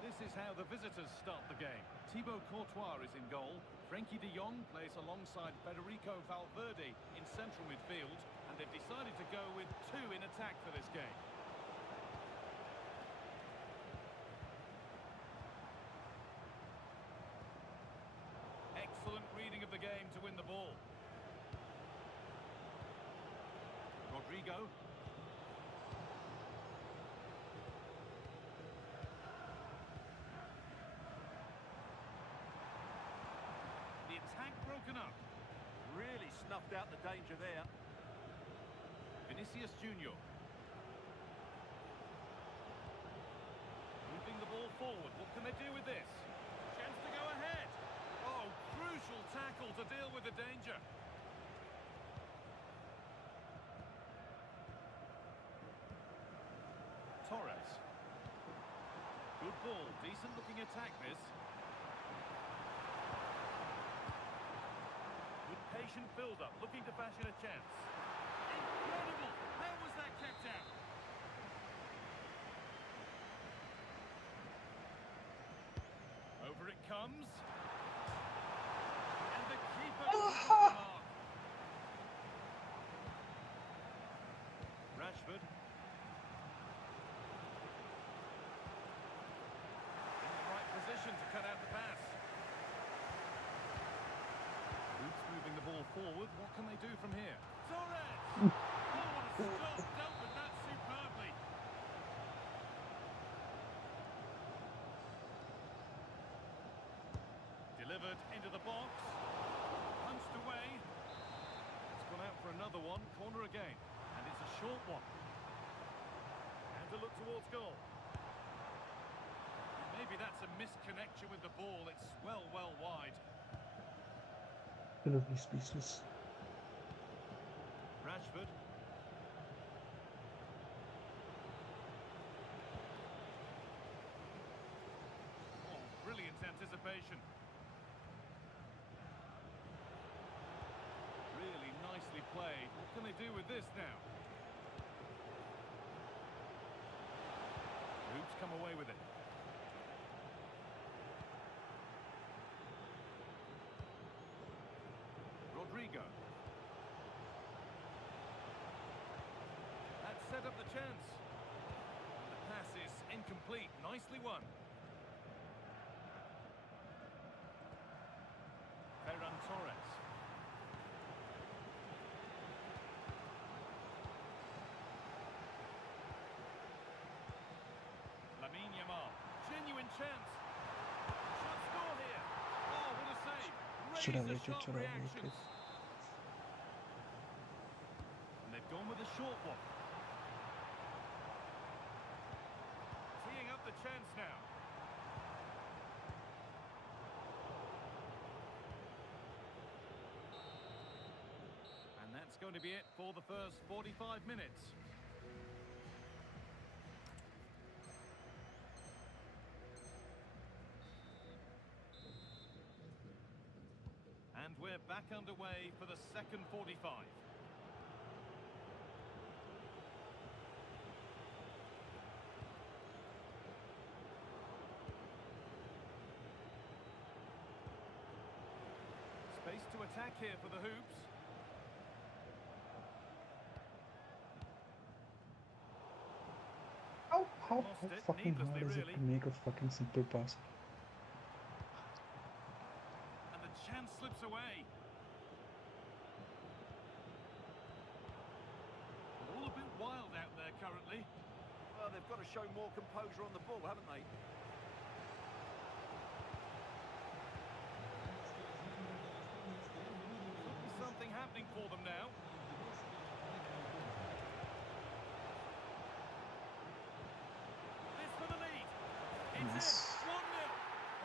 This is how the visitors start the game. Thibaut Courtois is in goal. Frenkie de Jong plays alongside Federico Valverde in central midfield, and they've decided to go with two in attack for this game. Excellent reading of the game to win the ball. Rodrigo. The attack broken up. Really snuffed out the danger there. Vinicius Junior. Moving the ball forward. What can they do with this? Chance to go ahead. Oh, crucial tackle to deal with the danger. Torres. Good ball. Decent looking attack this. Good patient build-up. Looking to fashion a chance. Incredible! How was that kept out? Over it comes. And the keeper misses the mark. Rashford. In the right position to cut out the pass. Boots moving the ball forward. What can they do from here? Torres! Oh, what a stop. Dealt with that superbly. Delivered into the box. Punched away. It's gone out for another one. Corner again. And it's a short one. And to look towards goal. Maybe that's a misconnection with the ball. It's well wide. Absolutely speechless. Rashford. Oh, brilliant anticipation. Really nicely played. What can they do with this now? Rodrigo. That set up the chance. The pass is incomplete. Nicely won. Ferran Torres. Lamine Yamal. Genuine chance. Shot score here. Oh, what a save. Should have Razor waited, sharp should have reactions. waited. And they've gone with a short one. Teeing up the chance now. And that's going to be it for the first 45 minutes. And we're back underway for the second 45. Space to attack here for the Hoops. How Lost it fucking hard needlessly, is it really. to make a fucking simple pass? And the chance slips away. All a bit wild out there currently. Well, they've got to show more composure on the ball, haven't they? Could be something happening for them now. This for the lead. It's Nice. in 1-0.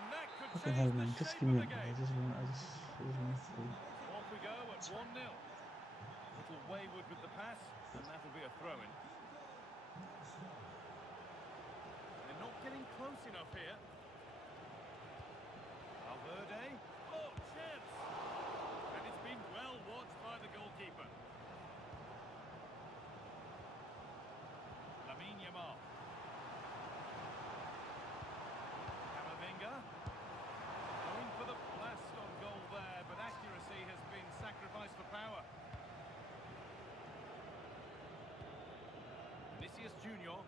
And that could Fucking change hell, the man! Just shape give of me the a ball. game. I just want to go. Off we go at 1-0. Little wayward with the pass, and that'll be a throw-in. They're not getting close enough here. Valverde. Oh, chance! And it's been well watched by the goalkeeper. Lamine Yamal. Camavinga. Going for the blast on goal there, but accuracy has been sacrificed for power. Vinicius Junior.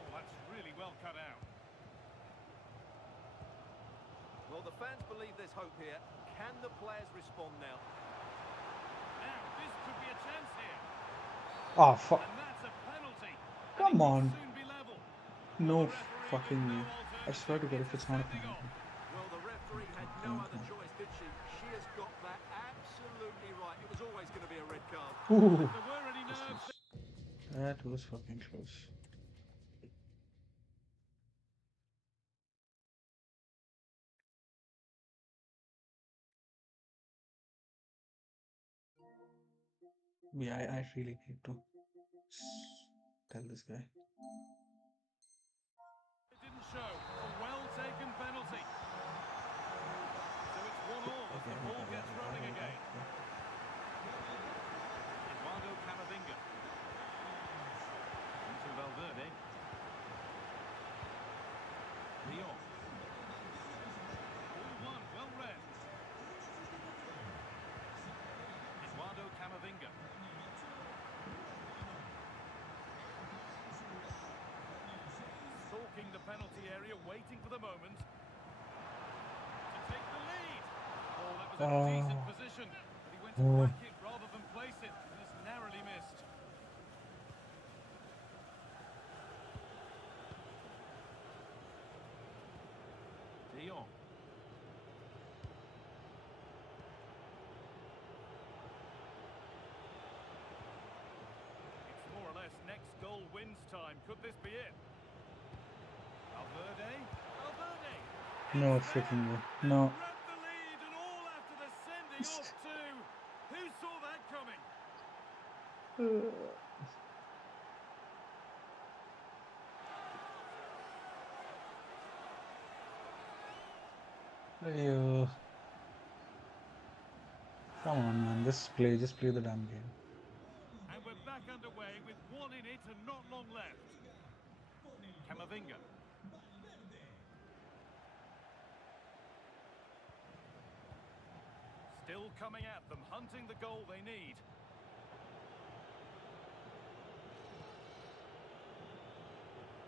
Oh, that's really well cut out. Well, the fans believe there's hope here. Can the players respond now? Now, this could be a chance here. Ah, fuck! And that's a penalty. And Come it could on. soon be level. No The referee fucking with no way. I alternative swear to God, if is it's not a sending penalty. off. Well, the referee had no other choice, did she? She has got that absolutely right. It was always going to be a red card. Ooh, If there were any nerves, that was fucking close. Yeah, I really need to tell this guy. it didn't show. A well-taken penalty. So it's 1-1 as the ball gets rolling again. Eduardo Camavinga. Into Valverde. Leon. Ball 1, well read. Eduardo Camavinga. Stalking the penalty area, waiting for the moment to take the lead. Oh, that was a decent position, but he went to whack it rather than place it, and it's narrowly missed. De Jong. It's more or less next goal wins time. Could this be it? Valverde. Valverde. No It's freaking there. way. No. Grabbed the lead and all after the sending off too. Who saw that coming? Ayo. Come on, man. Just play the damn game. And we're back underway with one in it and not long left. Camavinga. Still coming at them, hunting the goal they need.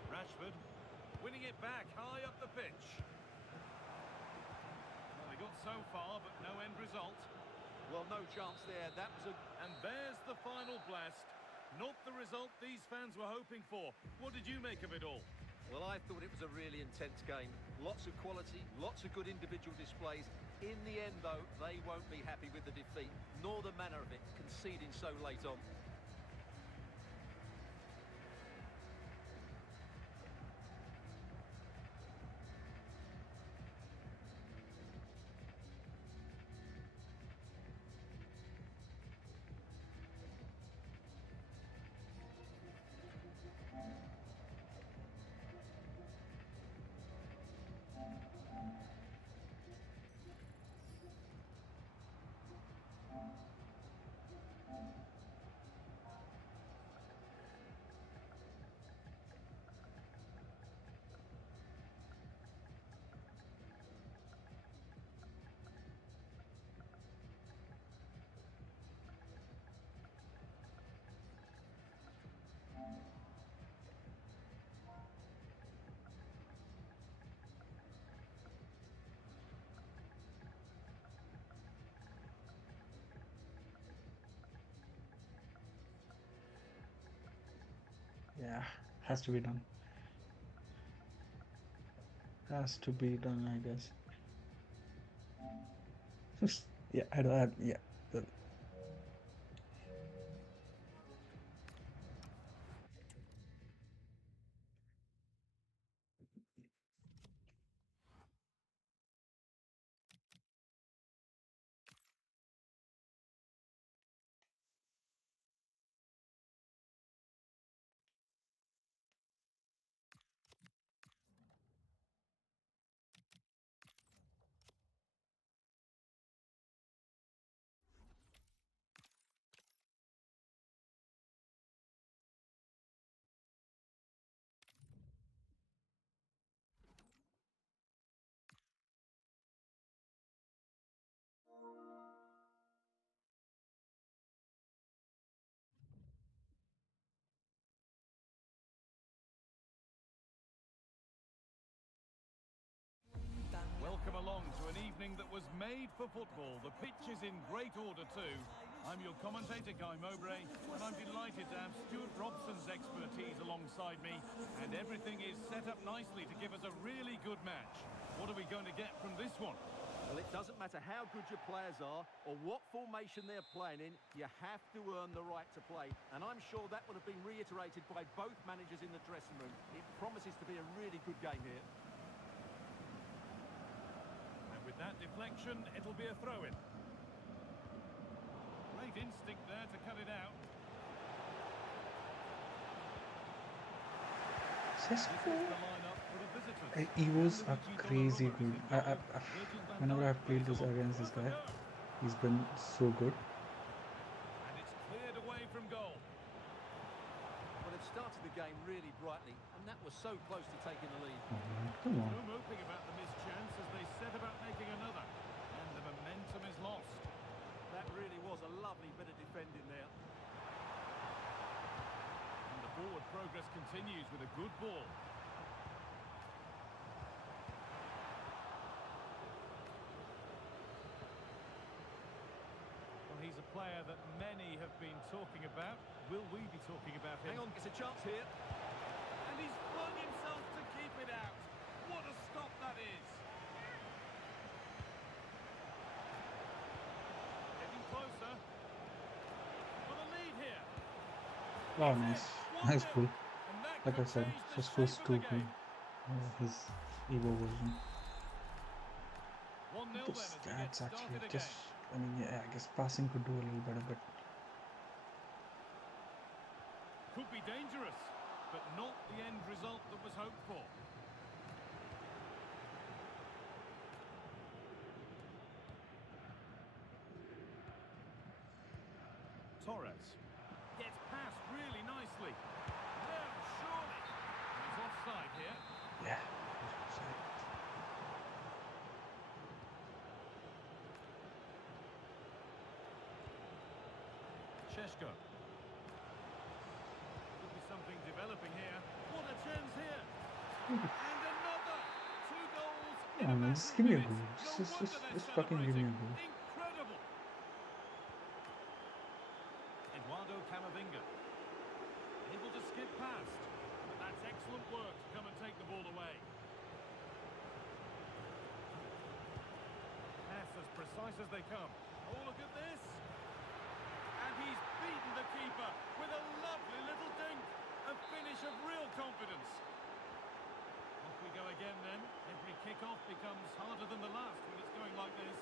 Rashford winning it back high up the pitch. Well, they got so far, but no end result. Well, no chance there. That was a... And there's the final blast. Not the result these fans were hoping for. What did you make of it all? Well, I thought it was a really intense game. Lots of quality, lots of good individual displays. In the end, though, they won't be happy with the defeat, nor the manner of it, conceding so late on. Yeah, has to be done. Has to be done, I guess. Yeah, I don't. Yeah. Welcome along to an evening that was made for football. The pitch is in great order too. I'm your commentator, Guy Mowbray, and I'm delighted to have Stuart Robson's expertise alongside me, and everything is set up nicely to give us a really good match. What are we going to get from this one? Well, it doesn't matter how good your players are or what formation they're playing in, you have to earn the right to play. And I'm sure that would have been reiterated by both managers in the dressing room. It promises to be a really good game here. And with that deflection, it'll be a throw-in. Great instinct there to cut it out. This is the lineup for the visitors. Evos are crazy good. Whenever I've played this against this guy, he's been so good. And it's cleared away from goal. Well, they've started the game really brightly, and that was so close to taking the lead. Come on. No moping about the missed chance as they set about making another. And the momentum is lost. That really was a lovely bit of defending there. And the forward progress continues with a good ball. Well, he's a player that many have been talking about. Will we be talking about him? Hang on, it's a chance here. And he's flung himself to keep it out. What a stop that is. Getting closer. For the lead here. Oh, nice. Nice pull. And that Like I could said, change the just shape first of two the game. his Evo version. 1-0 The then as we get stats actually started just, again. I mean, yeah, I guess passing could do a little better, but Could be dangerous, but not the end result that was hoped for. Torres gets past really nicely. No, surely. He's offside here. yeah. Tedesco. Could be something developing here. What a chance here. And another. 2 goals in Yeah, a man, matter just of give me a minutes. goal. No Just, wonder just, they're just fucking give me celebrating. a goal. Incredible. Eduardo Camavinga. Able to skip past. But that's excellent work to come and take the ball away. Pass as precise as they come. Oh, look at this. And he's beaten the keeper with a lovely little dink. A finish of real confidence. Off we go again then. Every kick-off becomes harder than the last when it's going like this.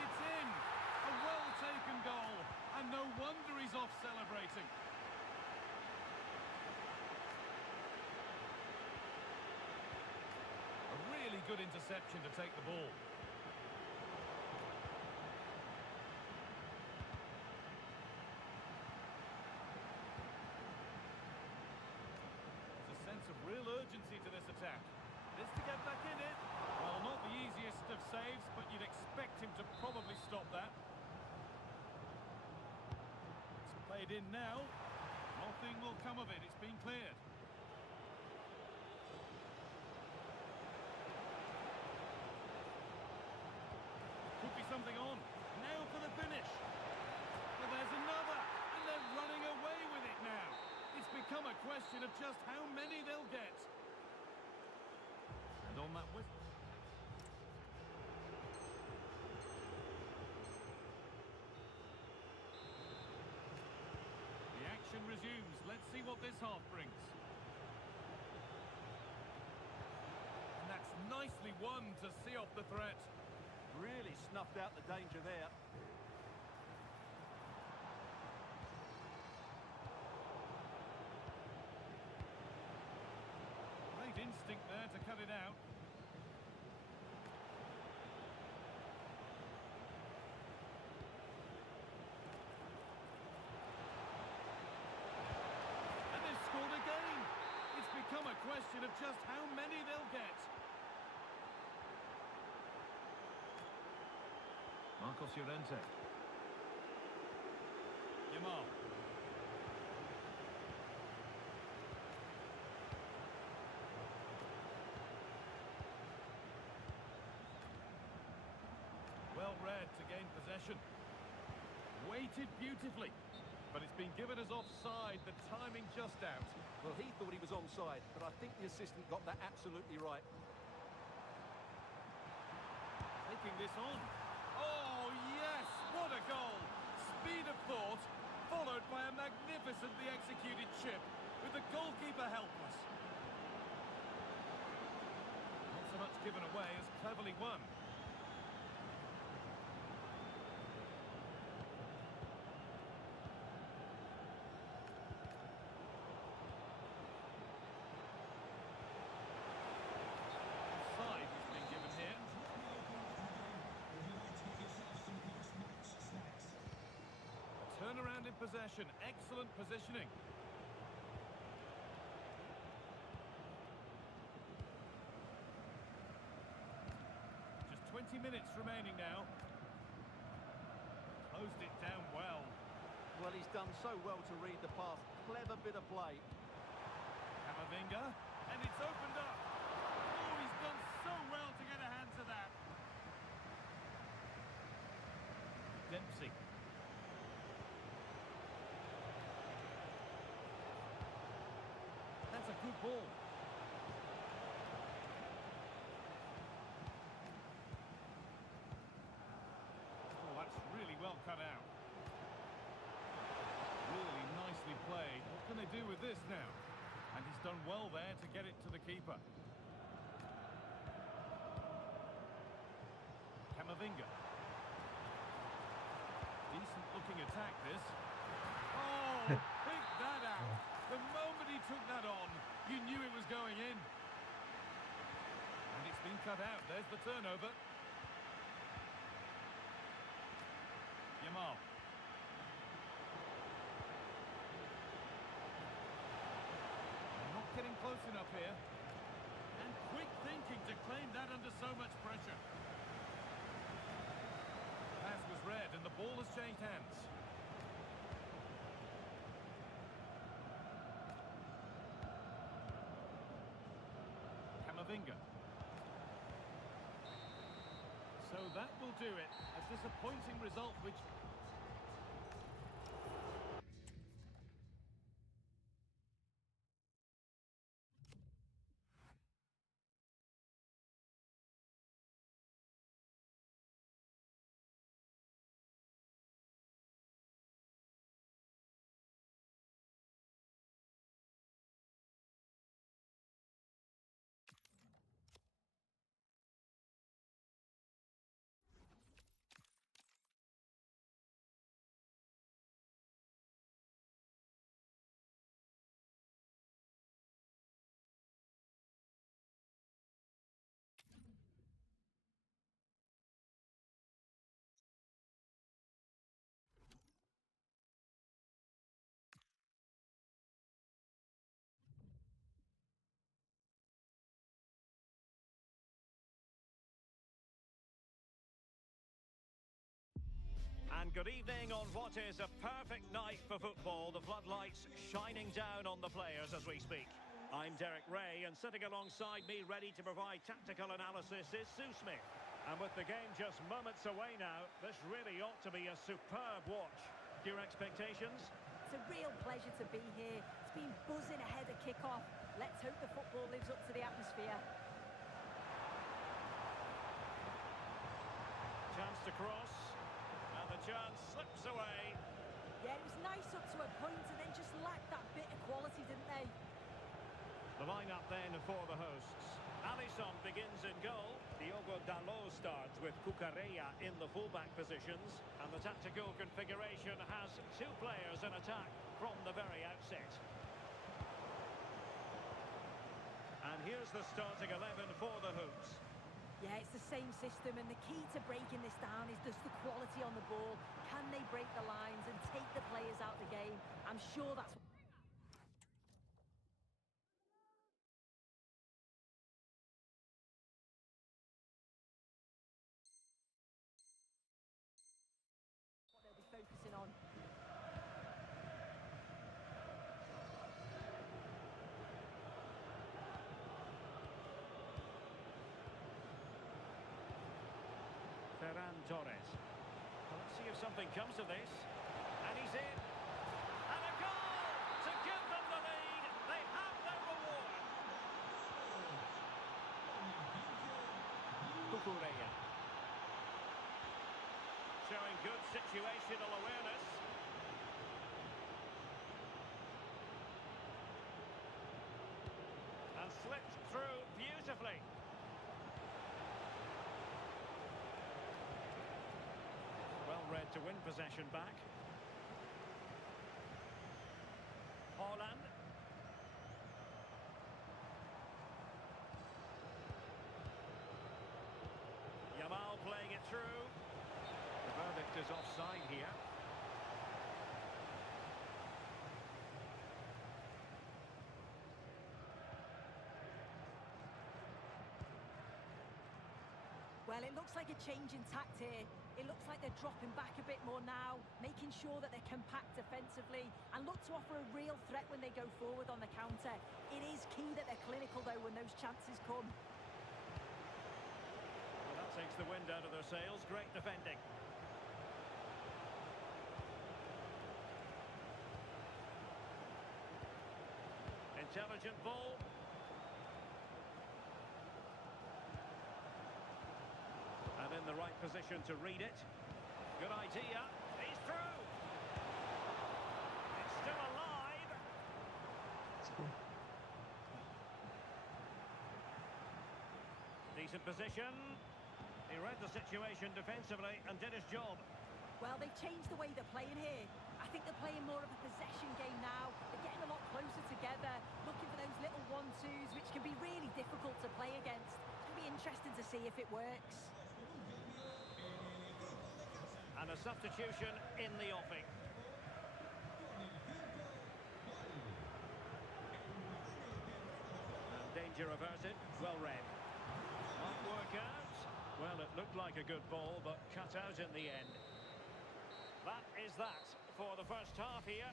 It's in. A well-taken goal. And no wonder he's off celebrating. A really good interception to take the ball. There's a sense of real urgency to this attack. This to get back in it. Well, not the easiest of saves, but you'd expect him to probably stop that. It's played in now. Nothing will come of it. It's been cleared. Could be something on. Now for the finish. Well, there's another. And they're running away with it now. It's become a question of just how many they'll get. And on that whistle. The action resumes. Let's see what this half brings. And that's nicely won to see off the threat. Really snuffed out the danger there. Great instinct there to cut it out. And they've scored again. It's become a question of just how many they'll get. Marcos Llorente. Yamal. Well read to gain possession. Weighted beautifully, but it's been given as offside, the timing just out. Well, he thought he was onside, but I think the assistant got that absolutely right. Taking this on. Oh, yes! What a goal! Speed of thought, followed by a magnificently executed chip, with the goalkeeper helpless. Not so much given away as cleverly won. Offside has been given here. Turnaround in possession, excellent positioning. Just 20 minutes remaining now. Closed it down well. Well, he's done so well to read the pass. Clever bit of play. Camavinga, and it's opened up. Oh, he's done so well to get a hand to that. Dempsey. That's a good ball. Oh, that's really well cut out. Really nicely played. What can they do with this now? And he's done well there to get it to the keeper. Camavinga. Decent looking attack, this. Oh, pick that out. The moment he took that on, you knew it was going in. And it's been cut out. There's the turnover. Yamal. Not getting close enough here. And quick thinking. looking to claim that under so much pressure. Pass was read and the ball has changed hands. Camavinga. So that will do it. A disappointing result which... And good evening on what is a perfect night for football. The floodlights shining down on the players as we speak. I'm Derek Ray, and sitting alongside me ready to provide tactical analysis is Sue Smith. And with the game just moments away now, this really ought to be a superb watch. Your expectations? It's a real pleasure to be here. It's been buzzing ahead of kick-off. Let's hope the football lives up to the atmosphere. Chance to cross. And the chance slips away. Yeah, it was nice up to a point and then just lacked that bit of quality, didn't they? The lineup then for the hosts. Alisson begins in goal. Diogo Dalot starts with Cucurella in the fullback positions. And the tactical configuration has two players in attack from the very outset. And here's the starting 11 for the Hoops. Yeah, it's the same system, and the key to breaking this down is just the quality on the ball. Can they break the lines and take the players out of the game? I'm sure that's what they'll be focusing on. Ferran Torres. Well, let's see if something comes of this. And he's in. And a goal to give them the lead. They have their reward. Cucurella. Showing good situational awareness. And slipped through beautifully. Well read to win possession back. Haaland. Yamal playing it through. The verdict is offside here. Well, it looks like a change in tact here. It looks like they're dropping back a bit more now, making sure that they're compact defensively and look to offer a real threat when they go forward on the counter. It is key that they're clinical, though, when those chances come. Well, that takes the wind out of their sails. Great defending. Intelligent ball. And in the right position to read it. Good idea. He's through. It's still alive. Decent position. He read the situation defensively and did his job. Well, they've changed the way they're playing here. I think they're playing more of a possession game now. They're getting a lot closer together, looking for those little 1-2s, which can be really difficult to play against. It's going to be interesting to see if it works. And a substitution in the offing. And danger averted. Well read. Might work out. Well, it looked like a good ball, but cut out in the end. That is that for the first half here.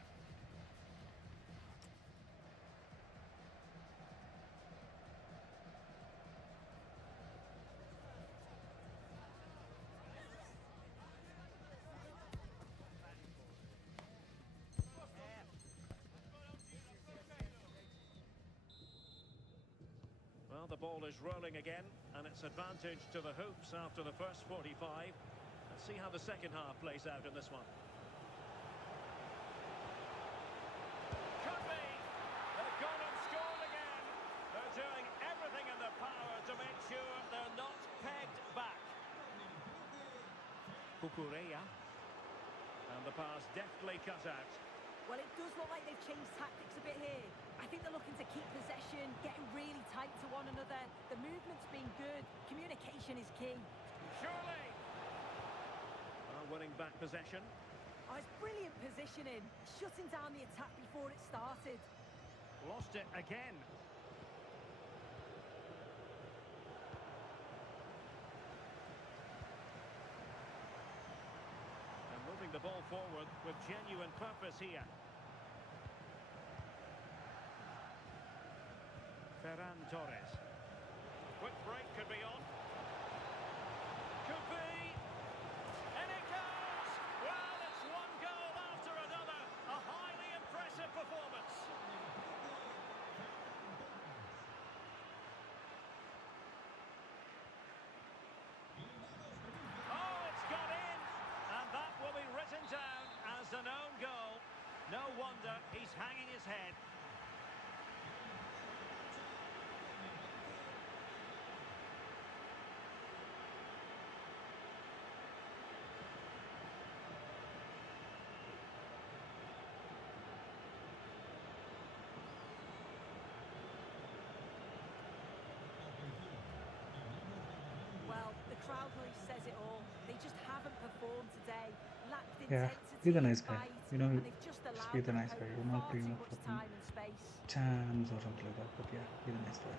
Well, the ball is rolling again, and it's advantage to the hoops after the first 45. Let's see how the second half plays out in this one. Could be! They've gone and scored again! They're doing everything in their power to make sure they're not pegged back. Kukureya. And the pass deftly cut out. Well, it does look like they've changed tactics a bit here. I think they're looking to keep possession, getting really tight to one another. The movement's been good. Communication is key. Surely! Winning back possession. Oh, it's brilliant positioning. Shutting down the attack before it started. Lost it again. And moving the ball forward with genuine purpose here. Ferran Torres. Quick break could be on. Could be. And it goes! Well, it's one goal after another. A highly impressive performance. Oh, it's got in. And that will be written down as an own goal. No wonder he's hanging his head. Well, the crowd noise says it all. They just haven't performed today. Lacked Yeah, intensity be the and nice guy. fight, You know, and they've just just allowed be the their nice guy. opponent You're not far playing too a much fucking time and space. chance or something like that. But yeah, be the nice guy.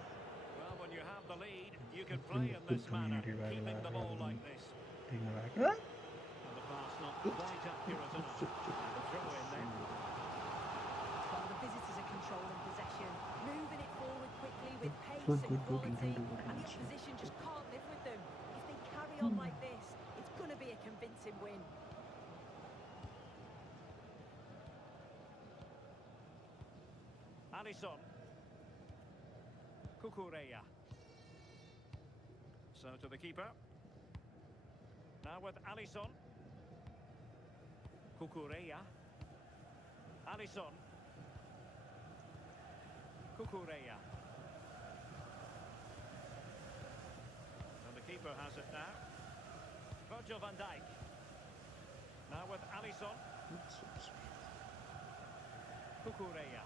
Well, when you have the lead, you can Being play a in good this manner, community keeping the ball rather than like this. being a like, And the pass not quite accurate enough. And the throw in then. Well, the visitors are controlling possession, moving it forward quickly with pace Good, and good, good. Let him quality, do what he and the wants to. opposition just can't live with them. If they carry on like this, it's going to be a convincing win. Alisson. Kukureya. So to the keeper. Now with Alisson. Kukureya. Alisson. Kukureya. And the keeper has it now. Virgil van Dijk. Now with Alisson. Kukureya.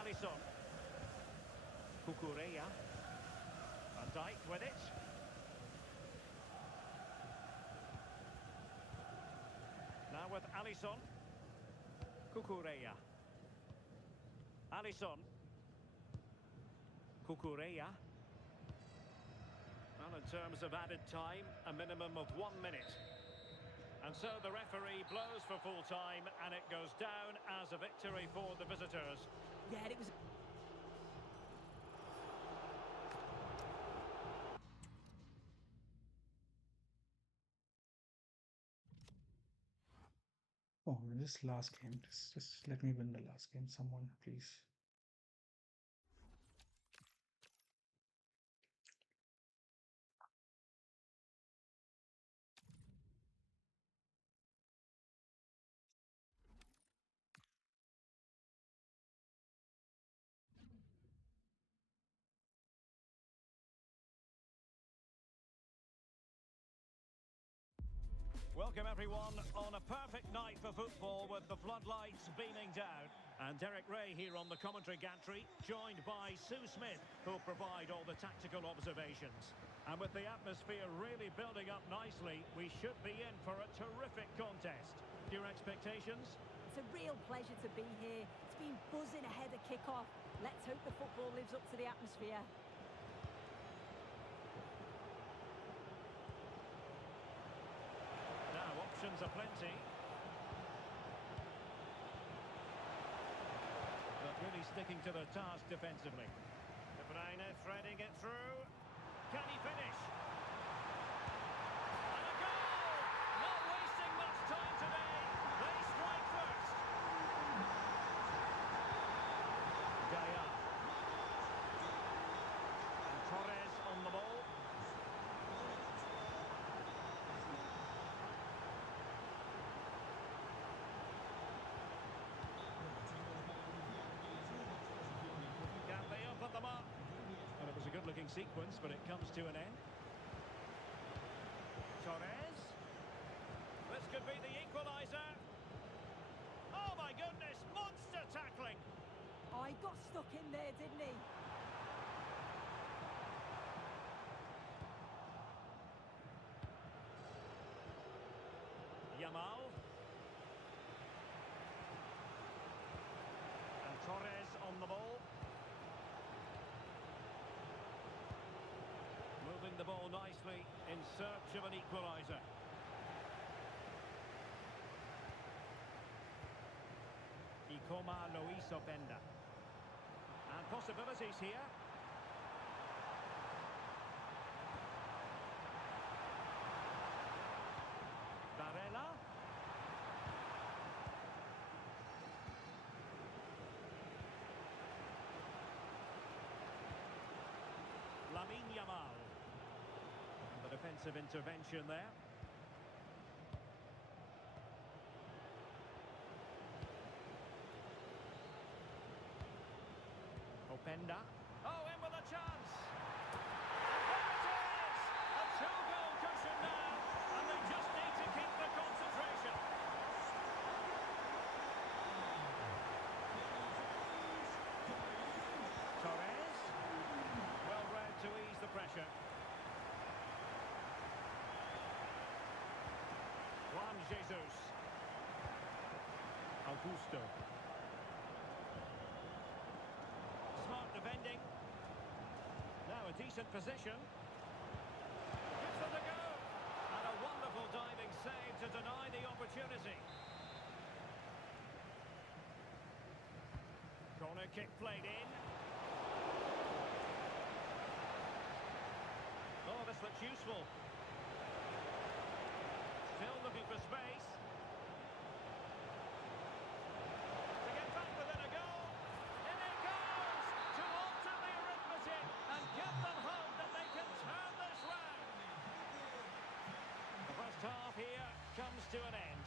Alisson. Kukureya. Van Dijk with it. Now with Alisson. Kukureya. Alisson. Kukureya. Well, in terms of added time, a minimum of 1 minute. And so the referee blows for full time, and it goes down as a victory for the visitors. Yeah, it was... Oh, this last game. Just let me win the last game. Someone, please. Welcome everyone on a perfect night for football with the floodlights beaming down. And Derek Ray here on the commentary gantry, joined by Sue Smith, who'll provide all the tactical observations. And with the atmosphere really building up nicely, we should be in for a terrific contest. Your expectations? It's a real pleasure to be here. It's been buzzing ahead of kick-off. Let's hope the football lives up to the atmosphere. options aplenty. But really sticking to their task defensively. De Bruyne threading it through. Can he finish? And a goal! Not wasting much time today. They strike first. Gaya. And Torres on the ball. Can they open them up? And it was a good-looking sequence, but it comes to an end. Torres. This could be the equaliser. Oh my goodness, monster tackling. Oh, he got stuck in there, didn't he? Yamal. And Torres on the ball. Moving the ball nicely in search of an equaliser. Ikoma Luis Openda. And possibilities here. Barella. Lamine Yamal. The defensive intervention there. Openda. Oh, in with a chance. And there it is! A two-goal cushion now, and they just need to keep the concentration. Torres. Well read to ease the pressure. Juan Jesus. Augusto. Smart defending. Now a decent position. Gives them the go. And a wonderful diving save to deny the opportunity. Corner kick played in. Oh, this looks useful. Still looking for space. To get back within a goal. In it goes! To alter the arithmetic and give them hope that they can turn this round. The first half here comes to an end.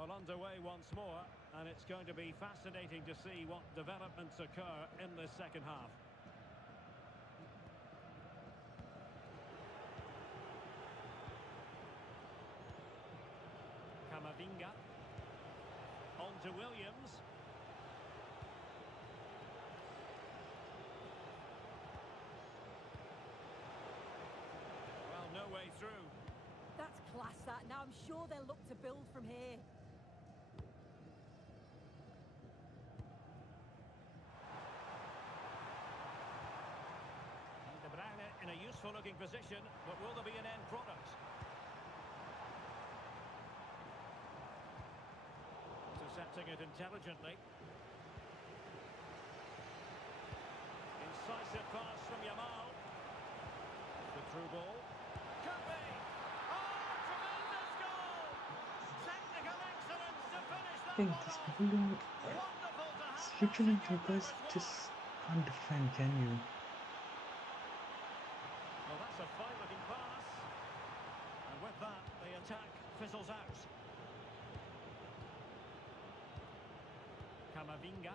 Well, underway once more, and it's going to be fascinating to see what developments occur in this second half. Camavinga. On to Williams. Well, no way through. That's class, that. Now I'm sure they'll look to build from here. De Bruyne in a useful looking position, but will there be an end product? Intercepting it intelligently. Incisive pass from Yamal. ball. Could be. Oh, tremendous goal! Technical excellence to finish that Hey, one these off. people don't. Wonderful to have that Literally, in you your guys repertoire. just can't defend, can you? Well, that's a fine-looking pass. And with that, the attack fizzles out. Camavinga.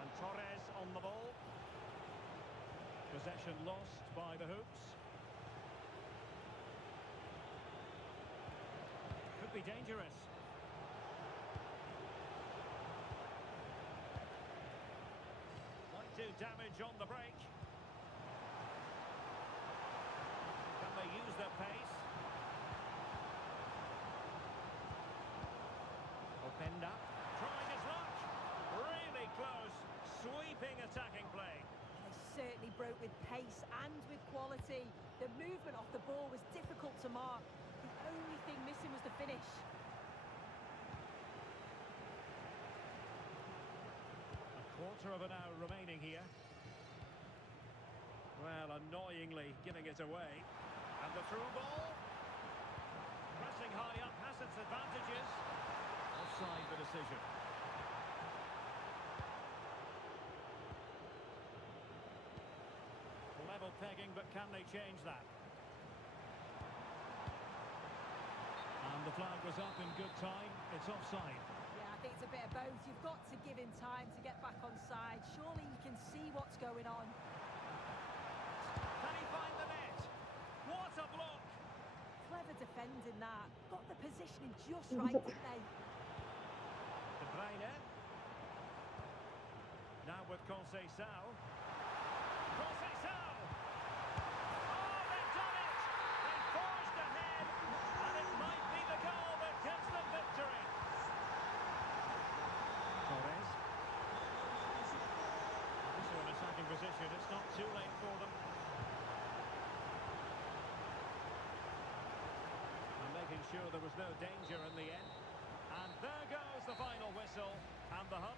And Torres on the ball. Possession lost by the Hoops. Could be dangerous. Might do damage on the break. Can they use their pace? Openda, trying his luck. Really close, sweeping attacking play. They certainly broke with pace and with quality. The movement off the ball was difficult to mark. The only thing missing was the finish. A quarter of an hour remaining here. Well, annoyingly giving it away. And the through ball. Pressing high up has its advantages. Offside the decision. Level pegging, but can they change that? And the flag was up in good time. It's offside. Yeah, I think it's a bit of both. You've got to give him time to get back on side. Surely you can see what's going on. Can he find the net? What a block! Clever defending that. Got the positioning just right, didn't they? De Bruyne. Now with Conceição. Conceição! Oh, they've done it! They forged ahead, and it might be the goal that gives them victory. Torres. Also an attacking position. It's not too late for them. And making sure there was no danger in the end. And there goes the final whistle and the hub.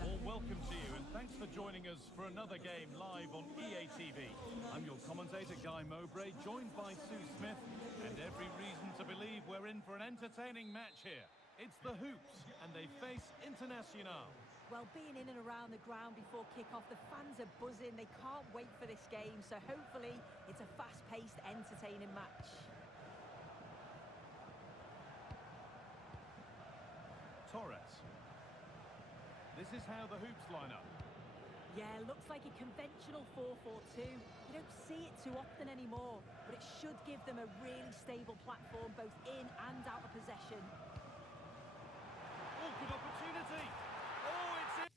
Well, welcome to you, and thanks for joining us for another game live on EA TV. I'm your commentator, Guy Mowbray, joined by Sue Smith, and every reason to believe we're in for an entertaining match here. It's the Hoops, and they face Internacional. Well, being in and around the ground before kick-off, the fans are buzzing. They can't wait for this game, so hopefully it's a fast-paced, entertaining match. Torres. This is how the Hoops line up. Yeah, looks like a conventional 4-4-2. You don't see it too often anymore, but it should give them a really stable platform both in and out of possession. Oh, good opportunity. Oh, it's in.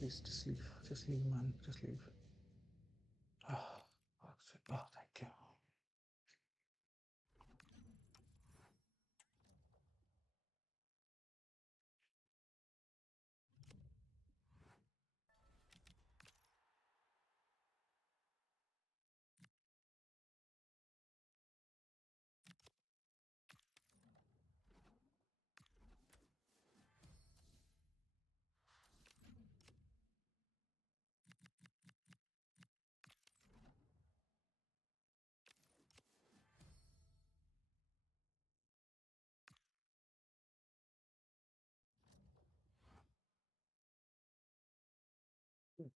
Please, just leave. Just leave, man. Just leave. Oh, thank you.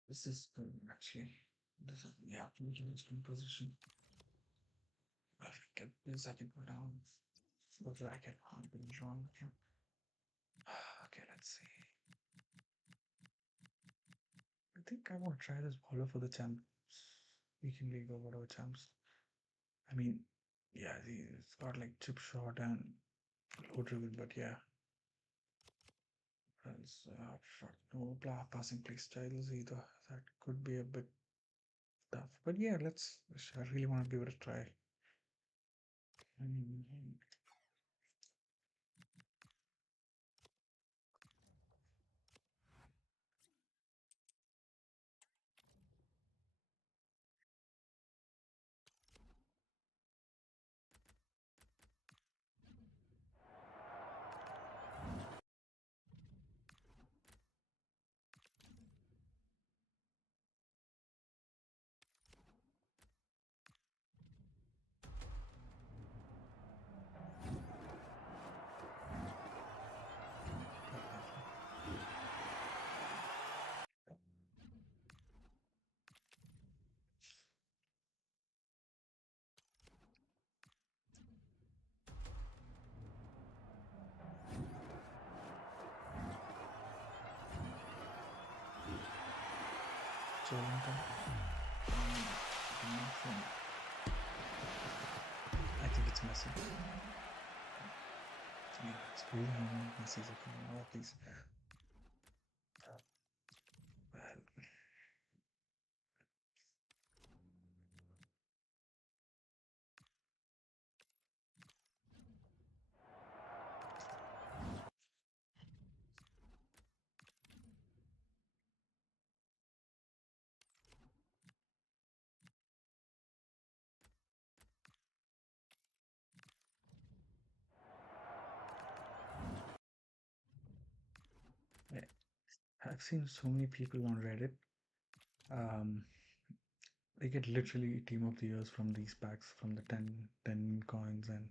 This is good, actually. This is, yeah, good position. I can get this, I can go down. Looks like it can't be wrong. Okay, let's see. I think I want to try this bowler for the champs, weekend league or whatever champs. I mean, yeah, it's got like chip shot and low dribble, but yeah. Else, no passing play styles either. That could be a bit tough. But yeah, I really want to give it a try. Mm, Joelinton. I think it's Messi. Yeah, it's crazy how many Messis are coming out of these. Well, yeah, I've seen so many people on Reddit. Um, they get literally team of the years from these packs, from the 10 coins and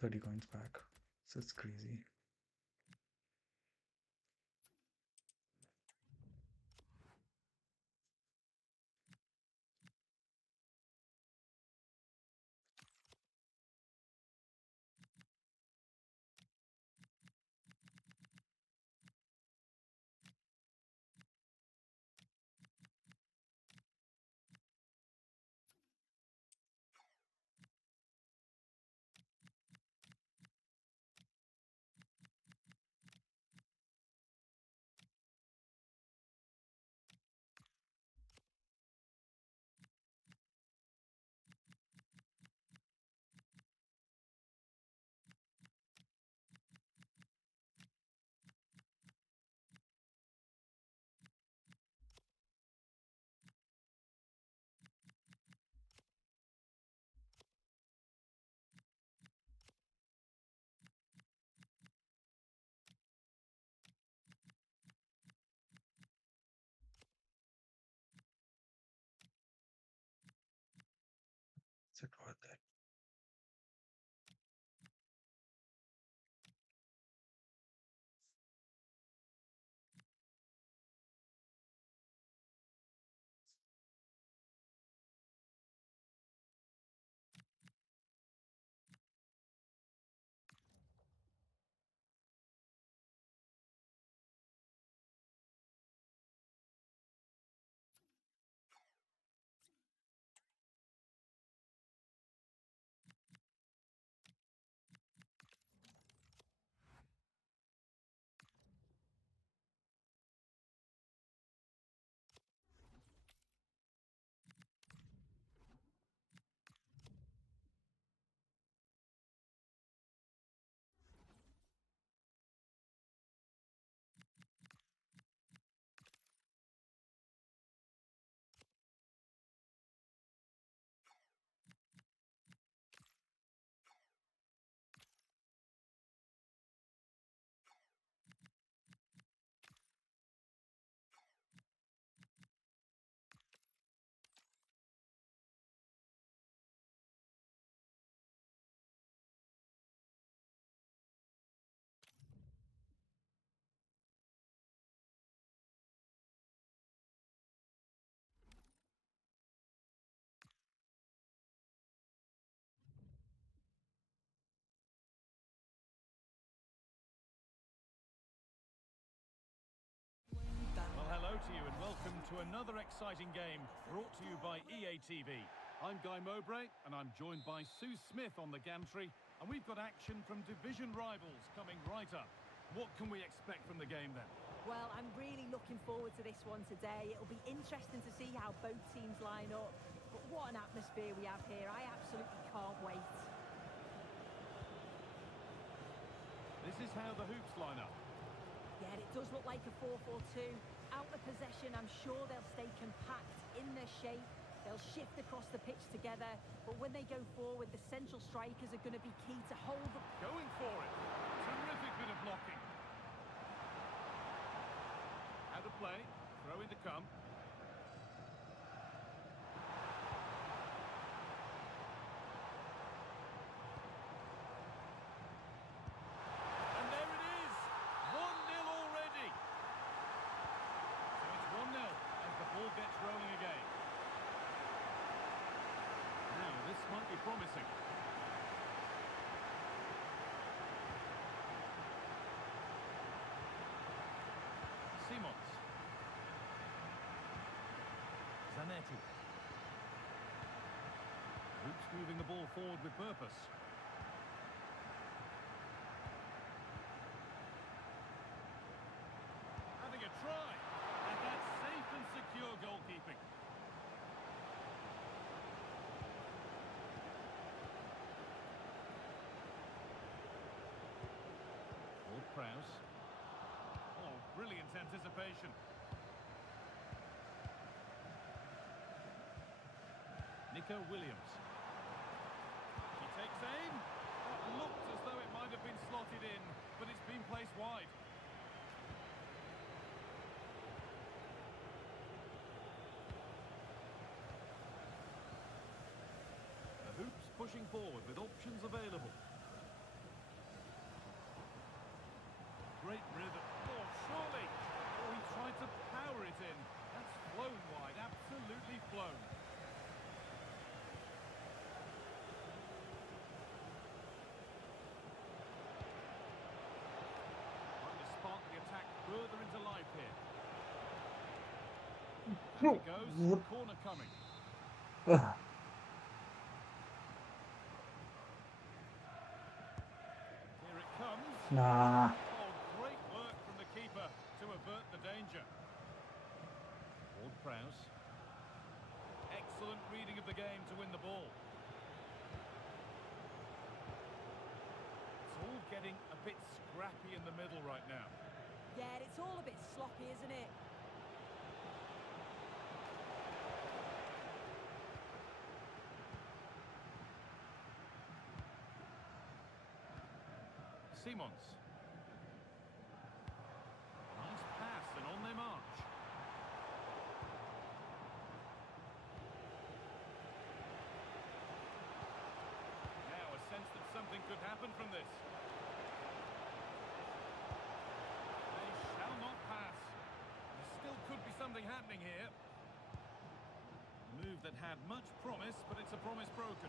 30 coins pack. So it's crazy. welcome to another exciting game brought to you by EA TV. I'm Guy Mowbray, and I'm joined by Sue Smith on the gantry, and we've got action from division rivals coming right up. What can we expect from the game then? Well, I'm really looking forward to this one today. It'll be interesting to see how both teams line up. But what an atmosphere we have here. I absolutely can't wait. This is how the hoops line up. Yeah, it does look like a 4-4-2. Out of possession, I'm sure they'll stay compact in their shape. They'll shift across the pitch together. But when they go forward, the central strikers are going to be key to hold them. Going for it. Terrific bit of blocking. Out of play. Throw in to come. And there it is. 1-0 already. So it's 1-0 as the ball gets rolling again. Now this might be promising. Simons. Zanetti. Hoops moving the ball forward with purpose. Having a try. And that's safe and secure goalkeeping. Prowse. Oh, brilliant anticipation. Nico Williams. He takes aim. That looked as though it might have been slotted in, but it's been placed wide. The hoops pushing forward with options available. Great rhythm. Oh, surely. Oh, he tried to power it in. That's flown wide. Absolutely flown. Trying to spark the attack further into life here. As it goes, corner coming. Here it comes. Nah. Great work from the keeper to avert the danger. Ward-Prowse. Excellent reading of the game to win the ball. It's all getting a bit scrappy in the middle right now. Yeah, it's all a bit sloppy, isn't it? Simons. Nice pass and on their march. Now a sense that something could happen from this. They shall not pass. There still could be something happening here. A move that had much promise, but it's a promise broken.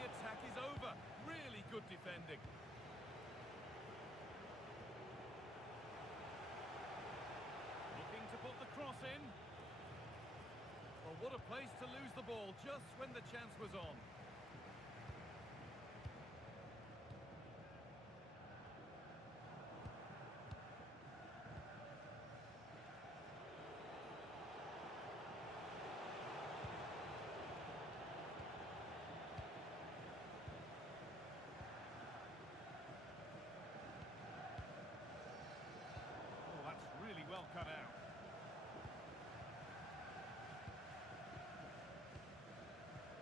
The attack is over. Really good defending. Looking to put the cross in. Well, what a place to lose the ball just when the chance was on. Well cut out.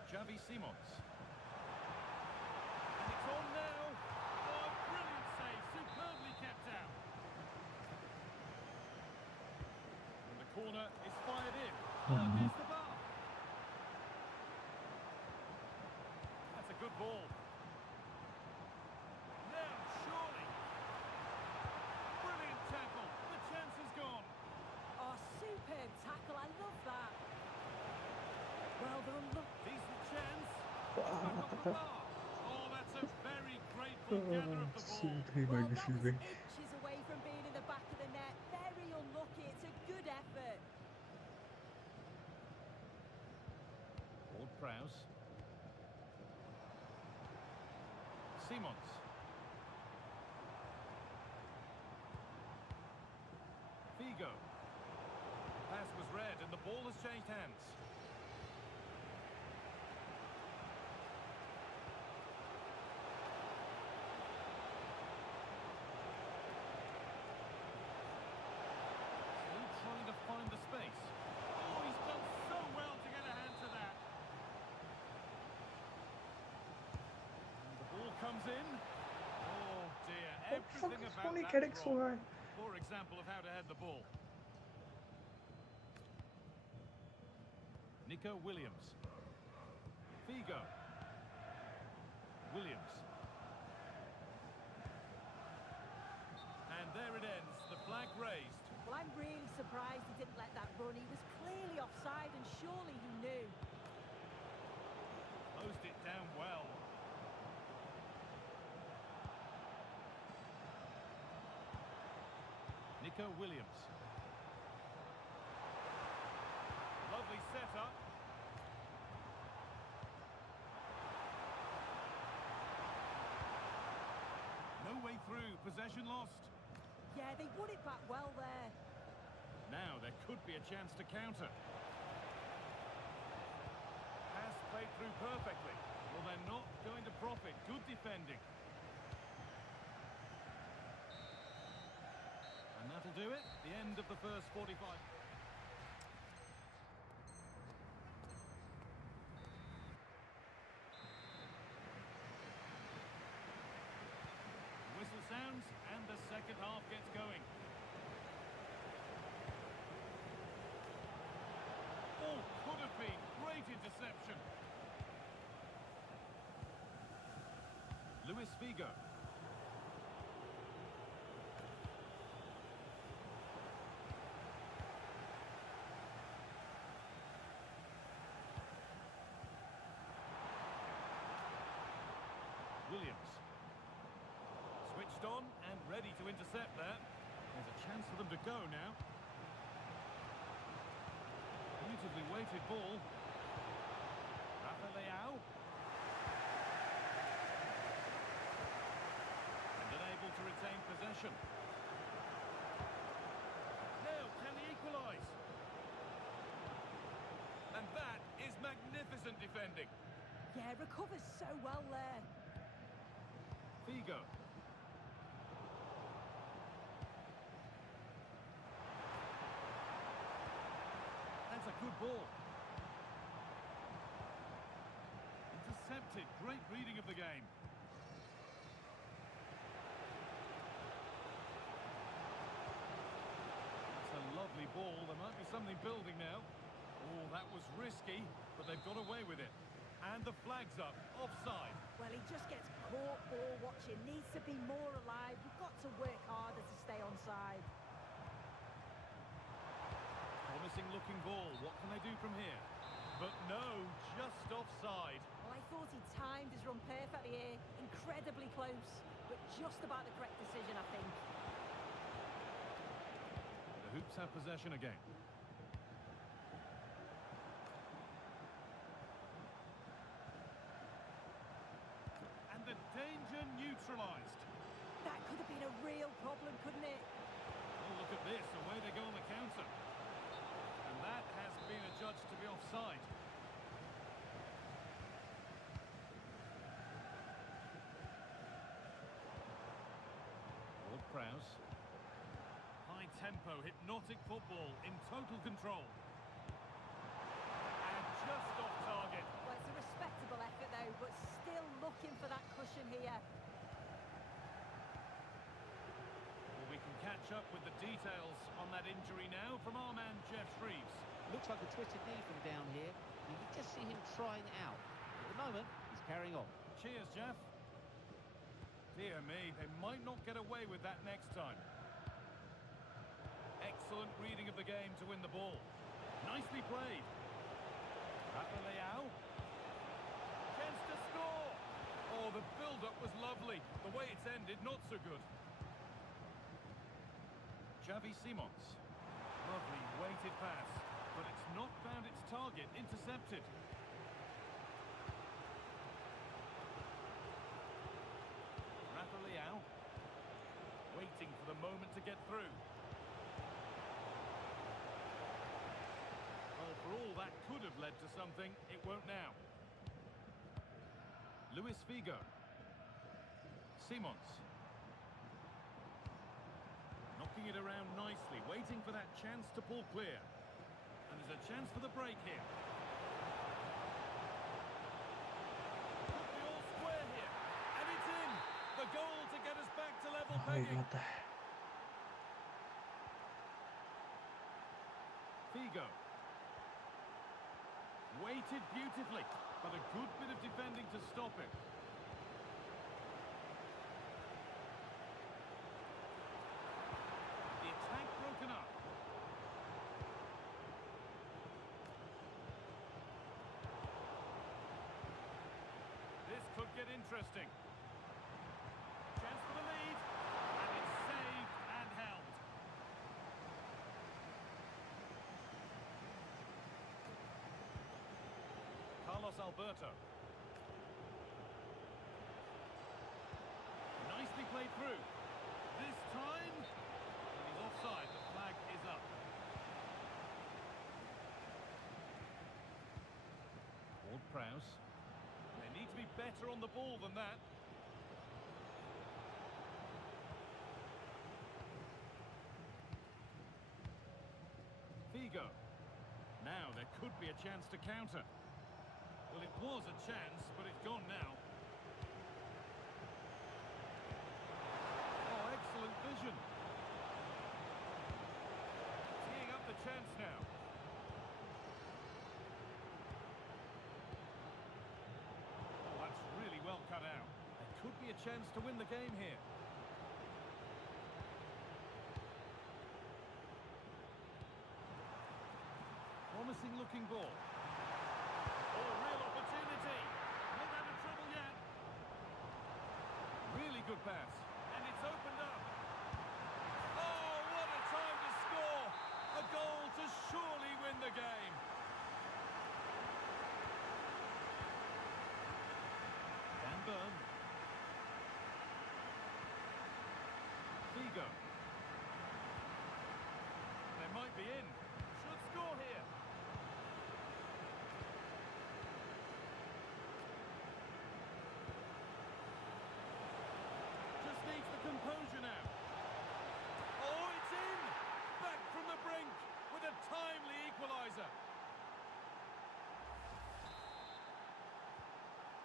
Xavi Simons. And it's on now. Oh, brilliant save. Superbly kept out. And the corner is fired in. Oh, against the bar. That's a good ball. Now, surely. Brilliant tackle. The chance is gone. Oh, superb tackle. I love that. Well done. Look. Decent chance. Back off the bar. Oh, that's a very grateful gather of the ball. He might be Well, that was sleeping. inches away from being Simons. Figo. Pass was read and the ball has changed hands. Still trying to find the space. Oh, he's done so well to get a hand to that. And the ball comes in. Oh dear, What the fuck everything is about Tony that getting so wrong. high? Poor example of how to head the ball. Nico Williams. Figo. Williams. And there it ends, the flag raised. Well, I'm really surprised he didn't let that run. He was clearly offside and surely he knew. Closed it down well. Nico Williams. Lovely setup. No way through, possession lost. Yeah, they won it back well there. Now there could be a chance to counter. Pass played through perfectly. Well, they're not going to profit. Good defending. And that'll do it. The end of the first 45. Whistle sounds and the second half gets going. Oh, could have been. Great interception. Luis Figo. Williams. Switched on and ready to intercept there. There's a chance for them to go now. Beautifully weighted ball. Rafa Leao. And unable to retain possession. Now, can he equalise? And that is magnificent defending. Yeah, recovers so well there. Figo. That's a good ball. Intercepted. Great reading of the game. That's a lovely ball. There might be something building now. Oh, that was risky, but they've got away with it. And the flag's up. Offside. Well, he just gets caught ball watching. Needs to be more alive. You've got to work harder to stay onside. Promising looking ball. What can they do from here? But no, just offside. Well, I thought he timed his run perfectly here. Incredibly close, but just about the correct decision, I think. The Hoops have possession again. And the danger neutralised. That could have been a real problem, couldn't it? Oh, look at this. Away they go on the counter. And that has been adjudged to be offside. Lord Prowse. High tempo, hypnotic football in total control. And just off target. Well, it's a respectable effort, though, but still looking for that cushion here. Well, we can catch up with the details on that injury now from our man Jeff Shreves. Looks like a twisted knee from down here. You can just see him trying out. At the moment, he's carrying on. Cheers, Jeff. Dear me, they might not get away with that next time. Excellent reading of the game to win the ball. Nicely played. Rafa Leao. Chance to score. Oh, the build-up was lovely. The way it's ended, not so good. Xavi Simons. Lovely weighted pass. But it's not found its target. Intercepted. to get through. Well, for all that could have led to something, it won't now. Luis Figo. Simons. Knocking it around nicely, waiting for that chance to pull clear. And there's a chance for the break here. Could be all square here. And it's in! The goal to get us back to level Oh, he pegging. got that. Figo. Waited beautifully, but a good bit of defending to stop it. The attack broken up. This could get interesting. Chance for the lead, and it's saved and held. Carlos Alberto. Nicely played through. This time, he's offside. The flag is up. Ward-Prowse. They need to be better on the ball than that. Figo. Now there could be a chance to counter. Well, it was a chance, but it's gone now. Oh, excellent vision. Teeing up the chance now. Oh, that's really well cut out. There could be a chance to win the game here. Promising looking ball. Oh, real opportunity. Not out of trouble yet. Really good pass. And it's opened up. Oh, what a time to score. A goal to surely win the game. Dan Burn. Figo. They might be in. Should score here. Just needs the composure now. Oh, it's in! Back from the brink with a timely equaliser.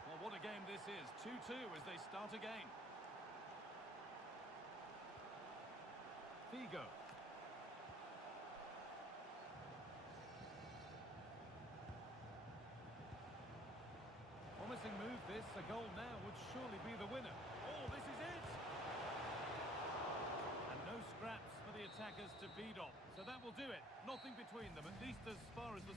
Well, what a game this is. 2-2 as they start again. Figo. Promising move this. A goal now would surely be the winner. Oh, this is it! And no scraps for the attackers to feed on. So that will do it. Nothing between them, at least as far as the...